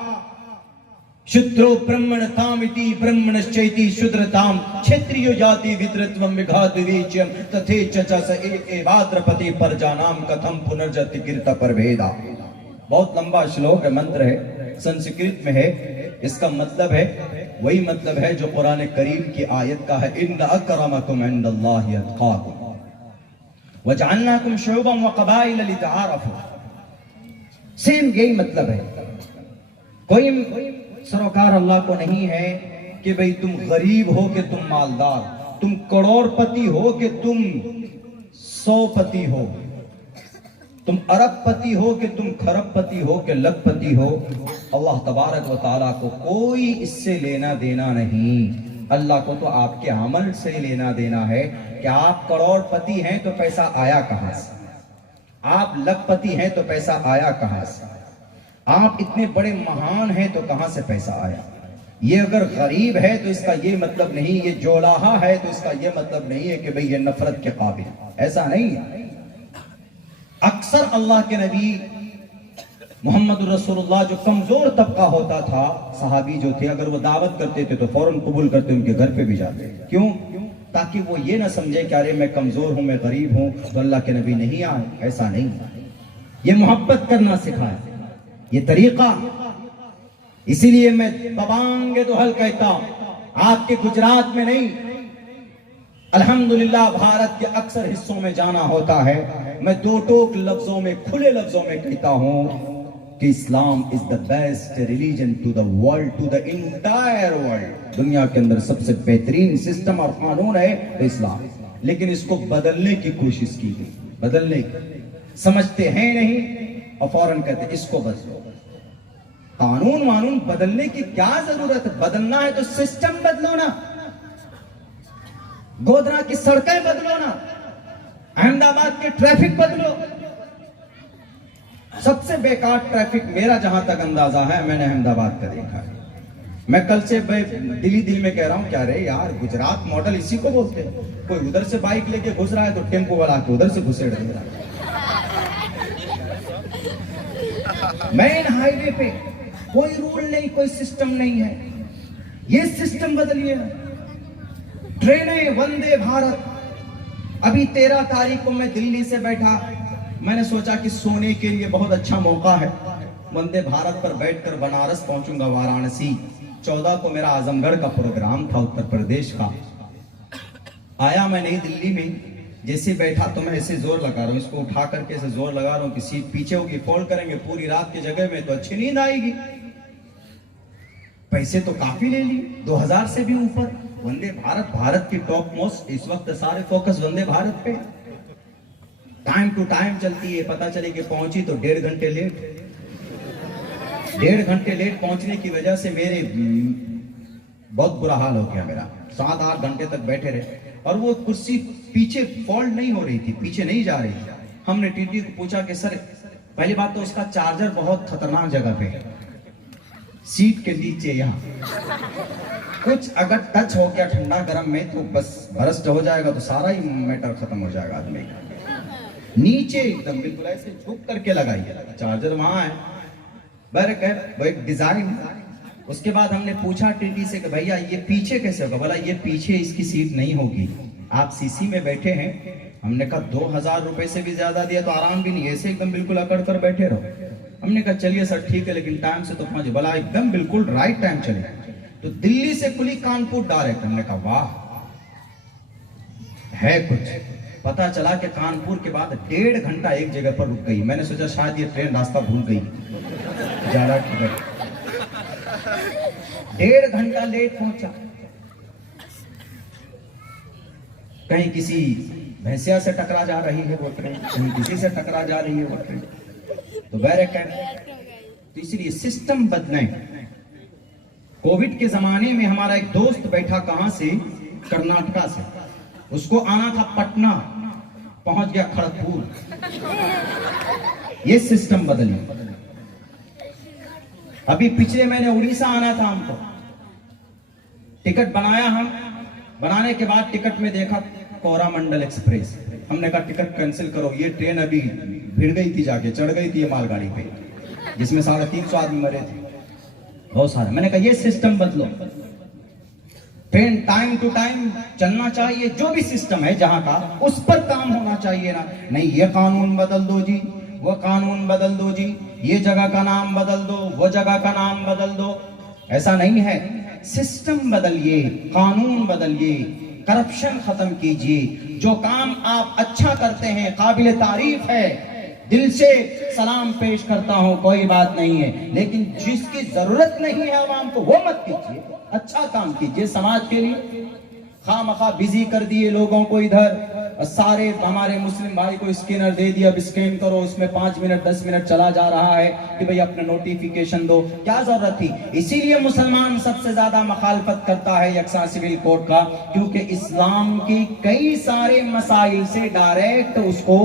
शूद्रो ब्रह्मण तामिति ब्रह्मणश्चैति शूद्रताम क्षत्रियो जाति विद्रत्वम विघातवीच्यम तथे चचा स एवाद्रपति परजानाम कथम पुनर्जति कीर्त परभेदा। बहुत लंबा श्लोक है, मंत्र है, संस्कृत में है। इसका मतलब है, वही मतलब है जो कुरान करीम की आयत का है, इन्न अक्रमकुम इंदल्लाहि अत्काकुम वजअलनाकुम शुअबन व क़बाइल लितआरफू। सेम यही मतलब है। कोई सरोकार अल्लाह को नहीं है कि भाई तुम गरीब हो कि तुम मालदार, तुम करोड़पति हो कि तुम 100पति हो, तुम अरबपति हो कि तुम खरबपति हो कि लखपति हो। अल्लाह तबारक व तआला को कोई इससे लेना देना नहीं। अल्लाह को तो आपके अमल से लेना देना है कि आप करोड़पति हैं तो पैसा आया कहां से, आप लखपति हैं तो पैसा आया कहां से, आप इतने बड़े महान हैं तो कहां से पैसा आया। ये अगर गरीब है तो इसका ये मतलब नहीं, ये जोलाहा है तो इसका ये मतलब नहीं है कि भाई ये नफरत के काबिल, ऐसा नहीं है। अक्सर अल्लाह के नबी मोहम्मद रसूलुल्लाह जो कमजोर तबका होता था, सहाबी जो थे, अगर वो दावत करते थे तो फौरन कबूल करते, उनके घर पे भी जाते। क्यों? ताकि वो ये ना समझे कि अरे मैं कमजोर हूं, मैं गरीब हूं तो अल्लाह के नबी नहीं आए। ऐसा नहीं, ये मोहब्बत करना सिखाया, ये तरीका। इसीलिए मैं तबांग दुहल कहता हूं, आपके गुजरात में नहीं, अल्हम्दुलिल्लाह भारत के अक्सर हिस्सों में जाना होता है। मैं दो टोक लफ्जों में, खुले लफ्जों में कहता हूं कि Islam is the best religion to the world, to the entire world. दुनिया के अंदर सबसे बेहतरीन सिस्टम और कानून है तो इस्लाम। लेकिन इसको बदलने की कोशिश की गई, बदलने की समझते हैं नहीं और फौरन कहते इसको बदलो। कानून वानून बदलने की क्या जरूरत है? बदलना है तो सिस्टम बदलो ना, गोधरा की सड़कें बदलो ना, अहमदाबाद के ट्रैफिक बदलो, सबसे बेकार ट्रैफिक मेरा जहां तक अंदाजा है, मैंने अहमदाबाद का देखा है। मैं कल से दिल में कह रहा हूं, क्या रे यार, गुजरात मॉडल इसी को बोलते हैं। कोई उधर से बाइक लेके घुस रहा है तो टेम्पो वाला के उधर से घुसेड़ दे रहा है। मेन हाईवे पे कोई रूल नहीं, कोई सिस्टम नहीं है। ये सिस्टम बदलिए। ट्रेनें वंदे भारत, अभी 13 तारीख को मैं दिल्ली से बैठा, मैंने सोचा कि सोने के लिए बहुत अच्छा मौका है, वंदे भारत पर बैठकर बनारस पहुंचूंगा, वाराणसी। 14 को मेरा आजमगढ़ का प्रोग्राम था, उत्तर प्रदेश का। आया मैं नई दिल्ली में, जैसे बैठा तो मैं ऐसे जोर लगा रहा हूँ, इसको उठा करके ऐसे जोर लगा रहा हूँ कि सीट पीछे होगी, फोल्ड करेंगे पूरी रात की जगह में तो अच्छी नींद आएगी। पैसे तो काफी ले लिए, 2000 से भी ऊपर। वंदे भारत, भारत की टॉप मोस्ट, इस वक्त सारे फोकस वंदे भारत पे। टाइम टू टाइम चलती है, पता चले कि पहुंची तो 1.5 घंटे लेट। 1.5 घंटे लेट पहुंचने की वजह से मेरे बहुत बुरा हाल हो गया मेरा। 7-8 घंटे तक बैठे रहे और वो कुर्सी पीछे फोल्ड नहीं हो रही थी, पीछे नहीं जा रही थी। हमने टीटी को पूछा कि सर, पहली बात तो उसका चार्जर बहुत खतरनाक जगह पे है, सीट के नीचे, यहाँ कुछ अगर टच हो गया ठंडा गर्म में तो बस बरस्ट हो जाएगा, तो सारा ही मैटर खत्म हो जाएगा आदमी का। नीचे एकदम बिल्कुल ऐसे झुक करके लगाइए, चार्जर वहां है, वो एक डिजाइन। उसके बाद हमने पूछा टीटी से कि भैया ये पीछे कैसे होगा? बोला ये पीछे इसकी सीट नहीं होगी, आप सीसी में बैठे हैं। हमने कहा 2000 रुपए से भी ज्यादा दिया तो आराम भी नहीं, ऐसे एकदम बिल्कुल अकड़ कर बैठे रहो। हमने कहा चलिए सर ठीक है, लेकिन टाइम से तो पहुंचे। बोला एकदम बिल्कुल राइट टाइम चले। तो दिल्ली से खुली कानपुर डायरेक्ट। हमने कहा वाह, है कुछ। पता चला कि कानपुर के बाद 1.5 घंटा एक जगह पर रुक गई। मैंने सोचा शायद ये ट्रेन रास्ता भूल गई, ज्यादा टिकट। 1.5 घंटा लेट पहुंचा। कहीं किसी भैंसिया से टकरा जा रही है वो ट्रेन, कहीं किसी से टकरा जा रही है वो ट्रेन, तो बैरक है। तो इसलिए सिस्टम बदले। कोविड के जमाने में हमारा एक दोस्त बैठा, कहां से, कर्नाटका से, उसको आना था पटना, पहुंच गया खड़गपुर। ये सिस्टम बदले। अभी पिछले महीने उड़ीसा आना था हमको, टिकट बनाया हम, बनाने के बाद टिकट में देखा कोरामंडल एक्सप्रेस। हमने कहा टिकट कैंसिल करो, ये ट्रेन अभी भिड़ गई थी, जाके चढ़ गई थी ये मालगाड़ी पे, जिसमें 350 आदमी मरे थे, बहुत सारे। मैंने कहा ये सिस्टम बदलो, ट्रेन टाइम टू टाइम चलना चाहिए। जो भी सिस्टम है जहां का, उस पर काम होना चाहिए ना। नहीं ये कानून बदल दो जी, वो कानून बदल दो जी, ये जगह का नाम बदल दो, वो जगह का नाम बदल दो, ऐसा नहीं है। सिस्टम बदलिए, कानून बदलिए, करप्शन खत्म कीजिए। जो काम आप अच्छा करते हैं, काबिल तारीफ है, दिल से सलाम पेश करता हूं, कोई बात नहीं है। लेकिन जिसकी जरूरत नहीं है आवाम को, वो मत कीजिए। अच्छा काम कीजिए समाज के लिए। खामखा बिजी कर दिए लोगों को इधर, सारे हमारे मुस्लिम भाई को स्कैनर दे दिया, अब स्कैन करो, उसमें 5 मिनट 10 मिनट चला जा रहा है कि भाई अपने नोटिफिकेशन दो। क्या जरूरत थी? इसीलिए मुसलमान सबसे ज्यादा मुखालफत करता है यकसा सिविल कोड का, क्योंकि इस्लाम की कई सारे मसाइल से डायरेक्ट उसको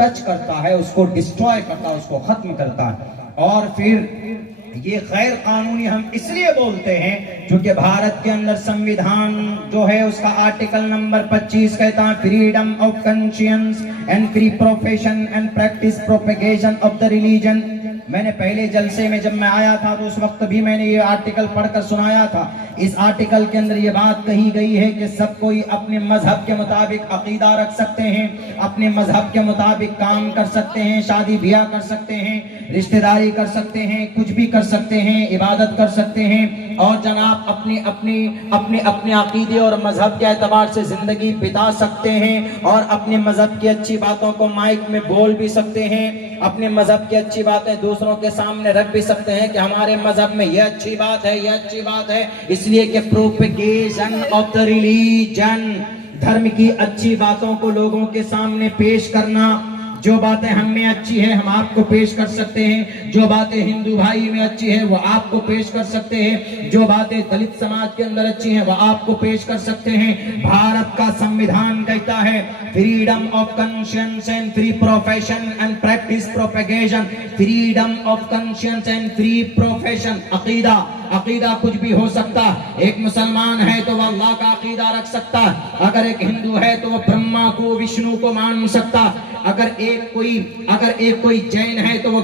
टच करता है, उसको डिस्ट्रॉय करता है, उसको खत्म करता है। और फिर ये गैर कानूनी हम इसलिए बोलते हैं क्योंकि भारत के अंदर संविधान जो है उसका आर्टिकल नंबर 25 कहता है freedom of conscience and free profession and practice propagation of the religion. मैंने पहले जलसे में जब मैं आया था तो उस वक्त भी मैंने ये आर्टिकल पढ़कर सुनाया था। इस आर्टिकल के अंदर ये बात कही गई है कि सब कोई अपने मजहब के मुताबिक अकीदा रख सकते हैं, अपने मजहब के मुताबिक काम कर सकते हैं, शादी ब्याह कर सकते हैं, रिश्तेदारी कर सकते हैं, कुछ भी कर सकते हैं, इबादत कर सकते हैं, और जनाब अपने अपने अपने अपने अकीदे और मजहब के एतबार से जिंदगी बिता सकते हैं, और अपने मजहब की अच्छी बातों को माइक में बोल भी सकते हैं, अपने मजहब की अच्छी बातें दूसरों के सामने रख भी सकते हैं कि हमारे मजहब में यह अच्छी बात है, यह अच्छी बात है। इसलिए कि प्रोपेगेशन ऑफ द रिलीजन, धर्म की अच्छी बातों को लोगों के सामने पेश करना, जो बातें हम में अच्छी है हम आपको पेश कर सकते हैं, जो बातें हिंदू भाई में अच्छी है वो आपको पेश कर सकते हैं, जो बातें दलित समाज के अंदर अच्छी है वो आपको पेश कर सकते हैं। भारत का संविधान कहता है freedom of conscience and free profession and practice propagation, freedom of conscience and free profession. अकीदा, अकीदा कुछ भी हो सकता। एक मुसलमान है तो वह अल्लाह का अकीदा रख सकता, अगर एक हिंदू है तो वह ब्रह्मा को विष्णु को मान सकता, अगर एक कोई जैन है तो वो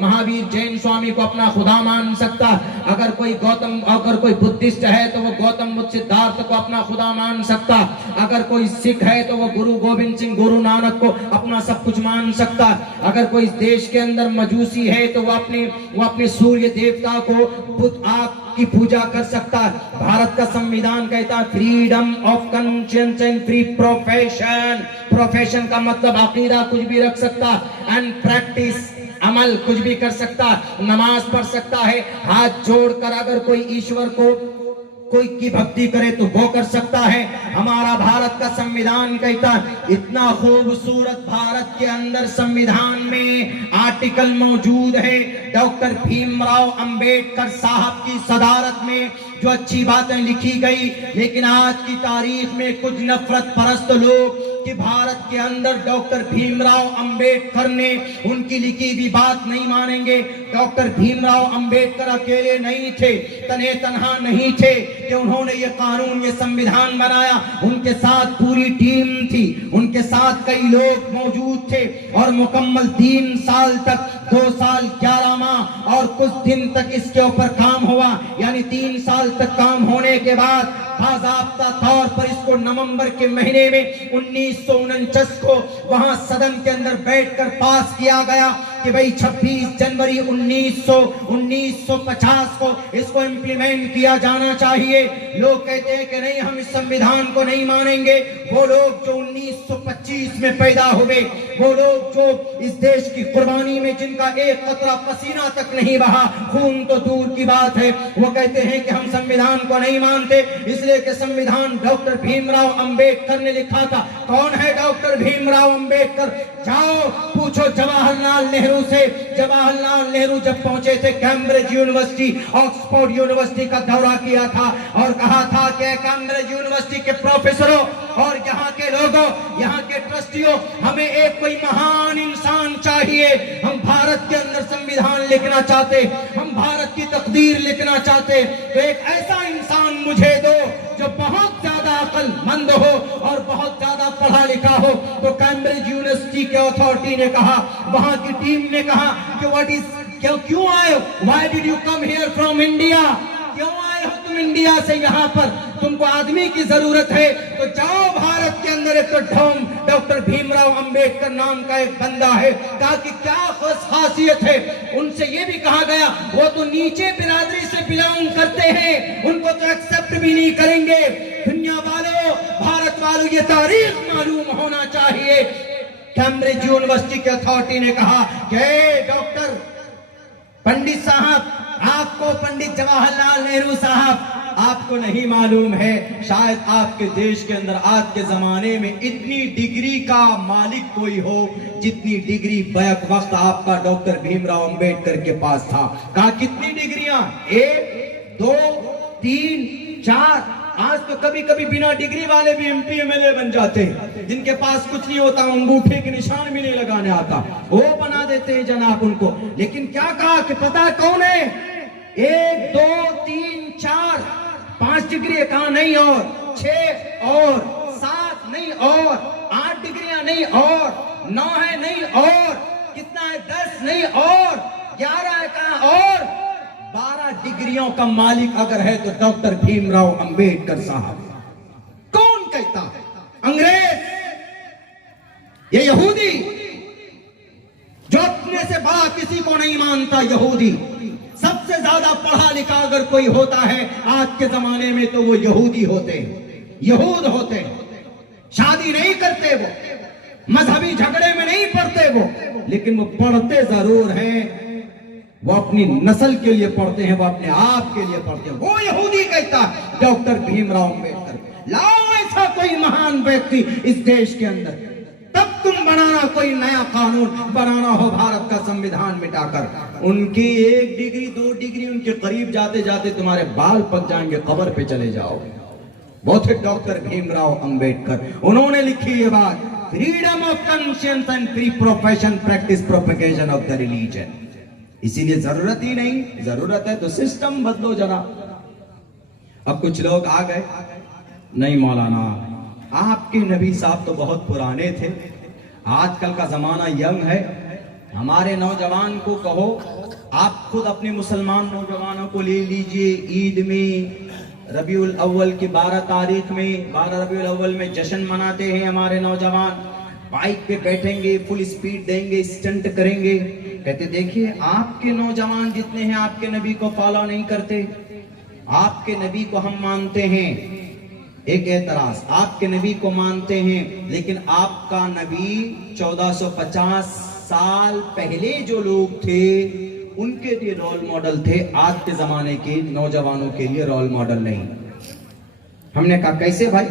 महावीर जैन स्वामी को अपना खुदा मान सकता, अगर कोई बुद्धिस्ट है तो वो गौतम बुद्ध सिद्धार्थ को अपना खुदा मान सकता, अगर कोई सिख है तो वो गुरु गोविंद सिंह गुरु नानक को अपना सब कुछ मान सकता, अगर कोई देश के अंदर मजूसी है तो वो अपने सूर्य देवता को बुद्ध आग की पूजा कर सकता। भारत का संविधान कहता है freedom of conscience and free profession. Profession का मतलब अकीदा कुछ भी रख सकता, एंड प्रैक्टिस अमल कुछ भी कर सकता, नमाज पढ़ सकता है, हाथ जोड़कर अगर कोई ईश्वर को कोई की भक्ति करे तो वो कर सकता है। हमारा भारत का संविधान कहता है, इतना खूबसूरत भारत के अंदर संविधान में आर्टिकल मौजूद है डॉक्टर भीमराव अंबेडकर साहब की सदारत में जो अच्छी बातें लिखी गई, लेकिन आज की तारीख में कुछ नफरत परस्त लोग कि भारत के अंदर डॉक्टर भीमराव अंबेडकर ने उनकी लिखी हुई बात नहीं मानेंगे। डॉक्टर भीमराव अंबेडकर अकेले नहीं थे, तने तनहा नहीं थे कि उन्होंने ये कानून ये संविधान बनाया, उनके साथ पूरी टीम थी, उनके साथ कई लोग मौजूद थे और मुकम्मल 3 साल तक 2 साल 11 माह और कुछ दिन तक इसके ऊपर काम हुआ। यानी 3 साल तक काम होने के बाद बाज़ाब्ता तौर पर इसको नवंबर के महीने में 1949 को वहां सदन के अंदर बैठकर पास किया गया कि भाई 26 जनवरी 1950 को इसको इम्प्लीमेंट किया जाना चाहिए। लोग कहते हैं कि नहीं, हम इस संविधान को नहीं मानेंगे। वो लोग जो 1925 में पैदा हुए, वो लोग जो इस देश की कुर्बानी में जिनका एक कतरा पसीना तक नहीं बहा, खून तो दूर की बात है, वो कहते हैं कि हम संविधान को नहीं मानते, इसलिए कि संविधान डॉक्टर भीमराव अंबेडकर ने लिखा था। कौन है डॉक्टर भीमराव अंबेडकर? जाओ पूछो जवाहरलाल नेहरू से। जवाहरलाल नेहरू जब पहुंचे थे कैम्ब्रिज यूनिवर्सिटी, ऑक्सफोर्ड यूनिवर्सिटी का दौरा किया था और कहा था कि कैम्ब्रिज यूनिवर्सिटी के प्रोफेसरों और यहाँ के लोगों, यहाँ के ट्रस्टियों, हमें एक कोई महान इंसान चाहिए। हम भारत के अंदर संविधान लिखना चाहते, हम भारत की तकदीर लिखना चाहते, तो एक ऐसा इंसान मुझे दो जो बहुत ज्यादा अक्लमंद हो और बहुत ज्यादा पढ़ा लिखा हो। तो कैम्ब्रिज यूनिवर्सिटी के अथॉरिटी ने कहा, वहां की टीम ने कहा कि क्यों आए हो? Why did you come here from India? क्यों आए हो तुम इंडिया से यहाँ पर? तुमको आदमी की जरूरत है तो जाओ भारत के अंदर एक डॉक्टर भीमराव अंबेडकर नाम का एक बंदा है। कहा कि क्या खासियत है? उनसे ये भी कहा गया वो तो नीचे बिरादरी से बिलोंग करते हैं, उनको तो एक्सेप्ट भी नहीं करेंगे। दुनिया वालों, भारत वालों, ये तारीख मालूम होना चाहिए। कैम्ब्रिज यूनिवर्सिटी के अथॉरिटी ने कहा कि डॉक्टर पंडित साहब, आपको पंडित जवाहरलाल नेहरू साहब, आपको नहीं मालूम है, शायद आपके देश के अंदर आज के जमाने में इतनी डिग्री का मालिक कोई हो जितनी डिग्री बैक वक्त आपका डॉक्टर भीमराव अंबेडकर के पास था। कहा कितनी डिग्रियां? 1, 2, 3, 4। आज तो कभी कभी बिना डिग्री वाले भी MP MLA बन जाते हैं, जिनके पास कुछ नहीं होता, अंगूठे के निशान भी नहीं लगाने आता, वो बना देते हैं जनाब उनको। लेकिन क्या कहा कि पता है कौन है? 1, 2, 3, 4, 5 डिग्री कहा नहीं, और 6 और 7 नहीं, और 8 डिग्रियां नहीं, और 9 है नहीं, और कितना है? 10 नहीं, और 11 है कहा, और 12 डिग्रियों का मालिक अगर है तो डॉक्टर भीमराव अंबेडकर साहब। कौन कहता है? अंग्रेज, ये यहूदी जो अपने से बड़ा किसी को नहीं मानता, यहूदी। सबसे ज्यादा पढ़ा लिखा अगर कोई होता है आज के जमाने में तो वो यहूदी होते हैं, यहूद होते हैं। शादी नहीं करते वो, मजहबी झगड़े में नहीं पड़ते वो, लेकिन वो पढ़ते जरूर हैं। वो अपनी नस्ल के लिए पढ़ते हैं, वो अपने आप के लिए पढ़ते हैं। वो यहूदी कहता है डॉक्टर भीमराव अंबेडकर। लाओ ऐसा कोई महान व्यक्ति इस देश के अंदर, तब तुम बनाना कोई नया कानून, बनाना हो भारत का संविधान मिटाकर। उनकी 1 डिग्री 2 डिग्री उनके करीब जाते जाते तुम्हारे बाल पक जाएंगे, कब्र पे चले जाओ। वो थे डॉक्टर भीमराव अंबेडकर, उन्होंने लिखी ये बात, freedom of conscience and free profession practice propagation of the religion. इसीलिए जरूरत ही नहीं, जरूरत है तो सिस्टम बदलो जरा। अब कुछ लोग आ गए, नहीं मौलाना आपके नबी साहब तो बहुत पुराने थे, आजकल का जमाना यंग है, हमारे नौजवान को कहो, आप खुद अपने मुसलमान नौजवानों को ले लीजिए, ईद में रबीउल अव्वल की 12 तारीख में, 12 रबीउल अव्वल में जश्न मनाते हैं हमारे नौजवान, बाइक पे बैठेंगे, फुल स्पीड देंगे, स्टंट करेंगे। कहते देखिए आपके नौजवान जितने हैं आपके नबी को फॉलो नहीं करते, आपके नबी को हम मानते हैं, एक एतराज, आपके नबी को मानते हैं लेकिन आपका नबी 1450 साल पहले जो लोग थे उनके लिए रोल मॉडल थे, आज के जमाने के नौजवानों के लिए रोल मॉडल नहीं। हमने कहा कैसे भाई,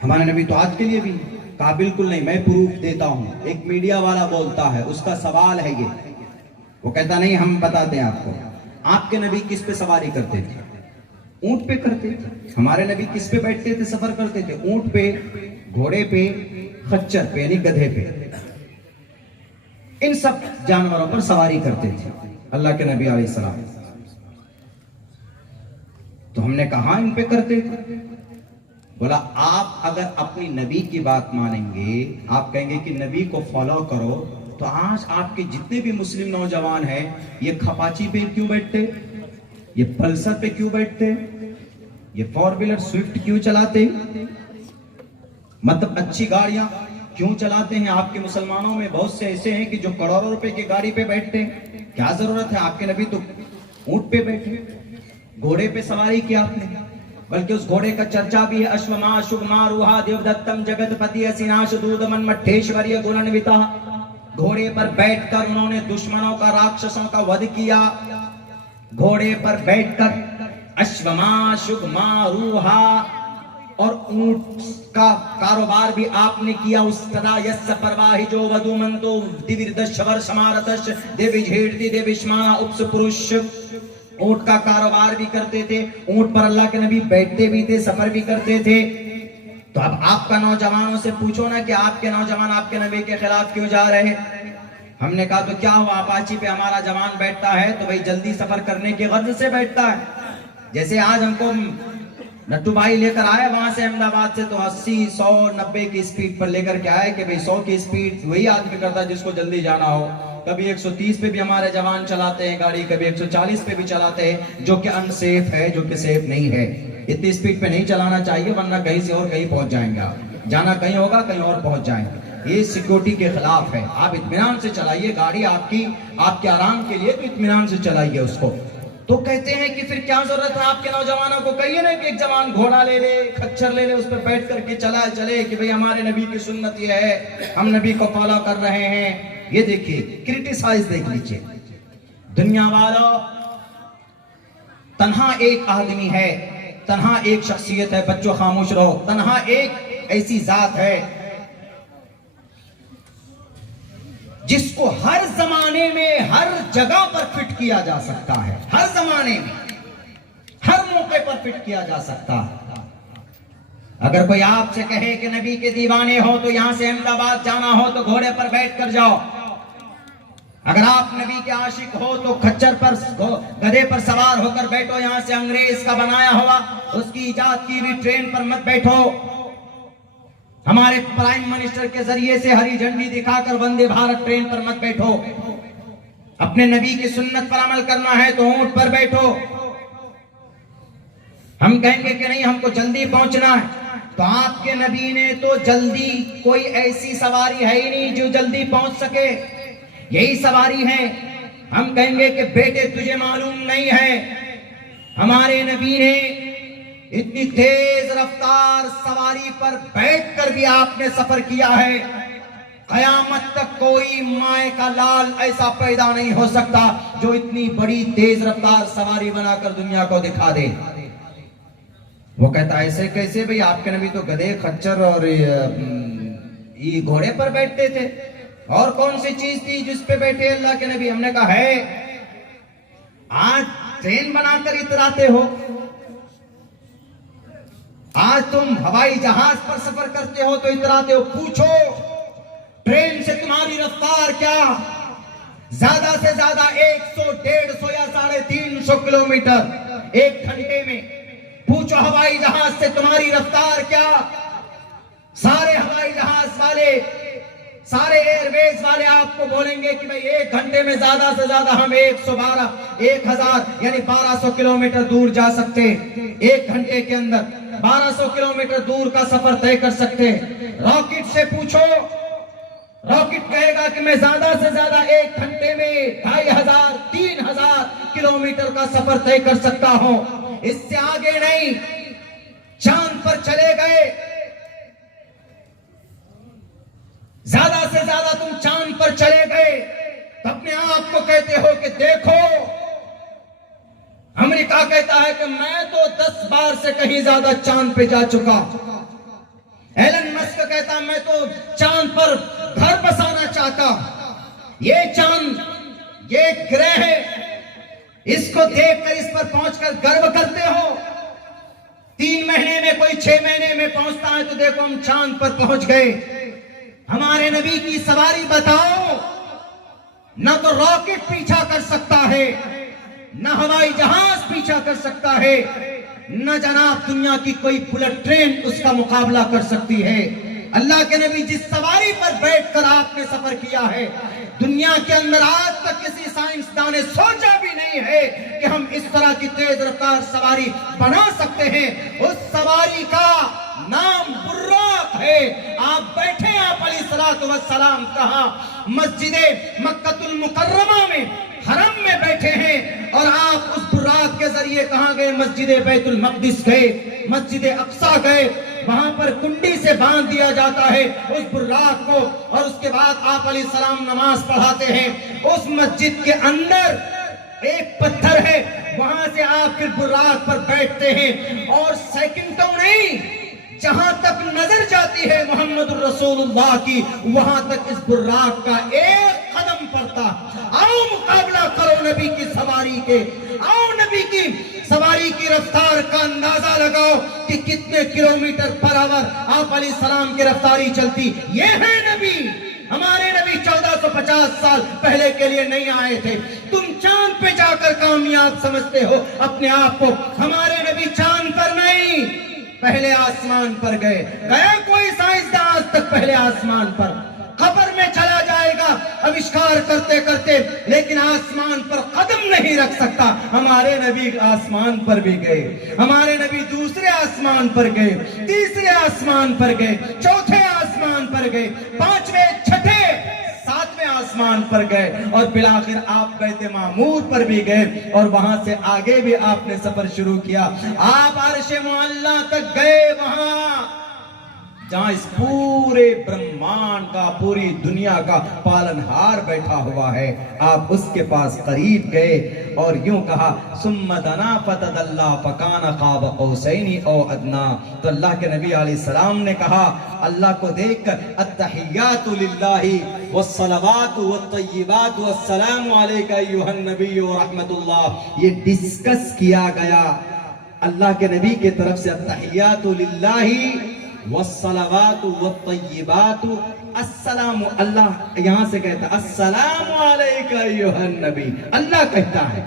हमारा नबी तो आज के लिए भी, कहा बिल्कुल नहीं, मैं प्रूफ देता हूं। एक मीडिया वाला बोलता है, उसका सवाल है ये, वो कहता नहीं हम बताते हैं आपको, आपके नबी किस पे सवारी करते थे? ऊंट पे करते थे। हमारे नबी किस पे बैठते थे, सफर करते थे? ऊंट पे, घोड़े पे, खच्चर पे यानी गधे पे, इन सब जानवरों पर सवारी करते थे अल्लाह के नबी अलैहिस्सलाम। तो हमने कहा इन पे करते थे, बोला आप अगर अपनी नबी की बात मानेंगे, आप कहेंगे कि नबी को फॉलो करो, तो आज आपके जितने भी मुस्लिम नौजवान हैं ये खपाची पे क्यों बैठते, ये पल्सर पे क्यों बैठते, ये 4 व्हीलर स्विफ्ट क्यों चलाते, मतलब अच्छी गाड़ियां क्यों चलाते हैं? आपके मुसलमानों में बहुत से ऐसे हैं कि जो करोड़ों रुपए की गाड़ी पे बैठते हैं, क्या जरूरत है? आपके नबी तो ऊंट पे बैठे, घोड़े पे सवारी की आपने, बल्कि उस घोड़े का चर्चा भी है, अश्वमा शुभमा रूहा देवदत्तम जगतपति असिनाश दूदमन मठेश्वर्य गुणान्विता। घोड़े पर बैठकर उन्होंने दुश्मनों का, राक्षसों का वध किया, घोड़े पर बैठकर अश्वमा शुभमा रूहा, और ऊंट का कारोबार भी आपने किया। उस तदा यस्य परवाहि जो वधुमंतो दिविर्दशवर समारतश देवी झेड़ती देविष्मा उपस पुरुष, ऊंट का कारोबार भी करते थे, ऊंट पर अल्लाह के नबी बैठते भी थे, सफर भी करते थे। तो अब आपका नौजवानों से पूछो ना कि आपके नौजवान आपके नबी के खिलाफ क्यों जा रहे हैं। हमने कहा तो क्या हुआ, अपाची पे हमारा जवान बैठता है तो भाई जल्दी सफर करने की गर्ज से बैठता है। जैसे आज हमको नट्टू भाई लेकर आए वहां से अहमदाबाद से, तो 80, 100, 90 की स्पीड पर लेकर के आए कि भाई 100 की स्पीड वही आदमी करता है जिसको जल्दी जाना हो। कभी 130 पे भी हमारे जवान चलाते हैं गाड़ी, कभी 140 पे भी चलाते हैं, जो कि अनसेफ है, जो कि सेफ नहीं है। इतनी स्पीड पे नहीं चलाना चाहिए, वरना कहीं से और कहीं पहुंच जाएंगे आप, जाना कहीं होगा कहीं और पहुंच जाएंगे। ये सिक्योरिटी के खिलाफ है। आप इत्मीनान से चलाइए गाड़ी, आपकी आपके आराम के लिए, तो इत्मीनान से चलाइए उसको। तो कहते हैं कि फिर क्या जरूरत है आपके नौजवानों को, कहिए ना कि एक जवान घोड़ा ले ले, खच्चर ले ले, उस पर बैठ करके चले कि भाई हमारे नबी की सुन्नत ये है, हम नबी को फॉलो कर रहे हैं। ये देखिए क्रिटिसाइज देख लीजिए। दुनिया वालों, तन्हा एक आदमी है, तन्हा एक शख्सियत है, बच्चों खामोश रहो, तन्हा एक ऐसी जात है जिसको हर जमाने में हर जगह पर फिट किया जा सकता है, हर जमाने में हर मौके पर फिट किया जा सकता है। अगर कोई आपसे कहे कि नबी के दीवाने हो तो यहां से अहमदाबाद जाना हो तो घोड़े पर बैठ कर जाओ, अगर आप नबी के आशिक हो तो खच्चर पर, गधे पर सवार होकर बैठो, यहां से अंग्रेज का बनाया हुआ उसकी इजाद की हुई ट्रेन पर मत बैठो। हमारे प्राइम मिनिस्टर के जरिए से हरी झंडी दिखाकर वंदे भारत ट्रेन पर मत बैठो। अपने नबी की सुन्नत पर अमल करना है तो ऊंट पर बैठो। हम कहेंगे कि नहीं हमको जल्दी पहुंचना है, तो आपके नबी ने तो जल्दी, कोई ऐसी सवारी है ही नहीं जो जल्दी पहुंच सके, यही सवारी है। हम कहेंगे कि बेटे तुझे मालूम नहीं है, हमारे नबी ने इतनी तेज रफ्तार सवारी पर बैठकर भी आपने सफर किया है। कयामत तक कोई माए का लाल ऐसा पैदा नहीं हो सकता जो इतनी बड़ी तेज रफ्तार सवारी बनाकर दुनिया को दिखा दे। वो कहता ऐसे कैसे भाई, आपके नबी तो गधे, खच्चर और ये घोड़े पर बैठते थे। और कौन सी चीज थी जिस पे बैठे अल्लाह के नबी? हमने कहा है आज ट्रेन बनाकर इतराते हो, आज तुम हवाई जहाज पर सफर करते हो तो इतराते हो। पूछो ट्रेन से तुम्हारी रफ्तार क्या? ज्यादा से ज्यादा 100, 150 या 350 किलोमीटर एक घंटे में। पूछो हवाई जहाज से तुम्हारी रफ्तार क्या? सारे हवाई जहाज वाले, सारे एयरवेज वाले आपको बोलेंगे कि भाई एक घंटे में ज्यादा से ज्यादा हम 1000 यानी 1200 किलोमीटर दूर जा सकते हैं। एक घंटे के अंदर 1200 किलोमीटर दूर का सफर तय कर सकते हैं। रॉकेट से पूछो, रॉकेट कहेगा कि मैं ज्यादा से ज्यादा एक घंटे में 2500, 3000 किलोमीटर का सफर तय कर सकता हूं, इससे आगे नहीं। चांद पर चले गए, ज्यादा से ज्यादा तुम चांद पर चले गए तो अपने आप को कहते हो कि देखो, अमेरिका कहता है कि मैं तो 10 बार से कहीं ज्यादा चांद पे जा चुका। एलन मस्क कहता मैं तो चांद पर घर बसाना चाहता। ये चांद, ये ग्रह है, इसको देखकर इस पर पहुंचकर गर्व करते हो। 3 महीने में कोई 6 महीने में पहुंचता है तो देखो हम चांद पर पहुंच गए। हमारे नबी की सवारी बताओ, न तो रॉकेट पीछा कर सकता है, न हवाई जहाज पीछा कर सकता है, न जनाब दुनिया की कोई बुलेट ट्रेन उसका मुकाबला कर सकती है। अल्लाह के नबी जिस सवारी पर बैठकर आपने सफर किया है, दुनिया के अंदर आज तक किसी साइंसदान ने सोचा भी नहीं है कि हम इस तरह की तेज रफ्तार सवारी बना सकते हैं। उस सवारी का नाम बुर्राक है। आप बैठे, आप अलैहिस्सलातु वस्सलाम कहा मस्जिदे मक्कतुल मुकर्रमा में, हरम में बैठे हैं, और आप उस बुर्राक के जरिए कहां गए? मस्जिदे बैतुल मक़दिस गए, मस्जिदे अक्सा गए। वहां पर कुंडी से बांध दिया जाता है उस बुर्राक को, और उसके बाद आप अलैहिस्सलाम नमाज पढ़ाते हैं। उस मस्जिद के अंदर एक पत्थर है, वहां से आप फिर बुर्राक पर बैठते हैं, और सेकंडों नहीं, जहां तक नजर जाती है मोहम्मदुर रसूलुल्लाह की, वहां तक इस बुर्राक का एक कदम पड़ता। आओ मुकाबला करो नबी की सवारी के, आओ नबी की सवारी की रफ्तार का अंदाजा लगाओ कि कितने किलोमीटर पर आवर आप अलैहिस्सलाम की रफ्तारी चलती। ये है नबी। हमारे नबी 1450 साल पहले के लिए नहीं आए थे। तुम चांद पे जाकर कामयाब समझते हो अपने आप को। हमारे नबी चांद पर नहीं, पहले आसमान पर गए। गया कोई साइंसदान आज तक पहले आसमान पर? कब्र में चला जाएगा आविष्कार करते करते, लेकिन आसमान पर कदम नहीं रख सकता। हमारे नबी आसमान पर भी गए, हमारे नबी दूसरे आसमान पर गए, तीसरे आसमान पर गए, चौथे आसमान पर गए, 5वें, 6ठे, 7वें आसमान पर गए, और बिलाखिर आप बैते मामूर पर भी गए, और वहां से आगे भी आपने सफर शुरू किया। आप अर्श मुअल्ला तक गए, वहां जहां इस पूरे ब्रह्मांड का, पूरी दुनिया का पालनहार बैठा हुआ है। आप उसके पास करीब गए और यूं कहा सुम्मा दना फतदल्ला फकाना क़ाब क़ौसैनी औ अदना। तो अल्लाह के नबी अलैहिस्सलाम ने कहा, अल्लाह को देखकर अत्तहियातु लिल्लाहि वस्सलावातु वत्तय्यिबातु वस्सलामु अलैका अय्युहन नबी व रहमतुल्लाह, ये डिस्कस किया गया अल्लाह के नबी के तरफ से। अत्तहियातु लिल्लाहि वस्सलावातु वत्तय्यिबातु, अस्सलामु, अल्लाह यहां से कहता अस्सलामु अलैका अय्युहन नबी, अल्लाह कहता है।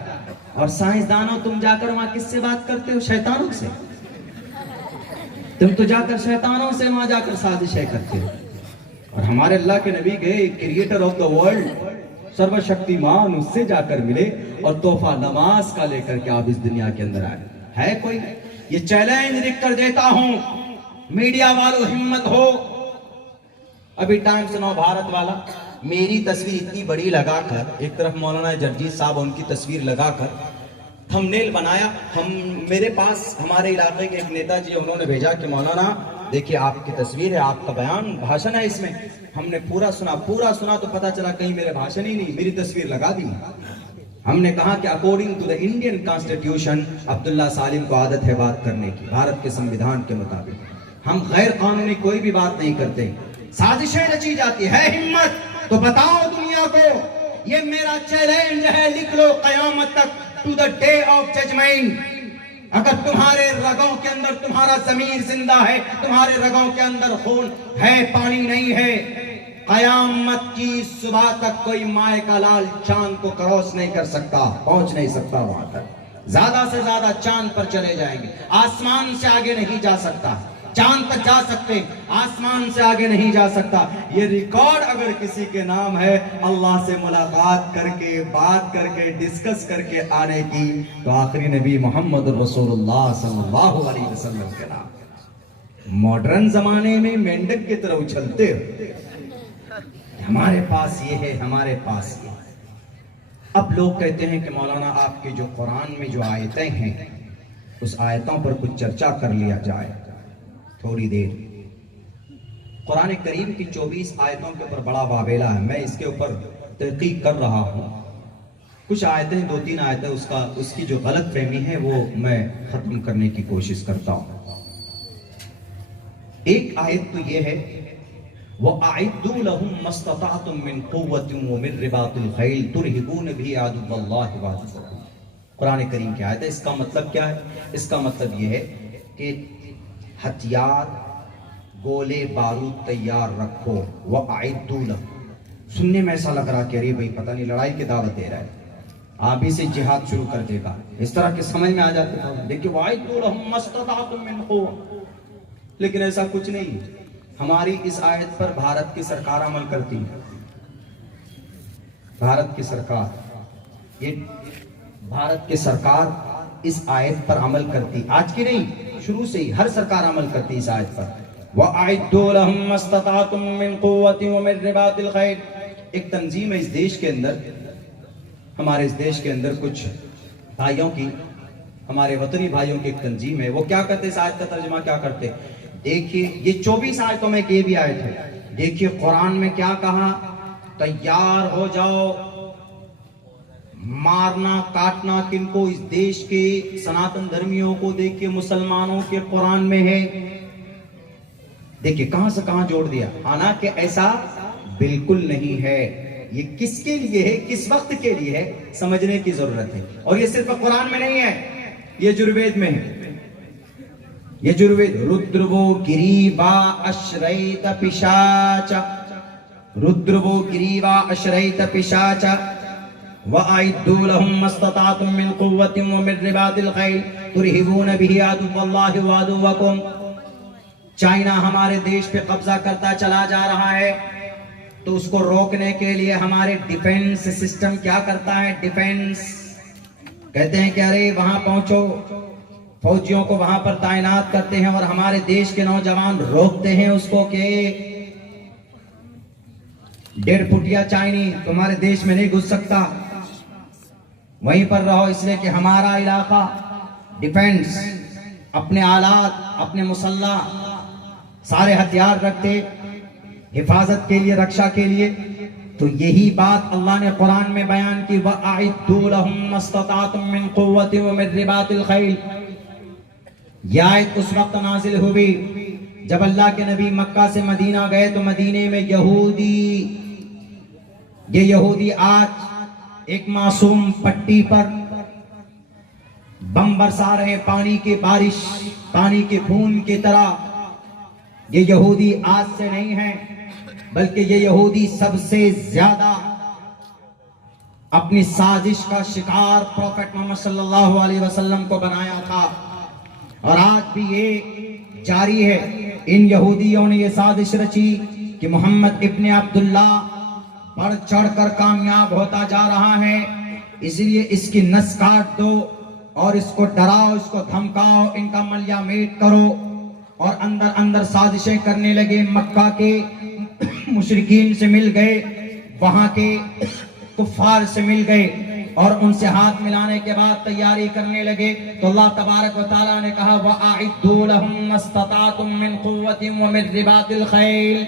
और साइंसदानों, तुम जाकर वहां किससे बात करते हो? शैतानों से। तुम तो जाकर शैतानों से वहां जाकर साजिशें करते हो। और हमारे अल्लाह के नबी गए क्रिएटर ऑफ द वर्ल्ड, सर्वशक्तिमान, उससे जाकर मिले, और तोहफा नमाज का लेकर के आप इस दुनिया के अंदर आए। है कोई? ये चैलेंज लिख कर देता हूं, मीडिया वालों हिम्मत हो। अभी टाइम्स नव भारत वाला मेरी तस्वीर इतनी बड़ी लगाकर, एक तरफ मौलाना जर्जीत साहब उनकी तस्वीर लगाकर थंबनेल बनाया। मेरे पास हमारे इलाके के एक नेताजी, उन्होंने भेजा कि मौलाना देखिए आपकी तस्वीर है, आपका बयान, भाषण है इसमें। हमने पूरा सुना तो पता चला कहीं मेरे भाषण ही नहीं, मेरी तस्वीर लगा दी। हमने कहा कि according to the Indian constitution Abdullah Salim को आदत है बात करने की, भारत के संविधान के मुताबिक। हम गैर कानूनी कोई भी बात नहीं करते। साजिशें रची जाती है हिम्मत तो बताओ दुनिया को, ये मेरा चैलेंज है, लिख लो कयामत तक, to the day of judgement. अगर तुम्हारे रगों के अंदर तुम्हारा ज़मीर जिंदा है, तुम्हारे रगों के अंदर खून है, पानी नहीं है, कयामत की सुबह तक कोई माए का लाल चांद को क्रॉस नहीं कर सकता, पहुंच नहीं सकता वहां तक। ज्यादा से ज्यादा चांद पर चले जाएंगे, आसमान से आगे नहीं जा सकता। चांद तक जा सकते, आसमान से आगे नहीं जा सकता। ये रिकॉर्ड अगर किसी के नाम है, अल्लाह से मुलाकात करके, बात करके, डिस्कस करके आने की, तो आखिरी नबी मोहम्मद रसूलुल्लाह सल्लल्लाहु अलैहि वसल्लम के नाम। मॉडर्न जमाने में मेंढक की तरह उछलते हो, हमारे पास ये है, हमारे पास ये। अब लोग कहते हैं कि मौलाना आपके जो कुरान में जो आयतें हैं, उस आयतों पर कुछ चर्चा कर लिया जाए थोड़ी देर। कुरान करीम की 24 आयतों के ऊपर बड़ा वावेला है, मैं इसके ऊपर तहकीक कर रहा हूँ। कुछ आयतें, 2-3 आयतें उसकी जो गलत फहमी है वो मैं खत्म करने की कोशिश करता हूँ। एक आयत तो ये है, वअइद्दू लहुम मस्तताअतुम मिन कुव्वतिन व मिन रिबातिल खैल तुरहिबून बिही अदुव्वल्लाहि व अदुव्वकुम। कुरान करीम की आयत है। इसका मतलब क्या है? इसका मतलब ये है कि हथियार, गोले बारूद तैयार रखो। वअइद्दू लहुम। सुनने में ऐसा लग रहा कि अरे भाई पता नहीं लड़ाई की दावत दे रहा है, आप ही से जिहाद शुरू कर देगा, इस तरह के समझ में आ जाते हैं। देखिए वअइद्दू लहुम मस्तताअतुम मिन कुव्वा, लेकिन ऐसा कुछ नहीं। हमारी इस आयत पर भारत की सरकार अमल करती है। भारत की सरकार, ये भारत की सरकार इस आयत पर अमल करती, आज की नहीं, शुरू से ही हर सरकार अमल करती इस आयत पर। वअइद्दू लहुम मस्तताअतुम मिन कुव्वतिन व मिन रिबातिल खैल। एक तंजीम है इस देश के अंदर, हमारे इस देश के अंदर कुछ भाइयों की, हमारे वतनी भाइयों की एक तंजीम है। वो क्या करते, इस आयत का तर्जुमा क्या करते? देखिए ये 24 आयतों में ये भी आयत है। देखिए कुरान में क्या कहा, तैयार हो जाओ, मारना काटना किनको? इस देश के सनातन धर्मियों को। देखिए मुसलमानों के कुरान में है। देखिए कहां से कहां जोड़ दिया। हालांकि ऐसा बिल्कुल नहीं है। ये किसके लिए है, किस वक्त के लिए है, समझने की जरूरत है। और ये सिर्फ कुरान में नहीं है, ये यजुर्वेद में है। यजुर्वेद, रुद्रवो गिरीवा अश्रैत पिशाच, रुद्रवो गिरीवा अश्रैत पिशाच वअइद्दू लहुम मस्तताअतुम मिन कुव्वतिन व मिन रिबातिल खैल तुरहिबून बिही अदुव्वल्लाहि व अदुव्वकुम। चाइना हमारे देश पे कब्जा करता चला जा रहा है, तो उसको रोकने के लिए हमारे डिफेंस सिस्टम क्या करता है? डिफेंस कहते हैं कि अरे वहां पहुंचो, फौजियों को वहां पर तैनात करते हैं, और हमारे देश के नौजवान रोकते हैं उसको कि 1.5 फुटिया चाइनी तुम्हारे देश में नहीं घुस सकता, वहीं पर रहो, इसलिए कि हमारा इलाका डिफेंस, अपने आलात, अपने मुसल्ला, सारे हथियार रखते हिफाजत के लिए, रक्षा के लिए। तो यही बात अल्लाह ने कुरान में बयान की, वअइद्दू लहुम मस्तताअतुम मिन कुव्वतिन व मिन रिबातिल खैल। यह आयत उस वक्त नाजिल हुई जब अल्लाह के नबी मक्का से मदीना गए, तो मदीने में यहूदी आज एक मासूम पट्टी पर बम बरसा रहे, पानी की बारिश, पानी के बूंद की तरह। ये यहूदी आज से नहीं है, बल्कि ये यहूदी सबसे ज्यादा अपनी साजिश का शिकार प्रॉफेट मोहम्मद सल्लल्लाहु अलैहि वसल्लम को बनाया था, और आज भी ये जारी है। इन यहूदियों ने ये साजिश रची कि मोहम्मद इब्ने अब्दुल्ला बढ़ चढ़कर कामयाब होता जा रहा है, इसलिए इसकी नस काट दो और इसको डराओ, इसको धमकाओ, इनका मलिया मेट करो। और अंदर अंदर साजिशें करने लगे। मक्का के मुशरिकीन से मिल गए, वहां के कुफार से मिल गए, और उनसे हाथ मिलाने के बाद तैयारी करने लगे। तो अल्लाह तबारक व तआला ने कहा, वअइद्दू लहुम मस्तताअतुम मिन कुव्वतिन व मिन रिबातिल खैल।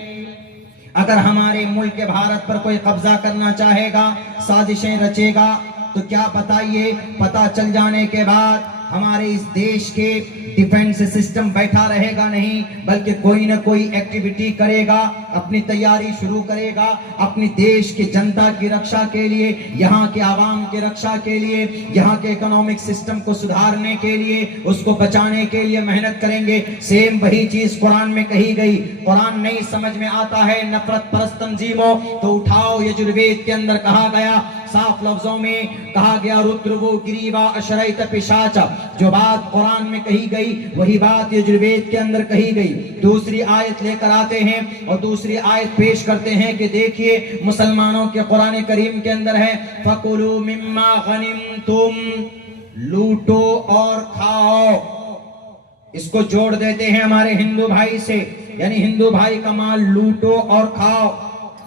अगर हमारे मुल्क भारत पर कोई कब्जा करना चाहेगा, साजिशें रचेगा, तो क्या बताइए, पता चल जाने के बाद हमारे इस देश के डिफेंस सिस्टम बैठा रहेगा नहीं, बल्कि कोई ना कोई एक्टिविटी करेगा, अपनी तैयारी शुरू करेगा, अपनी देश की जनता की रक्षा के लिए, यहाँ के आवाम की रक्षा के लिए, यहाँ के इकोनॉमिक सिस्टम को सुधारने के लिए, उसको बचाने के लिए मेहनत करेंगे। सेम वही चीज कुरान में कही गई। कुरान नहीं समझ में आता है नफरत परस्त तंजीमों, तो उठाओ, यजुर्वेद के अंदर कहा गया, साफ लफ्जों में कहा गया, रुद्रवो गिरीवा अशरैत पिशाचा। जो बात कुरान में कही गई वही बात यजुर्वेद के अंदर कही गई। दूसरी आयत लेकर आते हैं और दूसरी आयत पेश करते हैं कि देखिए मुसलमानों के कुरान करीम के अंदर है, फकुलू मिम्मा गनिमतुम, लूटो और खाओ। इसको जोड़ देते हैं हमारे हिंदू भाई से, यानी हिंदू भाई का माल लूटो और खाओ।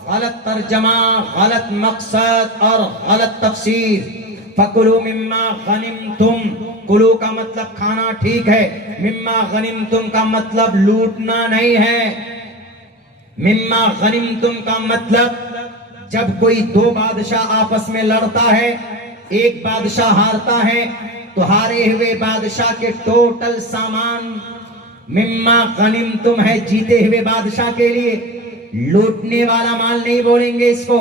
गलत तर्जमा, गलत मकसद और गलत तफसीर। फकुलू मिम्मा गनिमतुम, कुलू का मतलब खाना ठीक है, मिम्मा गनिमतुम का मतलब लूटना नहीं है। मिम्मा गनिमतुम का मतलब जब कोई दो बादशाह आपस में लड़ता है, एक बादशाह हारता है, तो हारे हुए बादशाह के टोटल सामान मिम्मा गनिमतुम है जीते हुए बादशाह के लिए। लूटने वाला माल नहीं बोलेंगे इसको,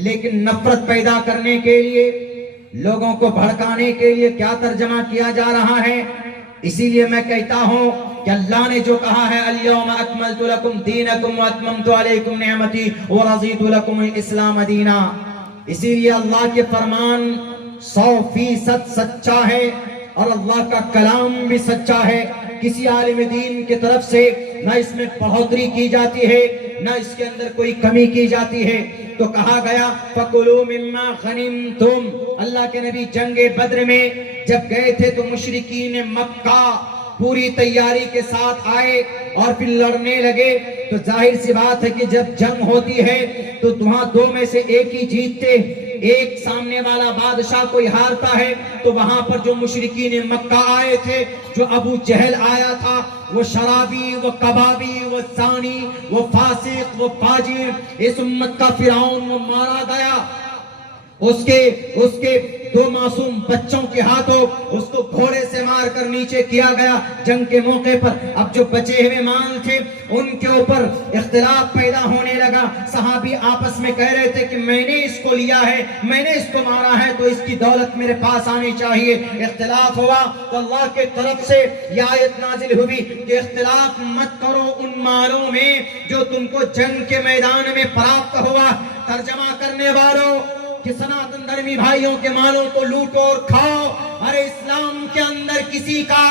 लेकिन नफरत पैदा करने के लिए, लोगों को भड़काने के लिए क्या तर्जमा किया जा रहा है। इसीलिए मैं कहता हूं कि अल्लाह ने जो कहा है, अल-यौमा अकमलतु लकुम दीनकुम व अतममतु अलैकुम निअमती व रज़ीतु लकुमुल इस्लाम दीना, इसीलिए अल्लाह के फरमान 100% सच्चा है और अल्लाह का कलाम भी सच्चा है। किसी आलिम दीन की तरफ से ना इसमें बढ़ोतरी की जाती है, ना इसके अंदर कोई कमी की जाती है। तो कहा गया फकुलू मिम्मा गनिमतुम। अल्लाह के नबी जंगे बद्र में जब गए थे तो मुशरिकीन मक्का पूरी तैयारी के साथ आए और फिर लड़ने लगे। तो जाहिर सी बात है कि जब जंग होती है तो वहां दो में से एक ही जीतते, एक सामने वाला बादशाह कोई हारता है। तो वहां पर जो मुशरिकीन मक्का आए थे, जो अबू जहल आया था, वो शराबी, वो कबाबी, वो सानी, वो फासिक, वो फाजिर, इस उम्मत का फिरौन, वो मारा गया। उसके दो मासूम बच्चों के हाथों उसको घोड़े से मारकर नीचे किया गया जंग के मौके पर। अब जो बचे हुए माल थे उनके ऊपर इख्तिलाफ पैदा होने लगा। सहाबी आपस में कह रहे थे कि मैंने इसको लिया है, मैंने इसको मारा है, तो इसकी दौलत मेरे पास आनी चाहिए। इख्तिलाफ हुआ तो अल्लाह के तरफ से यह आयत नाजिल हुई कि इख्तिलाफ मत करो उन मालों में जो तुमको जंग के मैदान में प्राप्त हुआ। तर्जमा करने वालों कि सनातन धर्मी भाइयों के मालों को लूटो और खाओ। अरे इस्लाम के अंदर किसी का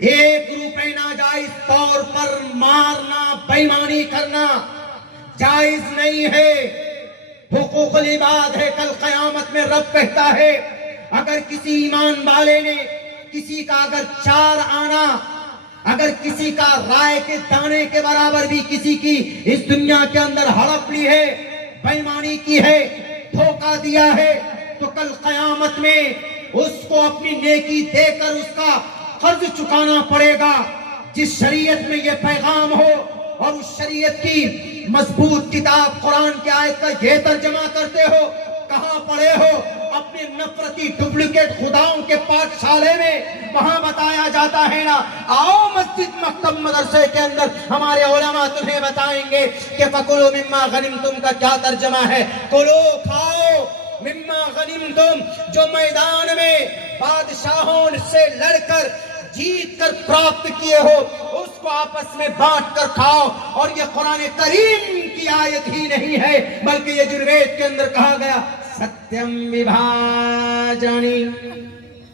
1 रुपए नाजायज तौर पर मारना, बेईमानी करना जायज नहीं है। हुकूकुल इबाद है। कल क़यामत में रब कहता है, अगर किसी ईमान वाले ने किसी का अगर 4 आना, अगर किसी का राय के दाने के बराबर भी किसी की इस दुनिया के अंदर हड़प ली है, बेईमानी की है, धोखा दिया है, तो कल क़यामत में उसको अपनी नेकी देकर उसका कर्ज चुकाना पड़ेगा। जिस शरीयत में ये पैगाम हो और उस शरीयत की मजबूत किताब कुरान की आयत का ये तर्जमा करते हो, कहां पढ़े हो? अपने नफरती डुप्लीकेट खुदाओं के पाठशाले में। वहां बताया जाता है ना, आओ मस्जिद मकतब मदरसे के अंदर हमारे उलमा तुम्हें बताएंगे कि फकुलू मिम्मा गनिमतुम का क्या तर्जमा है। कुलो, खाओ, मिम्मा गनिमतुम, जो मैदान में बादशाहों से लड़कर जीत कर प्राप्त किए हो, उसको आपस में बांट कर खाओ। और ये कुरान करीम की आयत ही नहीं है, बल्कि यजुर्वेद के अंदर कहा गया, सत्यम विभाजनी,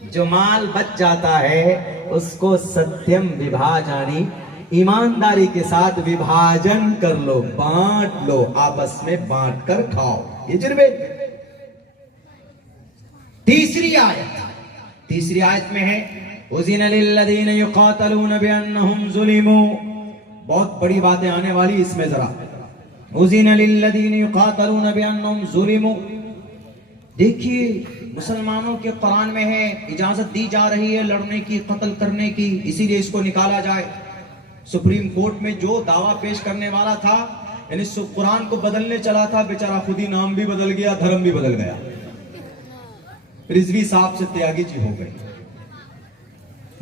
जो माल बच जाता है उसको सत्यम विभाजनी, ईमानदारी के साथ विभाजन कर लो, बांट लो, आपस में बांट कर खाओ। यजुर्वेद। तीसरी आयत में है, उज़िन लिल्लज़ीन युक़ातलून बिअन्नहुम ज़ुलिमू। बहुत बड़ी बातें आने वाली इसमें जरा। उज़िन लिल्लज़ीन युक़ातलून बिअन्नहुम ज़ुलिमू। देखिए, मुसलमानों के कुरान में है, इजाजत दी जा रही है लड़ने की, कत्ल करने की, इसीलिए इसको निकाला जाए। सुप्रीम कोर्ट में जो दावा पेश करने वाला था, यानी कुरान को बदलने चला था, बेचारा खुद ही नाम भी बदल गया, धर्म भी बदल गया। रिजवी साहब से त्यागी जी हो गए।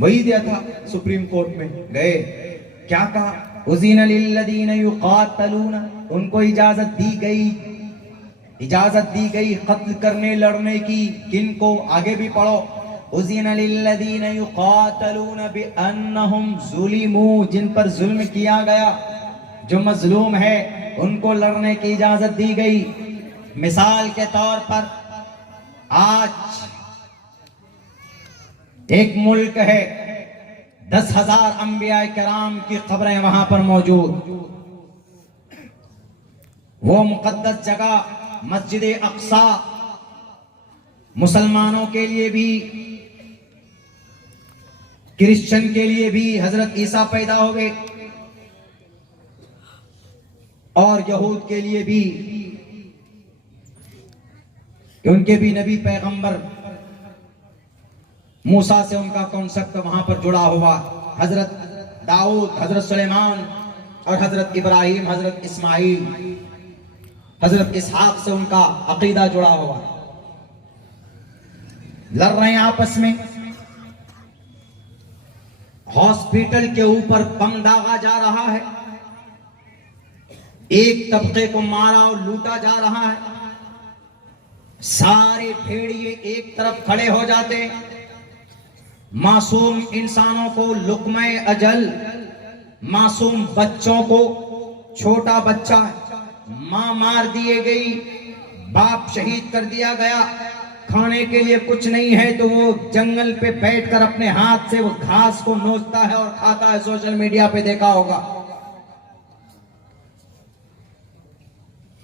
वही दिया था सुप्रीम कोर्ट में गए, क्या कहा, उज़ीना लिल्लज़ीना युक़ातलूना, उनको इजाजत दी गई कत्ल करने लड़ने की। किनको? आगे भी पढ़ो, उज़ीना लिल्लज़ीना युक़ातलूना बिअन्नहुम ज़ुलिमू, जिन पर जुल्म किया गया, जो मजलूम है उनको लड़ने की इजाजत दी गई। मिसाल के तौर पर आज एक मुल्क है, 10,000 अंबिया किराम की कब्रें वहां पर मौजूद। वो मुकद्दस जगह मस्जिद अक्सा मुसलमानों के लिए भी, क्रिश्चियन के लिए भी हजरत ईसा पैदा हो गए और यहूद के लिए भी, उनके भी नबी पैगंबर मूसा से उनका कॉन्सेप्ट वहां पर जुड़ा हुआ। हजरत दाऊद, हजरत सुलेमान और हजरत इब्राहिम, हजरत इस्माइल, हजरत इसहाक से उनका अकीदा जुड़ा हुआ। लड़ रहे हैं आपस में। हॉस्पिटल के ऊपर बम दागा जा रहा है, एक तबके को मारा और लूटा जा रहा है। सारे भेड़िए एक तरफ खड़े हो जाते हैं, मासूम इंसानों को लुक़्मे अजल, मासूम बच्चों को, छोटा बच्चा, मां मार दिए गई, बाप शहीद कर दिया गया, खाने के लिए कुछ नहीं है तो वो जंगल पे बैठकर अपने हाथ से वो घास को नोचता है और खाता है। सोशल मीडिया पे देखा होगा।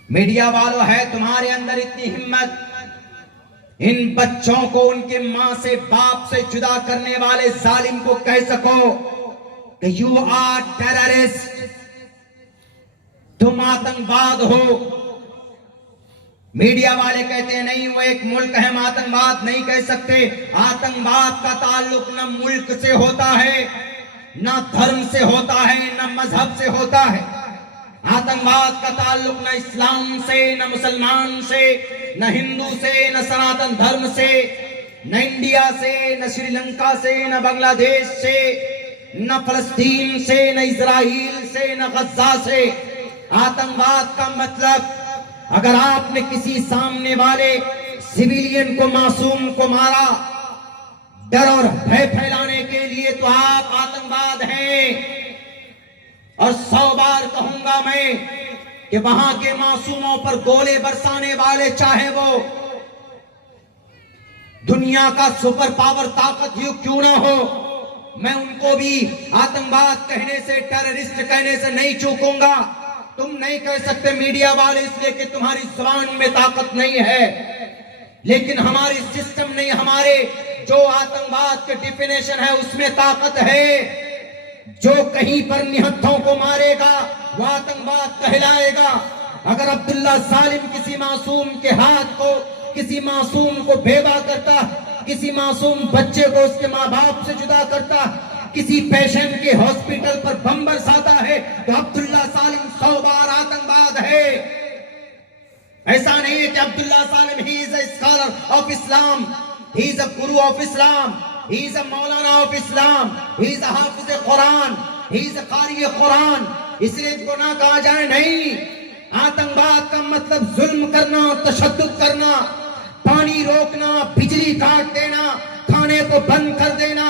मीडिया वालों, है तुम्हारे अंदर इतनी हिम्मत, इन बच्चों को उनके मां से, बाप से जुदा करने वाले जालिम को कह सको कि यू आर टेररिस्ट, तुम आतंकवाद हो। मीडिया वाले कहते हैं नहीं, वो एक मुल्क है, हम आतंकवाद नहीं कह सकते। आतंकवाद का ताल्लुक न मुल्क से होता है, न धर्म से होता है, न मजहब से होता है। आतंकवाद का ताल्लुक न इस्लाम से, न मुसलमान से, न हिंदू से, न सनातन धर्म से, न इंडिया से, न श्रीलंका से, न बांग्लादेश से, न फलस्तीन से, न इजराइल से, न गजा से। आतंकवाद का मतलब, अगर आपने किसी सामने वाले सिविलियन को, मासूम को मारा डर और भय फैलाने के लिए, तो आप आतंकवाद हैं। और 100 बार कहूंगा मैं कि वहां के मासूमों पर गोले बरसाने वाले, चाहे वो दुनिया का सुपर पावर ताकत ही क्यों ना हो, मैं उनको भी आतंकवाद कहने से, टेररिस्ट कहने से नहीं चूकूंगा। तुम नहीं कह सकते मीडिया वाले, इसलिए कि तुम्हारी जुबान में ताकत नहीं है, लेकिन हमारी सिस्टम नहीं, हमारे जो आतंकवाद के डिफिनेशन है उसमें ताकत है। जो कहीं पर निहत्थों को मारेगा वो आतंकवाद कहलाएगा। अगर अब्दुल्ला सालिम किसी मासूम के हाथ को, किसी मासूम को बेवा करता, किसी मासूम बच्चे को उसके माँ बाप से जुदा करता, किसी पेशेंट के हॉस्पिटल पर बम बरसाता है, तो अब्दुल्ला सालिम 100 बार आतंकवाद है। ऐसा नहीं है कि Abdullah Salim he is a scholar of Islam, he is a guru of Islam, he is a maulana of Islam, he is a hafiz Quran, he is a कारी कुरान, इसलिए इसको ना कहा जाए। नहीं, आतंकवाद का मतलब जुल्म करना, तशद्दुद करना, पानी रोकना, बिजली काट देना, खाने को बंद कर देना।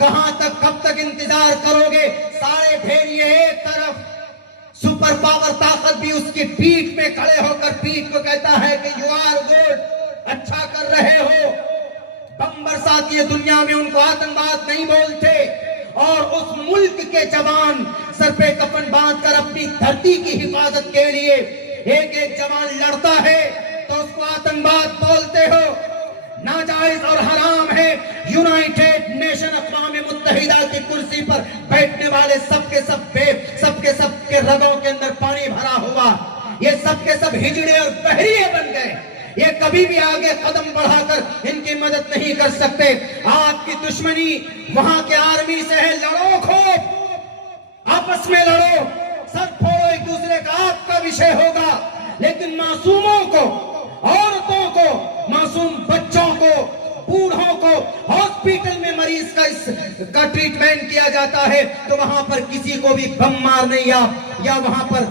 कहां तक, कब तक इंतजार करोगे? सारे भेड़िए एक तरफ, सुपर पावर ताकत भी उसकी पीठ में खड़े होकर पीठ को कहता है कि यू आर गुड, अच्छा कर रहे हो। बम बरसाती है दुनिया में, उनको आतंकवाद नहीं बोलते। और उस मुल्क के जवान सर पे कफन बांधकर अपनी धरती की हिफाजत के लिए एक एक जवान लड़ता है, तो उसको आतंकवाद बोलते हो। नाजायज और हराम है। यूनाइटेड नेशन, अक़वाम मुत्तहिदा की कुर्सी पर बैठने वाले सबके सब के रगों के अंदर पानी भरा हुआ, ये सबके सब हिजड़े और बहरिए बन गए। ये कभी भी आगे कदम बढ़ाकर इनकी मदद नहीं कर सकते। आपकी दुश्मनी वहां के आर्मी से है, लड़ो खूब, आपस में लड़ो, सर फोड़ो एक दूसरे का, आपका विषय होगा। लेकिन मासूमों को, औरतों को, मासूम बच्चों को, बूढ़ों को हॉस्पिटल में मरीज का ट्रीटमेंट किया जाता है तो वहां पर किसी को भी बम मारने या वहां पर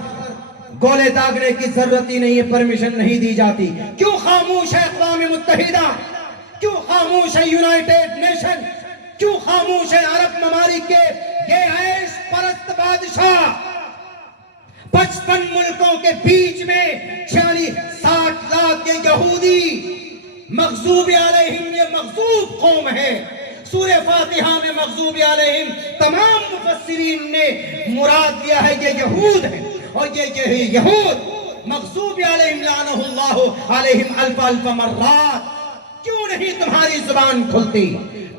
गोले दागने की जरूरत ही नहीं है, परमिशन नहीं दी जाती। क्यों खामोश है अक़वाम मुत्तहिदा? क्यों खामोश है यूनाइटेड नेशन? क्यों खामोश है अरब ममालिक के ये ऐश परस्त बादशाह? 55 मुल्कों के बीच में 46-60 लाख के यहूदी मग़ज़ूब अलैहिम, ये मग़ज़ूब कौम है। सूरह फातिहा में मग़ज़ूब अलैहिम तमाम मुफस्सिरीन ने मुराद लिया है ये यहूद है, और ये यहूद मग़ज़ूब अलैहिम लानहुल्लाहु अलैहिम अल्फ अल्फ मर्रात। क्यों नहीं तुम्हारी जुबान खुलती?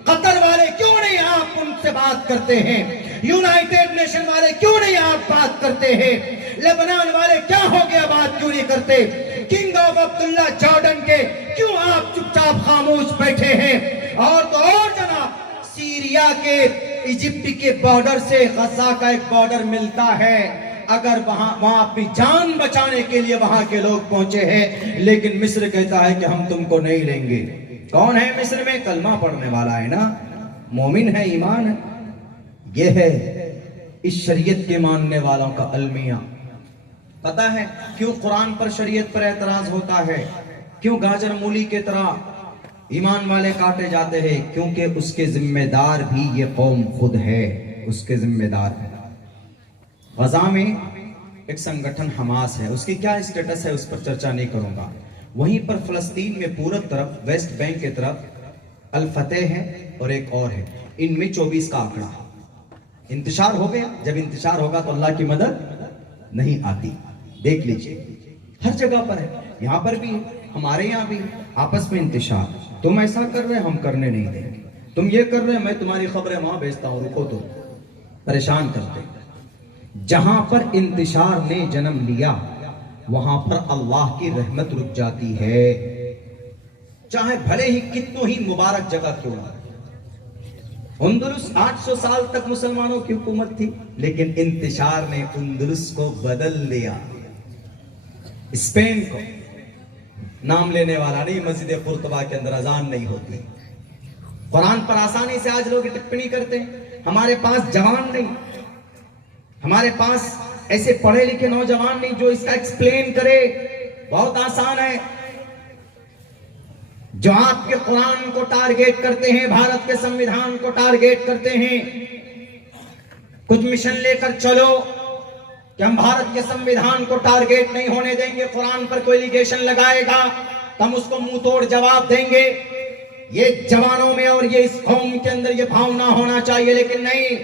कतर वाले क्यों नहीं आप उनसे बात करते हैं? यूनाइटेड नेशन वाले क्यों नहीं आप बात करते हैं? लेबनान वाले क्या हो गया, बात क्यों नहीं करते? किंग ऑफ अब्दुल्ला जॉर्डन के क्यों आप चुपचाप खामोश बैठे हैं? और तो और जनाब, सीरिया के इजिप्ट के बॉर्डर से गजा का एक बॉर्डर मिलता है, अगर वहां भी जान बचाने के लिए वहां के लोग पहुंचे हैं, लेकिन मिस्र कहता है कि हम तुमको नहीं लेंगे। कौन है मिस्र में? कलमा पढ़ने वाला है ना, मोमिन है, ईमान है। ये है इस शरीयत के मानने वालों का अलमिया। पता है क्यों कुरान पर, शरीयत पर एतराज होता है? क्यों गाजर मूली के तरह ईमान वाले काटे जाते हैं? क्योंकि उसके जिम्मेदार भी ये कौम खुद है, उसके जिम्मेदार है। गजा में एक संगठन हमास है, उसकी क्या स्टेटस है उस पर चर्चा नहीं करूंगा। वहीं पर फलस्तीन में पूरब तरफ, वेस्ट बैंक की तरफ अल फतेह है और एक और है, इनमें 24 का आंकड़ा। इंतशार हो गया, जब इंतशार होगा तो अल्लाह की मदद नहीं आती। देख लीजिए हर जगह पर है, यहां पर भी है, हमारे यहां भी आपस में इंतशार। तुम ऐसा कर रहे, हम करने नहीं देंगे, तुम ये कर रहे, मैं तुम्हारी खबरें वहां भेजता हूं, रुको। तो परेशान करते। जहां पर इंतशार ने जन्म लिया वहां पर अल्लाह की रहमत रुक जाती है, चाहे भले ही कितनों ही मुबारक जगह क्यों ना। उंदुलुस 800 साल तक मुसलमानों की हुकूमत थी, लेकिन इंतशार ने उंदुलुस को बदल दिया। स्पेन को नाम लेने वाला नहीं, मस्जिद कुर्तबा के अंदर अजान नहीं होती। कुरान पर आसानी से आज लोग टिप्पणी करते हैं। हमारे पास जवान नहीं, हमारे पास ऐसे पढ़े लिखे नौजवान नहीं जो इसका एक्सप्लेन करे। बहुत आसान है, जो आपके कुरान को टारगेट करते हैं, भारत के संविधान को टारगेट करते हैं, कुछ मिशन लेकर चलो कि हम भारत के संविधान को टारगेट नहीं होने देंगे, कुरान पर कोई एलिगेशन लगाएगा तो हम उसको मुंह तोड़ जवाब देंगे। ये जवानों में और ये इस कौम के अंदर ये भावना होना चाहिए, लेकिन नहीं।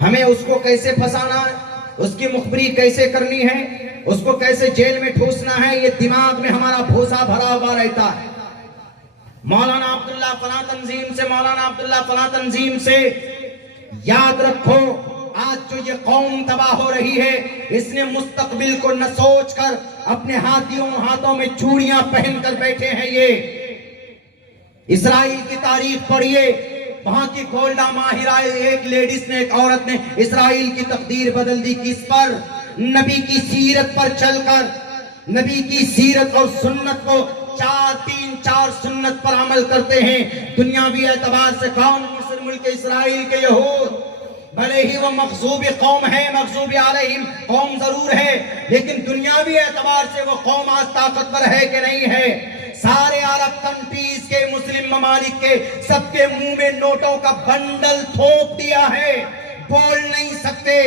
हमें उसको कैसे फंसाना है, उसकी मुखबरी कैसे करनी है, उसको कैसे जेल में ठूसना है, ये दिमाग में हमारा भूसा भरा हुआ रहता है। मौलाना अब्दुल्ला फलां तंजीम से, मौलाना अब्दुल्ला फलां तंजीम से, याद रखो आज जो ये कौम तबाह हो रही है, इसने मुस्तकबिल को न सोच कर अपने हाथों में चूड़ियां पहनकर बैठे हैं। ये इस्राइल की तारीख पढ़िए, वहां की गोल्डा माहिरा, एक लेडीज ने, एक औरत ने इस्राइल की तकदीर बदल दी। किस पर? नबी की सीरत पर चलकर, नबी की सीरत और सुन्नत को 4 सुन्नत पर अमल करते हैं। दुनियावी एतबार से कौन? मिस्र मुल्क इस्राइल के यहूद, भले ही वो मग़ज़ूब कौम है, मग़ज़ूब अलैहिम कौम जरूर है, लेकिन दुनियावी एतबार से वो कौम आज ताकतवर है कि नहीं है? सारे अरब कंट्रीज के, मुस्लिम ममालिक के, सबके मुंह में नोटों का बंडल थोप दिया है, बोल नहीं सकते।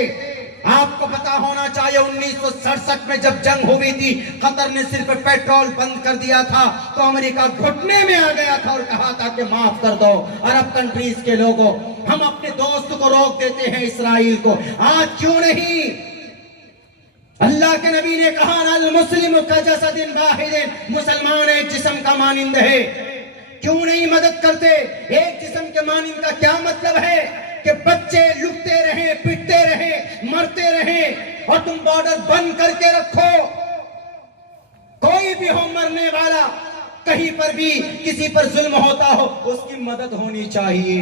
आपको पता होना चाहिए 1967 में जब जंग हुई थी, कतर ने सिर्फ पेट्रोल बंद कर दिया था तो अमेरिका घुटने में आ गया था और कहा था कि माफ कर दो अरब कंट्रीज के लोगों, हम अपने दोस्त को रोक देते हैं इस्राइल को। आज क्यों नहीं? अल्लाह के नबी ने कहा अल मुस्लिम का जसदिन वाहिदिन, मुसलमान एक जिस्म का मानिंद है। क्यों नहीं मदद करते? एक जिस्म के मानिंद का क्या मतलब है कि बच्चे लुटते रहे, पिटते रहे, मरते रहे और तुम बॉर्डर बंद करके रखो। कोई भी हो मरने वाला, कहीं पर भी किसी पर जुल्म होता हो, उसकी मदद होनी चाहिए,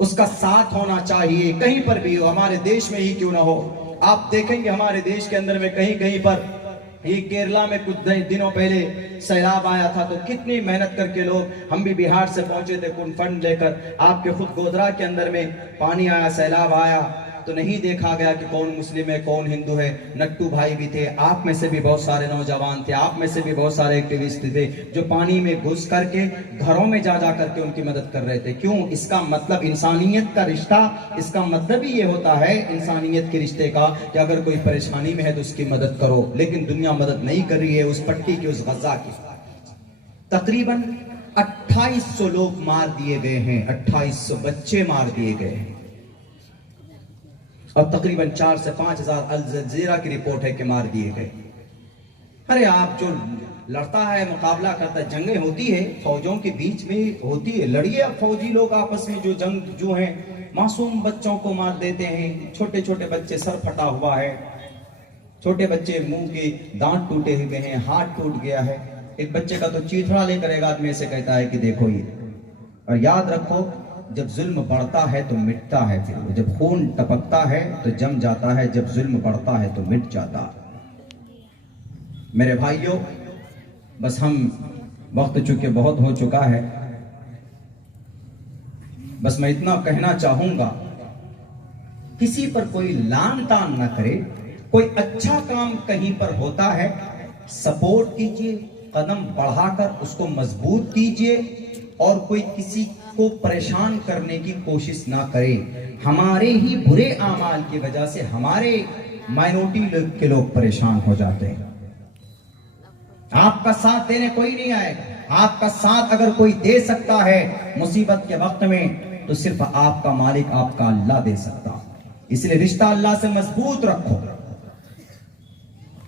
उसका साथ होना चाहिए, कहीं पर भी हो, हमारे देश में ही क्यों ना हो। आप देखेंगे हमारे देश के अंदर में कहीं कहीं पर ये केरला में कुछ दिनों पहले सैलाब आया था, तो कितनी मेहनत करके लोग, हम भी बिहार से पहुंचे थे कुछ फंड लेकर, आपके खुद गोधरा के अंदर में पानी आया, सैलाब आया, तो नहीं देखा गया कि कौन मुस्लिम है कौन हिंदू है। नट्टू भाई भी थे, आप में से भी बहुत सारे नौजवान थे, आप में से भी बहुत सारे एक्टिविस्ट थे जो पानी में घुस करके घरों में जा जा करके उनकी मदद कर रहे थे। क्यों? इसका मतलब इंसानियत का रिश्ता, इसका मतलब ही ये होता है इंसानियत के रिश्ते का कि अगर कोई परेशानी में है तो उसकी मदद करो। लेकिन दुनिया मदद नहीं कर रही है उस पट्टी की, उस गजा की। तकरीबन 2800 लोग मार दिए गए हैं, 2800 बच्चे मार दिए गए हैं, और तकरीबन 4 से 5 हजार अल जजीरा की रिपोर्ट है कि मार दिए गए। अरे आप जो लड़ता है, मुकाबला करता है, जंगें होती है फौजों के बीच में होती है, लड़िए अब फौजी लोग आपस में, जो जंग जो है मासूम बच्चों को मार देते हैं, छोटे छोटे बच्चे, सर फटा हुआ है, छोटे बच्चे मुंह के दांत टूटे हुए हैं, हाथ टूट गया है। एक बच्चे का तो चीथड़ा लेकर एक आदमी से कहता है कि देखो ये। और याद रखो, जब जुल्म बढ़ता है तो मिटता है, फिर जब खून टपकता है तो जम जाता है, जब जुल्म बढ़ता है तो मिट जाता है। मेरे भाइयों, बस हम वक्त चूंकि बहुत हो चुका है, बस मैं इतना कहना चाहूंगा, किसी पर कोई लान तान न करे। कोई अच्छा काम कहीं पर होता है, सपोर्ट कीजिए, कदम बढ़ाकर उसको मजबूत कीजिए, और कोई किसी को परेशान करने की कोशिश ना करे। हमारे ही बुरे आमाल की वजह से हमारे माइनॉरिटी के लोग परेशान हो जाते हैं। आपका साथ देने कोई नहीं आएगा। आपका साथ अगर कोई दे सकता है मुसीबत के वक्त में, तो सिर्फ आपका मालिक, आपका अल्लाह दे सकता। इसलिए रिश्ता अल्लाह से मजबूत रखो।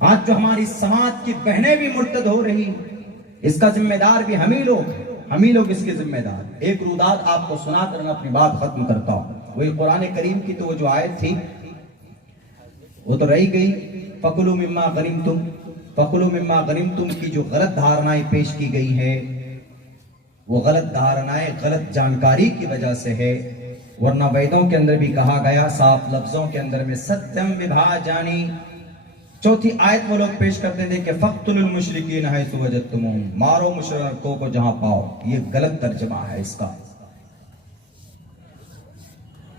आज जो हमारी समाज की बहनें भी मुर्तद हो रही, इसका जिम्मेदार भी हम ही लोग इसके जिम्मेदार। एक रुदात आपको सुनाकर मैं अपनी बात खत्म करता हूं। वही कुरान करीम की तो वो जो आयत थी वो तो रही गई, फकुलू मिम्मा गनिमतुम की जो गलत धारणाएं पेश की गई है, वो गलत धारणाएं, गलत जानकारी की वजह से है। वरना वेदों के अंदर भी कहा गया साफ लफ्जों के अंदर में, सत्यम विभाजानी। चौथी आयत वो लोग पेश करते थे कि फक्तुल मुशरिकीन हैसु वजदतुमुहुम, मारो मुशरिकों को जहां पाओ। ये गलत तर्जमा है इसका।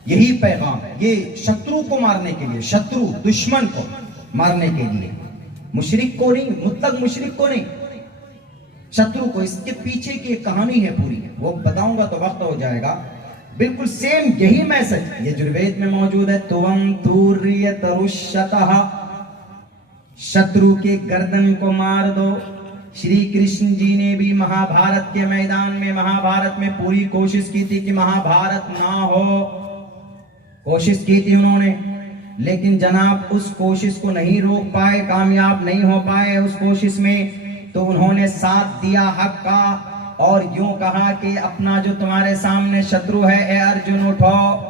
यही पैगाम है, ये शत्रु को मारने के लिए, शत्रु दुश्मन को मारने के लिए, मुशरिक को नहीं, मुतलक मुशरिक को नहीं, शत्रु को। इसके पीछे की कहानी है पूरी, वो बताऊंगा तो वक्त हो जाएगा। बिल्कुल सेम यही मैसेज यजुर्वेद में मौजूद है। तुवम तुर्यतरुष्यतः, शत्रु के गर्दन को मार दो। श्री कृष्ण जी ने भी महाभारत के मैदान में, महाभारत में पूरी कोशिश की थी कि महाभारत ना हो, कोशिश की थी उन्होंने, लेकिन जनाब उस कोशिश को नहीं रोक पाए, कामयाब नहीं हो पाए उस कोशिश में। तो उन्होंने साथ दिया हक का, और यूं कहा कि अपना जो तुम्हारे सामने शत्रु है, ए अर्जुन उठो,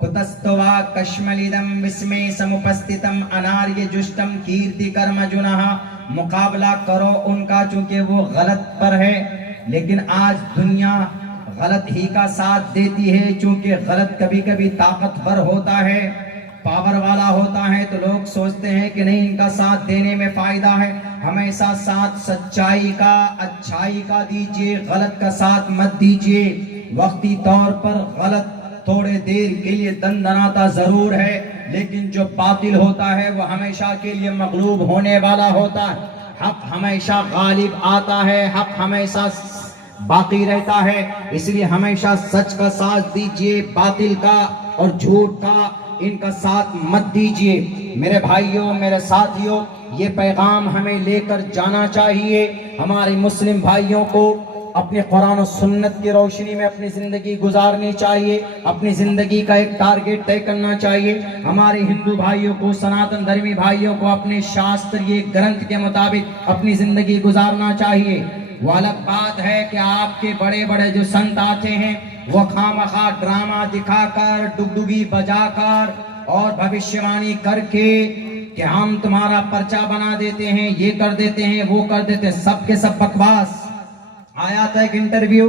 कुतस्तवा कश्मलिदम विस्मे समुपस्थितम अनार्य जुष्टम कीर्ति कर्मजुनः, मुकाबला करो उनका, चूंकि वो गलत पर है। लेकिन आज दुनिया गलत ही का साथ देती है, चूंकि गलत कभी कभी ताकतवर होता है, पावर वाला होता है, तो लोग सोचते हैं कि नहीं, इनका साथ देने में फायदा है। हमेशा साथ सच्चाई का, अच्छाई का दीजिए, गलत का साथ मत दीजिए। वक्ती तौर पर गलत थोड़े देर के लिए दंदनाता जरूर है, लेकिन जो बातिल होता है वो हमेशा के लिए मगलूब होने वाला होता है। हक हमेशा गालिब आता है, हक हमेशा बाकी रहता है। इसलिए हमेशा सच का साथ दीजिए, बातिल का और झूठ का इनका साथ मत दीजिए। मेरे भाइयों, मेरे साथियों, ये पैगाम हमें लेकर जाना चाहिए। हमारे मुस्लिम भाइयों को अपने कुरान और सुन्नत की रोशनी में अपनी जिंदगी गुजारनी चाहिए, अपनी जिंदगी का एक टारगेट तय करना चाहिए। हमारे हिंदू भाइयों को, सनातन धर्मी भाइयों को अपने शास्त्रीय ग्रंथ के मुताबिक अपनी जिंदगी गुजारना चाहिए। वो अलग बात है कि आपके बड़े बड़े जो संत आते हैं, वो खामखा ड्रामा दिखाकर, डुगडुगी बजाकर और भविष्यवाणी करके कि हम तुम्हारा पर्चा बना देते हैं, ये कर देते हैं, वो कर देते हैं, सब के सब बकवास। आया था एक इंटरव्यू,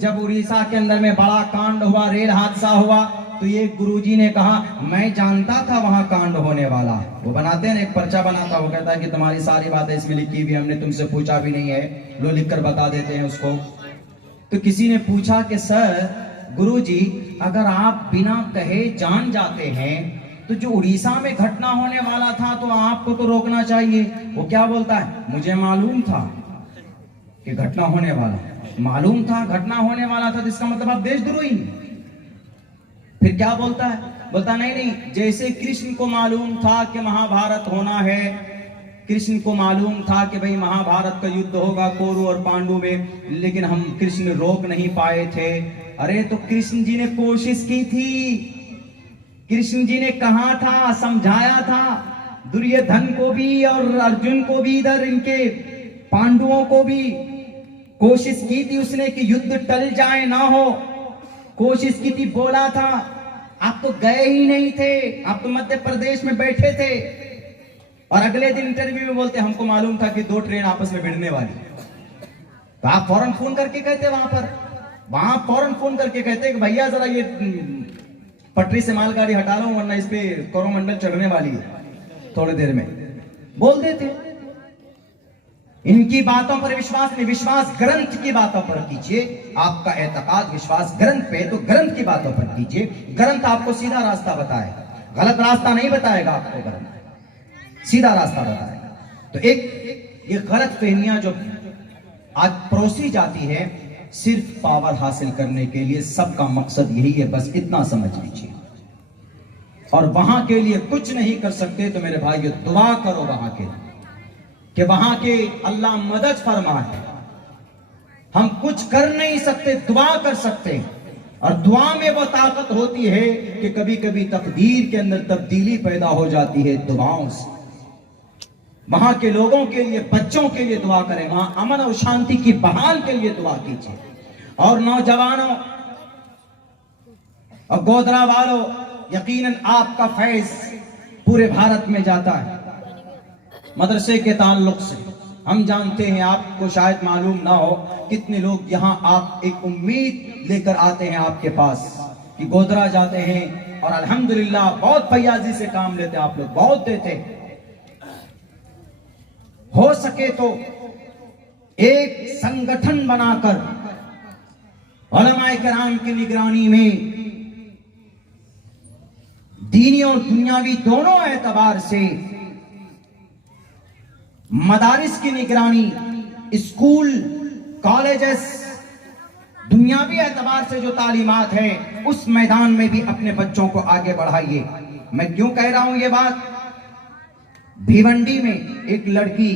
जब उड़ीसा के अंदर में बड़ा कांड हुआ, रेल हादसा हुआ, तो ये गुरुजी ने कहा मैं जानता था वहां कांड होने वाला। वो बनाते हैं एक पर्चा बनाता, वो कहता है कि तुम्हारी सारी बातें इसमें लिखी भी, हमने तुमसे पूछा भी नहीं है, लो लिख कर बता देते हैं उसको। तो किसी ने पूछा कि सर गुरुजी अगर आप बिना कहे जान जाते हैं तो जो उड़ीसा में घटना होने वाला था तो आपको तो रोकना चाहिए। वो क्या बोलता है, मुझे मालूम था कि घटना होने वाला, मालूम था घटना होने वाला था तो इसका मतलब आप देशद्रोही। फिर क्या बोलता है, बोलता नहीं नहीं, जैसे कृष्ण को मालूम था कि महाभारत होना है, कृष्ण को मालूम था कि भाई महाभारत का युद्ध होगा कौरव और पांडु में, लेकिन हम कृष्ण रोक नहीं पाए थे। अरे तो कृष्ण जी ने कोशिश की थी, कृष्ण जी ने कहा था, समझाया था दुर्योधन को भी और अर्जुन को भी, इधर इनके पांडवों को भी कोशिश की थी उसने कि युद्ध टल जाए ना हो, कोशिश की थी, बोला था। आप तो गए ही नहीं थे, आप तो मध्य प्रदेश में बैठे थे और अगले दिन इंटरव्यू में बोलते हमको मालूम था कि 2 ट्रेन आपस में भिड़ने वाली। तो आप फौरन फोन करके कहते वहां फौरन फोन करके कहते कि भैया जरा ये पटरी से मालगाड़ी हटा लो वरना इस पे कोरोमंडल चढ़ने वाली है थोड़ी देर में, बोल देते। इनकी बातों पर विश्वास नहीं, विश्वास ग्रंथ की बातों पर कीजिए। आपका एतकाद विश्वास ग्रंथ पे, तो ग्रंथ की बातों पर कीजिए। ग्रंथ आपको सीधा रास्ता बताएगा, गलत रास्ता नहीं बताएगा आपको, ग्रंथ सीधा रास्ता बताएगा। तो एक ये गलत फहमियां जो आज परोसी जाती है सिर्फ पावर हासिल करने के लिए, सबका मकसद यही है, बस इतना समझ लीजिए। और वहां के लिए कुछ नहीं कर सकते तो मेरे भाइयों दुआ करो वहां के कि वहां के अल्लाह मदद फरमाए। हम कुछ कर नहीं सकते, दुआ कर सकते हैं, और दुआ में वो ताकत होती है कि कभी कभी तकदीर के अंदर तब्दीली पैदा हो जाती है दुआओं से। वहां के लोगों के लिए, बच्चों के लिए दुआ करें, वहां अमन और शांति की बहाल के लिए दुआ कीजिए। और नौजवानों और गोदरा वालों, यकीनन आपका फैज पूरे भारत में जाता है मदरसे के ताल्लुक से। हम जानते हैं, आपको शायद मालूम ना हो, कितने लोग यहाँ आप एक उम्मीद लेकर आते हैं आपके पास कि गोदरा जाते हैं और अल्हम्दुलिल्लाह बहुत फैयाजी से काम लेते हैं, आप लोग बहुत देते हैं। हो सके तो एक संगठन बनाकर उलमाए किराम की निगरानी में दीनी और दुनियावी दोनों एतबार से मदारिस की निगरानी, स्कूल, कॉलेजेस, दुनियावी एतबार से जो तालीमात है उस मैदान में भी अपने बच्चों को आगे बढ़ाइए। मैं क्यों कह रहा हूं ये बात, भिवंडी में एक लड़की,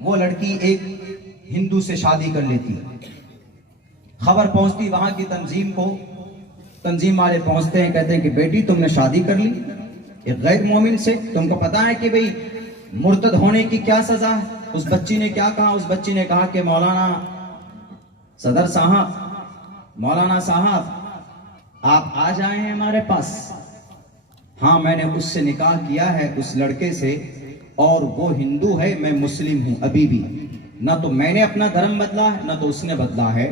वो लड़की एक हिंदू से शादी कर लेती, खबर पहुंचती वहां की तंजीम को, तंजीम वाले पहुंचते हैं, कहते हैं कि बेटी तुमने शादी कर ली एक गैर मोमिन से, तुमको पता है कि भाई मुर्तद होने की क्या सजा है। उस बच्ची ने क्या कहा, उस बच्ची ने कहा कि मौलाना सदर साहब, मौलाना साहब आप आ जाए हैं हमारे पास। हाँ, मैंने उससे निकाह किया है उस लड़के से, और वो हिंदू है, मैं मुस्लिम हूं अभी भी, ना तो मैंने अपना धर्म बदला है ना तो उसने बदला है।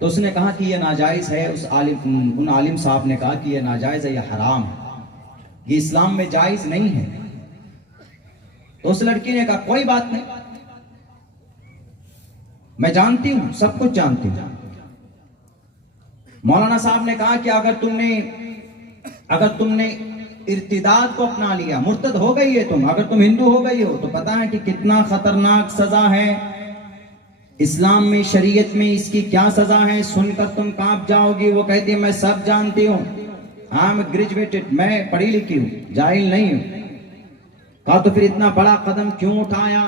तो उसने कहा कि ये नाजायज है, उन आलिम साहब ने कहा कि ये नाजायज है, ये हराम है, ये इस्लाम में जायज नहीं है। तो उस लड़की ने कहा कोई बात नहीं, मैं जानती हूं, सब कुछ जानती हूं। मौलाना साहब ने कहा कि अगर तुमने इर्तिदाद को अपना लिया, मुर्तद हो गई है तुम, अगर तुम हिंदू हो गई हो, तो पता है कि कितना खतरनाक सजा है इस्लाम में, शरीयत में इसकी क्या सजा है, सुनकर तुम कांप जाओगी। वो कहती है मैं सब जानती हूँ, आई एम ग्रेजुएटेड, मैं पढ़ी लिखी हूँ, जाहिल नहीं हूँ। कहा तो फिर इतना बड़ा कदम क्यों उठाया।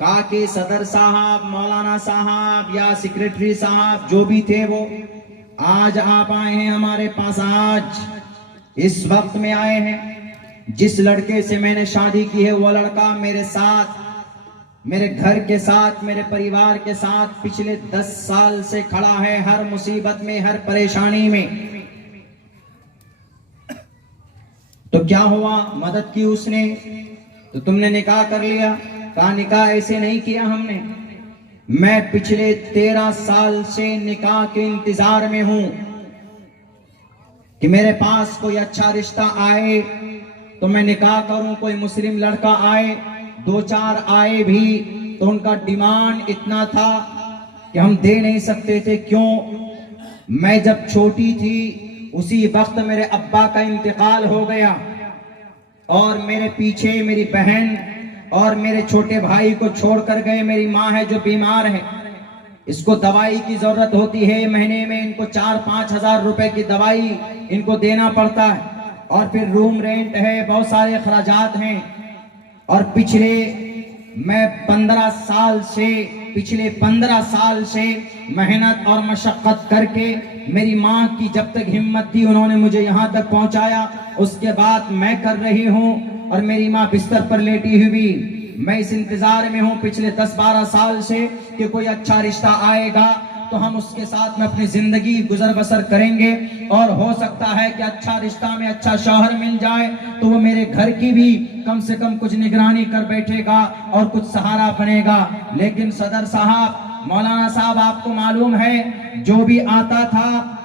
कहा कि सदर साहब, मौलाना साहब या सेक्रेटरी साहब जो भी थे वो आज आप आए हैं हमारे पास, आज इस वक्त में आए हैं। जिस लड़के से मैंने शादी की है वो लड़का मेरे साथ, मेरे घर के साथ, मेरे परिवार के साथ पिछले 10 साल से खड़ा है, हर मुसीबत में, हर परेशानी में। तो क्या हुआ, मदद की उसने, तो तुमने निकाह कर लिया। कहा निकाह ऐसे नहीं किया हमने, मैं पिछले 13 साल से निकाह के इंतजार में हूं। कि मेरे पास कोई अच्छा रिश्ता आए तो मैं निकाह करूं, कोई मुस्लिम लड़का आए, 2-4 आए भी तो उनका डिमांड इतना था कि हम दे नहीं सकते थे। क्यों? मैं जब छोटी थी उसी वक्त मेरे अब्बा का इंतकाल हो गया और मेरे पीछे मेरी बहन और मेरे छोटे भाई को छोड़कर गए। मेरी माँ है जो बीमार है, इसको दवाई की जरूरत होती है, महीने में इनको 4-5 हजार रुपए की दवाई इनको देना पड़ता है, और फिर रूम रेंट है, बहुत सारे अखराजात हैं। और पिछले 15 साल से मेहनत और मशक्कत करके मेरी माँ की जब तक हिम्मत थी उन्होंने मुझे यहाँ तक पहुँचाया। उसके बाद मैं कर रही हूँ और मेरी माँ बिस्तर पर लेटी हुई। मैं इस इंतजार में हूँ पिछले 10-12 साल से कि कोई अच्छा रिश्ता आएगा तो हम उसके साथ में अपनी जिंदगी गुजर बसर करेंगे, और हो सकता है कि अच्छा रिश्ता में अच्छा शौहर मिल जाए तो वो मेरे घर की भी कम से कम कुछ निगरानी कर बैठेगा और कुछ सहारा बनेगा। लेकिन सदर साहब, मौलाना साहब, आपको मालूम है जो भी आता था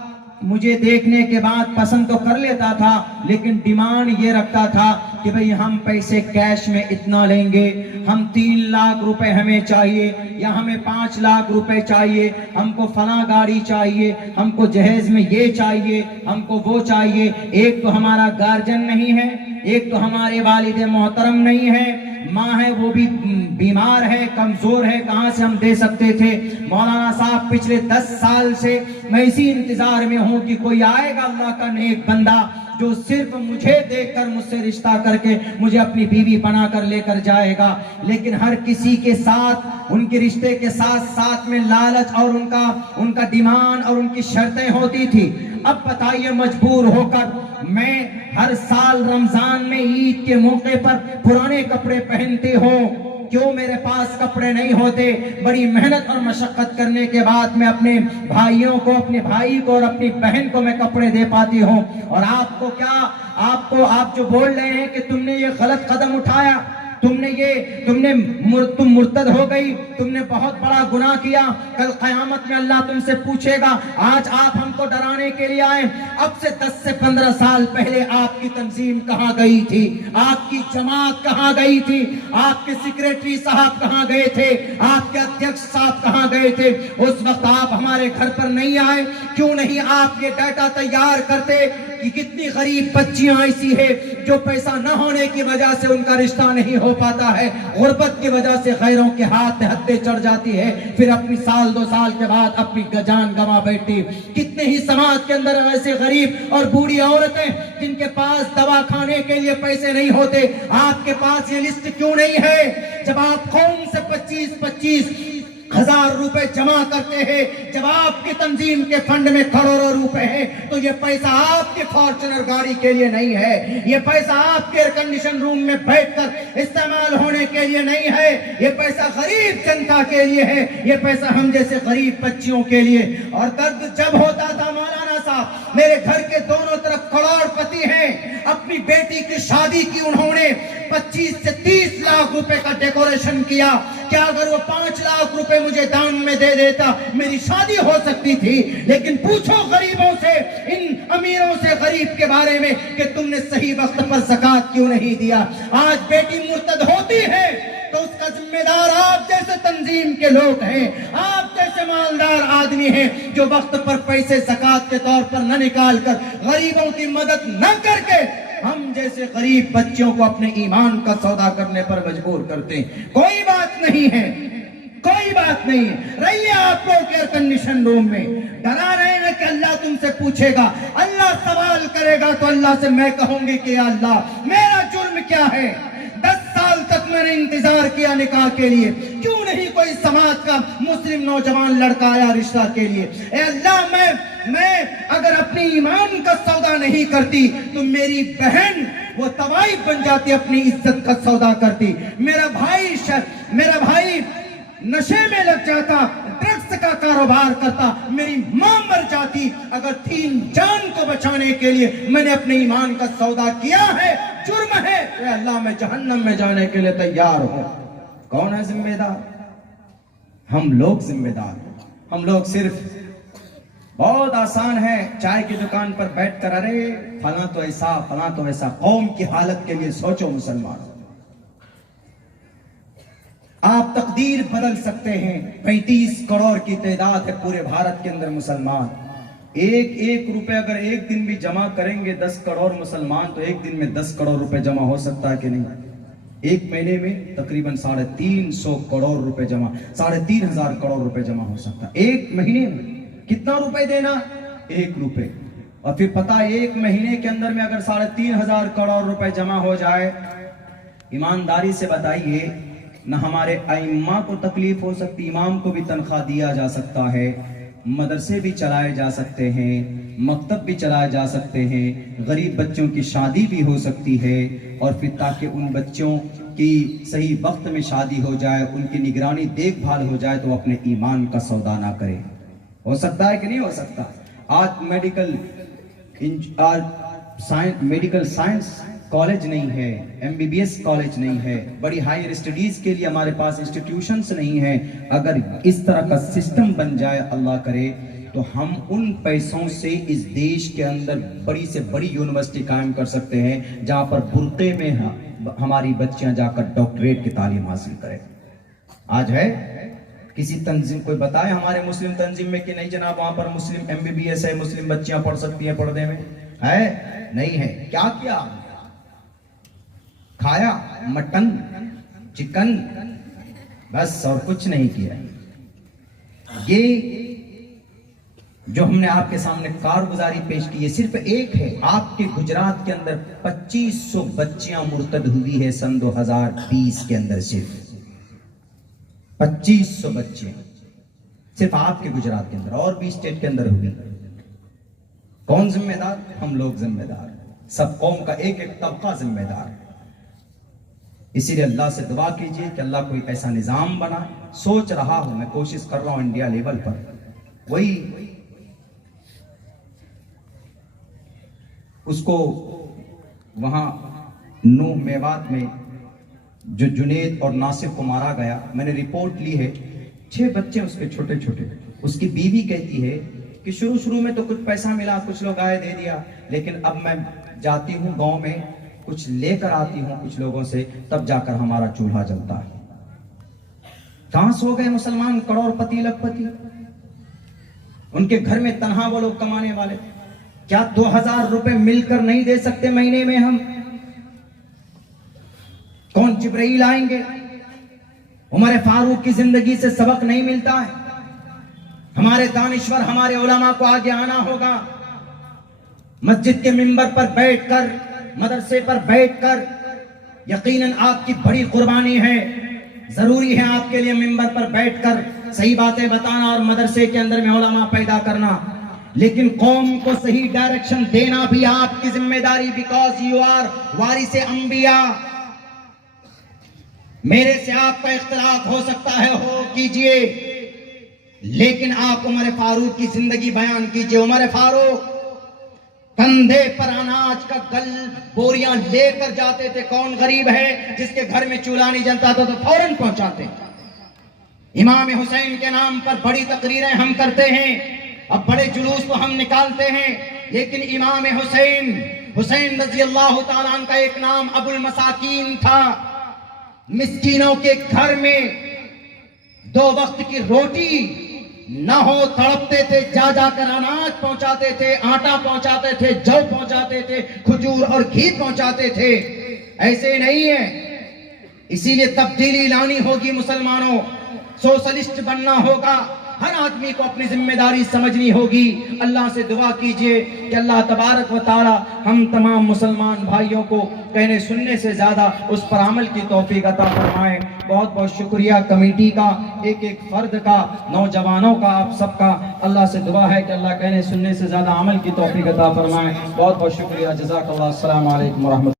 मुझे देखने के बाद पसंद तो कर लेता था, लेकिन डिमांड ये रखता था कि भाई हम पैसे कैश में इतना लेंगे, हम 3 लाख रुपए हमें चाहिए, या हमें 5 लाख रुपए चाहिए, हमको फला गाड़ी चाहिए, हमको जहेज में ये चाहिए, हमको वो चाहिए। एक तो हमारा गार्जियन नहीं है, एक तो हमारे वालिद मोहतरम नहीं है, माँ है वो भी बीमार है, कमजोर है, कहाँ से हम दे सकते थे। मौलाना साहब, पिछले 10 साल से मैं इसी इंतजार में हूँ कि कोई आएगा अल्लाह का नेक बंदा जो सिर्फ मुझे देखकर मुझसे रिश्ता करके मुझे अपनी बीवी बनाकर लेकर जाएगा। लेकिन हर किसी के साथ, उनके रिश्ते के साथ साथ में लालच और उनका डिमांड और उनकी शर्तें होती थी। अब बताइए, मजबूर होकर मैं हर साल रमजान में ईद के मौके पर पुराने कपड़े पहनते हो। क्यों मेरे पास कपड़े नहीं होते? बड़ी मेहनत और मशक्कत करने के बाद मैं अपने भाइयों को, अपने भाई को और अपनी बहन को मैं कपड़े दे पाती हूँ। और आपको क्या, आप जो बोल रहे हैं कि तुमने ये गलत कदम उठाया, तुम मुर्तद हो गई, तुमने बहुत बड़ा गुनाह किया, कल कयामत में अल्लाह तुमसे पूछेगा। आज आप हमको डराने के लिए आए, अब से 10 से 15 साल पहले आपकी तंजीम कहाँ गई थी? आपकी जमात कहाँ गई थी? आपके सेक्रेटरी साहब कहाँ गए थे? आपके अध्यक्ष साहब कहाँ गए थे? उस वक्त आप हमारे घर पर नहीं आए। क्यों नहीं आप ये डाटा तैयार करते कि कितनी गरीब बच्चियां ऐसी है जो पैसा न होने की वजह से उनका रिश्ता नहीं हो पाता है, गुर्बत की वजह से गैरों के हाथ में हत्ते चढ़ जाती है, फिर अपनी 1-2 साल के बाद अपनी जान गंवा बैठती। कितने ही समाज के अंदर ऐसे गरीब और बूढ़ी औरतें जिनके पास दवा खाने के लिए पैसे नहीं होते। आपके पास ये लिस्ट क्यों नहीं है? जब आप कौम से 25-25 हजार रुपए जमा करते हैं, जब आपकी तंजीम के फंड में करोड़ों रुपए हैं, तो ये पैसा आपके फॉर्च्यूनर गाड़ी के लिए नहीं है, ये पैसा आपके एयर कंडीशन रूम में बैठकर इस्तेमाल होने के लिए नहीं है, ये पैसा गरीब जनता के लिए है, ये पैसा हम जैसे गरीब बच्चियों के लिए। और दर्द जब होता था मौलाना साहब, मेरे घर के दोनों तरफ करोड़पति हैं, अपनी बेटी की शादी की उन्होंने 25 से 30 लाख रुपए का डेकोरेशन किया। क्या अगर वो 5 लाख रुपए मुझे दान में दे देता मेरी शादी हो सकती थी? लेकिन पूछो गरीबों से, इन अमीरों से गरीब के बारे में कि तुमने सही वक्त पर ज़कात क्यों नहीं दिया। आज बेटी मुर्तद होती है तो उसका जिम्मेदार आप जैसे तंजीम के लोग हैं, आप जैसे मालदार आदमी हैं जो वक्त पर पैसे ज़कात के तौर पर न निकाल कर, गरीबों की मदद न करके हम जैसे गरीब बच्चों को अपने ईमान का सौदा करने पर मजबूर करते हैं। कोई बात नहीं है, कोई बात नहीं है। रहिए आप लोग एयर कंडीशन रूम में, डरा रहे हैं कि अल्लाह तुमसे पूछेगा, अल्लाह सवाल करेगा तो अल्लाह से मैं कहूंगी कि अल्लाह मेरा जुर्म क्या है? 10 साल तक मैंने इंतजार किया निकाह के लिए, क्यों नहीं कोई समाज का मुस्लिम नौजवान लड़का आया रिश्ता के लिए? ए अल्लाह, मैं अगर अपनी ईमान का सौदा नहीं करती तो मेरी बहन वो तवाई बन जाती, अपनी इज्जत का सौदा करती। मेरा भाई नशे में लग जाता, ड्रग्स का कारोबार करता, मेरी मां मर जाती। अगर 3 जान को बचाने के लिए मैंने अपने ईमान का सौदा किया है, जुर्म है, तो अल्लाह मैं जहन्नम में जाने के लिए तैयार हूं। कौन है जिम्मेदार? हम लोग जिम्मेदार। हम लोग सिर्फ बहुत आसान है चाय की दुकान पर बैठकर, अरे फला तो ऐसा, फला तो ऐसा। कौम की हालत के लिए सोचो मुसलमान, आप तकदीर बदल सकते हैं। 35 करोड़ की तादाद है पूरे भारत के अंदर मुसलमान। एक एक रुपए अगर एक दिन भी जमा करेंगे 10 करोड़ मुसलमान, तो एक दिन में 10 करोड़ रुपए जमा हो सकता है कि नहीं? एक महीने में तकरीबन 350 करोड़ रुपए जमा, 3500 करोड़ रुपए जमा हो सकता है एक महीने में। कितना रुपए देना? 1 रुपए। और फिर पता है एक महीने के अंदर में अगर 3500 करोड़ रुपए जमा हो जाए, ईमानदारी से बताइए, न हमारे आइम्मा को तकलीफ हो सकती, इमाम को भी तनख्वाह दिया जा सकता है, मदरसे भी चलाए जा सकते हैं, मकतब भी चलाए जा सकते हैं, गरीब बच्चों की शादी भी हो सकती है। और फिर ताकि उन बच्चों की सही वक्त में शादी हो जाए, उनकी निगरानी देखभाल हो जाए, तो अपने ईमान का सौदा ना करे। हो सकता है कि नहीं हो सकता? आज मेडिकल साइंस कॉलेज नहीं है, MBBS कॉलेज नहीं है, बड़ी हायर स्टडीज के लिए हमारे पास इंस्टीट्यूशंस नहीं है। अगर इस तरह का सिस्टम बन जाए, अल्लाह करे, तो हम उन पैसों से इस देश के अंदर बड़ी से बड़ी यूनिवर्सिटी कायम कर सकते हैं, जहां पर बुर्के में हमारी बच्चियां जाकर डॉक्टरेट की तालीम हासिल करें। आज है किसी तंजीम, कोई बताए हमारे मुस्लिम तंजीम में कि नहीं जनाब वहां पर मुस्लिम MBBS है, मुस्लिम बच्चियां पढ़ सकती हैं पर्दे में? है? नहीं है। क्या किया? खाया मटन चिकन, बस, और कुछ नहीं किया। ये जो हमने आपके सामने कारगुजारी पेश की, ये सिर्फ एक है। आपके गुजरात के अंदर 2500 बच्चियां मुर्तद हुई है सन 2020 के अंदर, सिर्फ 2500 बच्चे सिर्फ आपके गुजरात के अंदर, और भी स्टेट के अंदर हुई। कौन जिम्मेदार? हम लोग जिम्मेदार, सब कौम का एक एक तबका जिम्मेदार। इसीलिए अल्लाह से दुआ कीजिए कि अल्लाह कोई ऐसा निजाम बनाए। सोच रहा हूं, मैं कोशिश कर रहा हूं इंडिया लेवल पर, वही उसको वहां नूह मेवात में जो जुनेद और नासिर को मारा गया, मैंने रिपोर्ट ली है, 6 बच्चे उसके छोटे छोटे। उसकी बीवी कहती है कि शुरू में तो कुछ पैसा मिला, कुछ लोग आए दे दिया, लेकिन अब मैं जाती हूँ गांव में, कुछ लेकर आती हूँ कुछ लोगों से, तब जाकर हमारा चूल्हा जलता है। कहां सो गए मुसलमान करोड़पति लखपति? उनके घर में तनहा वो लोग कमाने वाले। क्या 2000 रुपए मिलकर नहीं दे सकते महीने में हम? कौन जिब्राइल आएंगे? उमर फारूक की जिंदगी से सबक नहीं मिलता है? हमारे दानिश्वर, हमारे उलमा को आगे आना होगा। मस्जिद के मिंबर पर बैठकर, मदरसे पर बैठकर, यकीनन आपकी बड़ी कुर्बानी है, जरूरी है आपके लिए मिंबर पर बैठकर सही बातें बताना और मदरसे के अंदर में उलमा पैदा करना, लेकिन कौम को सही डायरेक्शन देना भी आपकी जिम्मेदारी, बिकॉज यू आर वारिसे अंबिया। मेरे से आपका इख्तिलाफ हो सकता है, हो कीजिए, लेकिन आप उमर फारूक की जिंदगी बयान कीजिए। उमर फारूक कंधे पर अनाज का गल बोरियां लेकर जाते थे। कौन गरीब है जिसके घर में चूल्हा नहीं जलता था तो फौरन पहुंचाते। इमाम हुसैन के नाम पर बड़ी तकरीरें हम करते हैं, अब बड़े जुलूस तो हम निकालते हैं, लेकिन इमाम हुसैन रजी अल्लाह ताला अन्हु का एक नाम अबुल मसाकीन था। मिस्कीनों के घर में 2 वक्त की रोटी न हो तड़पते थे, जा जाकर अनाज पहुंचाते थे, आटा पहुंचाते थे, जौ पहुंचाते थे, खजूर और घी पहुंचाते थे। ऐसे नहीं है। इसीलिए तब्दीली लानी होगी मुसलमानों, सोशलिस्ट बनना होगा, हर आदमी को अपनी जिम्मेदारी समझनी होगी। अल्लाह से दुआ कीजिए कि अल्लाह तबारक व तआला हम तमाम मुसलमान भाइयों को कहने सुनने से ज्यादा उस पर अमल की तौफीक अता फरमाए। बहुत बहुत शुक्रिया कमेटी का, एक एक फर्द का, नौजवानों का, आप सबका। अल्लाह से दुआ है कि अल्लाह कहने सुनने से ज्यादा अमल की तौफीक अता फरमाए। बहुत बहुत शुक्रिया। जज़ाकल्लाह। अस्सलामु अलैकुम व रहमतुल्लाह।